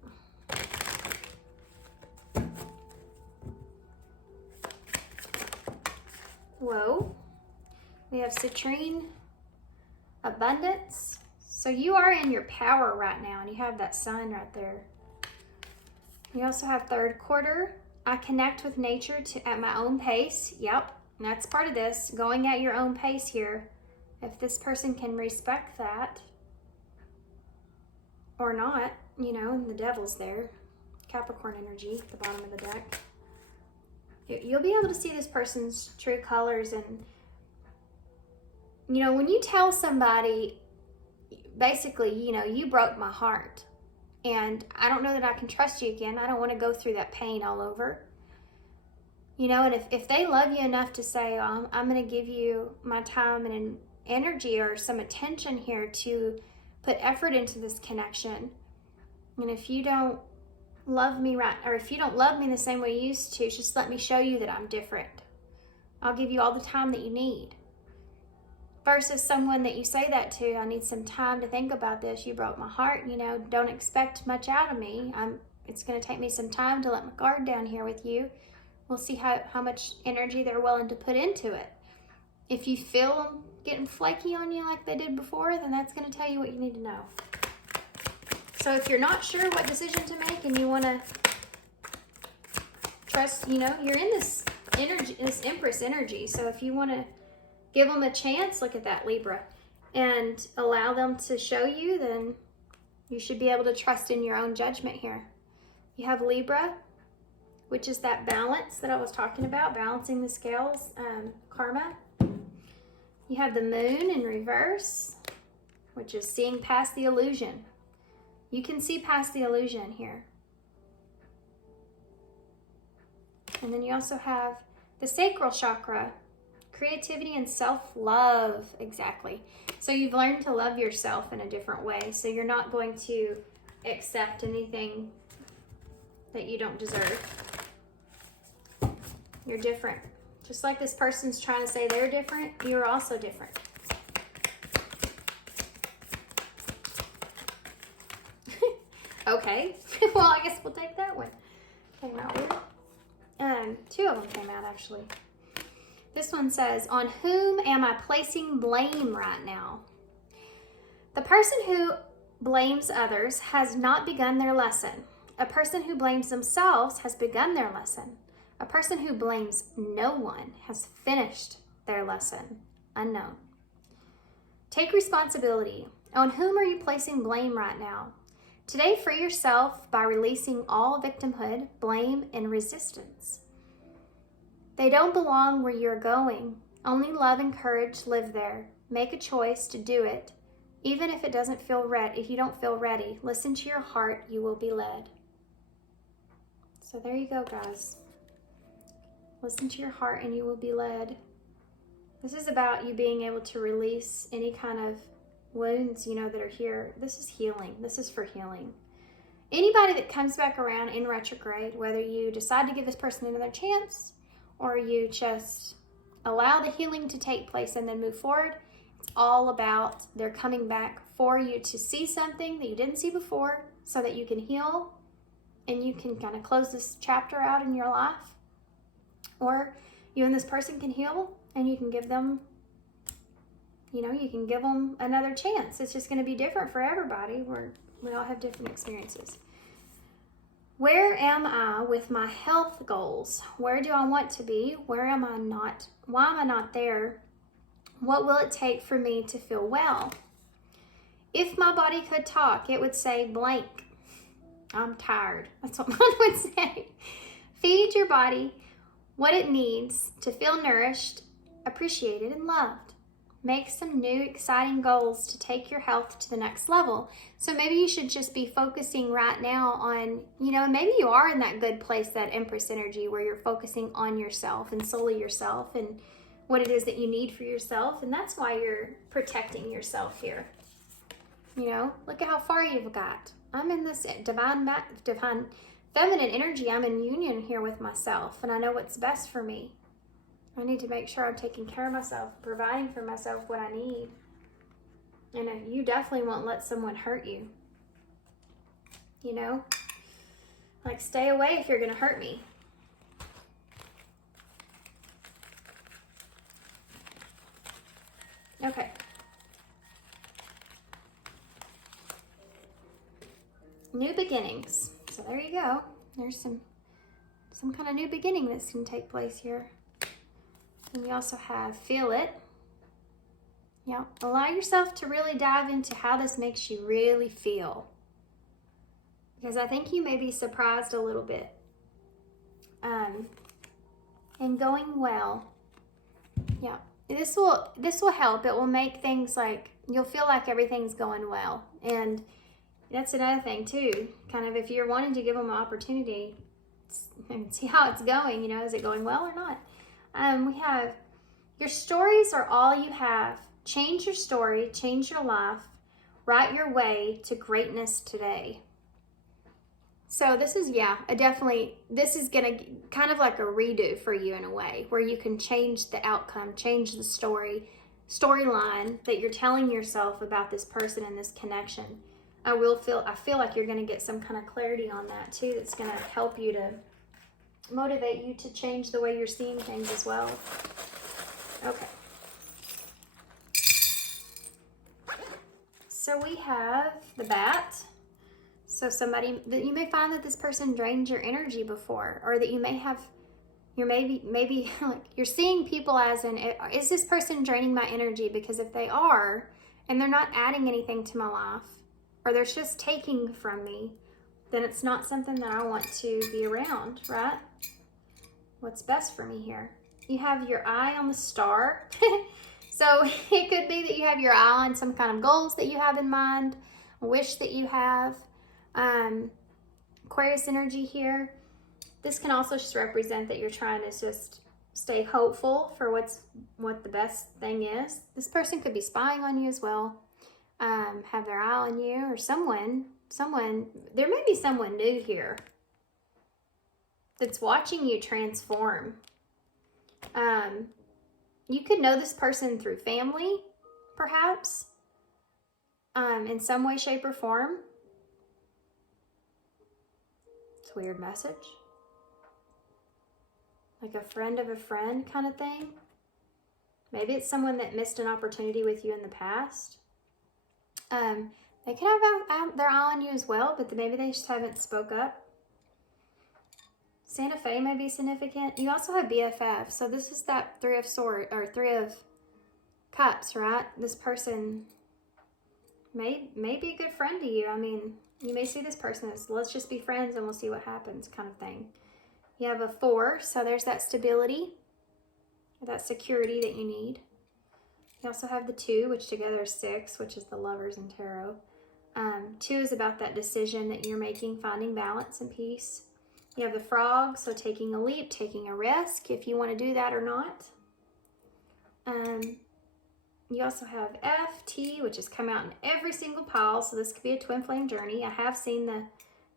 Whoa. We have citrine, abundance. So you are in your power right now, and you have that sun right there. You also have third quarter. I connect with nature at my own pace. Yep, that's part of this. Going at your own pace here. If this person can respect that or not, you know, and the devil's there. Capricorn energy at the bottom of the deck. You'll be able to see this person's true colors. And, you know, when you tell somebody, basically, you know, you broke my heart and I don't know that I can trust you again. I don't want to go through that pain all over. You know, and if they love you enough to say, oh, I'm going to give you my time and energy or some attention here to put effort into this connection. And if you don't love me right, or if you don't love me the same way you used to, just let me show you that I'm different. I'll give you all the time that you need. Versus someone that you say that to, I need some time to think about this. You broke my heart, you know, don't expect much out of me. It's going to take me some time to let my guard down here with you. We'll see how much energy they're willing to put into it. If you feel them getting flaky on you like they did before, then that's going to tell you what you need to know. So if you're not sure what decision to make and you want to trust, you know, you're in this energy, this Empress energy. So if you want to give them a chance, look at that, Libra, and allow them to show you, then you should be able to trust in your own judgment here. You have Libra, which is that balance that I was talking about, balancing the scales, karma. You have the Moon in reverse, which is seeing past the illusion. You can see past the illusion here. And then you also have the sacral chakra, creativity and self-love, exactly. So you've learned to love yourself in a different way. So you're not going to accept anything that you don't deserve. You're different. Just like this person's trying to say they're different, you're also different. Okay, well, I guess we'll take that one. Came out weird. Two of them came out, actually. This one says, on whom am I placing blame right now? The person who blames others has not begun their lesson. A person who blames themselves has begun their lesson. A person who blames no one has finished their lesson. Unknown. Take responsibility. On whom are you placing blame right now? Today, free yourself by releasing all victimhood, blame, and resistance. They don't belong where you're going. Only love and courage live there. Make a choice to do it. Even if it doesn't feel ready, if you don't feel ready, listen to your heart, you will be led. So there you go, guys. Listen to your heart and you will be led. This is about you being able to release any kind of wounds, you know, that are here. This is healing. This is for healing. Anybody that comes back around in retrograde, whether you decide to give this person another chance or you just allow the healing to take place and then move forward, it's all about they're coming back for you to see something that you didn't see before so that you can heal and you can kind of close this chapter out in your life. Or you and this person can heal and you can give them, you know, you can give them another chance. It's just going to be different for everybody. We all have different experiences. Where am I with my health goals? Where do I want to be? Where am I not? Why am I not there? What will it take for me to feel well? If my body could talk, it would say blank. I'm tired. That's what mine would say. Feed your body what it needs to feel nourished, appreciated, and loved. Make some new exciting goals to take your health to the next level. So maybe you should just be focusing right now on, maybe you are in that good place, that Empress energy, where you're focusing on yourself and solely yourself and what it is that you need for yourself. And that's why you're protecting yourself here. Look at how far you've got. I'm in this divine feminine energy. I'm in union here with myself, and I know what's best for me. I need to make sure I'm taking care of myself, providing for myself what I need. And you definitely won't let someone hurt you. Like, stay away if you're going to hurt me. Okay. New beginnings. So there you go. There's some kind of new beginning that's going to take place here. And we also have feel it. Yeah, allow yourself to really dive into how this makes you really feel. Because I think you may be surprised a little bit. And going well. Yeah, this will help. It will make things like, you'll feel like everything's going well. And that's another thing too. Kind of, if you're wanting to give them an opportunity and see how it's going, is it going well or not? We have, your stories are all you have. Change your story, change your life, write your way to greatness today. So this is, this is going to kind of like a redo for you in a way, where you can change the outcome, change the storyline that you're telling yourself about this person and this connection. I feel like you're going to get some kind of clarity on that too. That's going to help you to motivate you to change the way you're seeing things as well. Okay. So we have the bat. So somebody that you may find that this person drained your energy before, or that you may have, maybe like you're seeing people as in, is this person draining my energy? Because if they are, and they're not adding anything to my life, or they're just taking from me, then it's not something that I want to be around, right? What's best for me here? You have your eye on the star. So it could be that you have your eye on some kind of goals that you have in mind, a wish that you have. Aquarius energy here. This can also just represent that you're trying to just stay hopeful for what the best thing is. This person could be spying on you as well. Have their eye on you, or someone, there may be someone new here that's watching you transform. You could know this person through family, perhaps, in some way, shape, or form. It's a weird message. Like a friend of a friend kind of thing. Maybe it's someone that missed an opportunity with you in the past. They could have their eye on you as well, but maybe they just haven't spoke up. Santa Fe may be significant. You also have BFF. So this is that Three of Cups, right? This person may be a good friend to you. I mean, you may see this person as, let's just be friends and we'll see what happens kind of thing. You have a 4, so there's that stability, that security that you need. You also have the 2, which together is 6, which is the Lovers in Tarot. 2 is about that decision that you're making, finding balance and peace. You have the Frog, so taking a leap, taking a risk, if you want to do that or not. You also have F, T, which has come out in every single pile, so this could be a twin flame journey. I have seen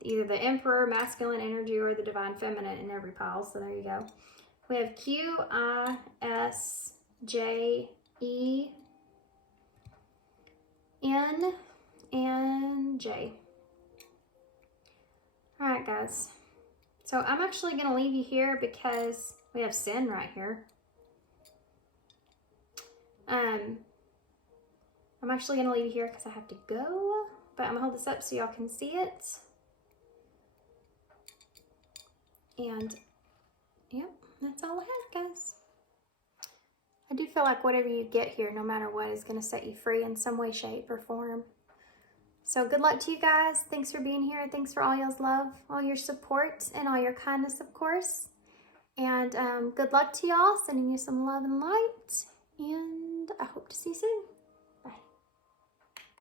either the Emperor, masculine energy, or the divine feminine in every pile, so there you go. We have Q, I, S, J, E, N, and J. All right, guys. So I'm actually going to leave you here because we have Sin right here. I'm actually going to leave you here because I have to go, but I'm going to hold this up so y'all can see it. And, yep, that's all I have, guys. I do feel like whatever you get here, no matter what, is going to set you free in some way, shape, or form. So good luck to you guys. Thanks for being here. Thanks for all y'all's love, all your support, and all your kindness, of course. And good luck to y'all. Sending you some love and light. And I hope to see you soon.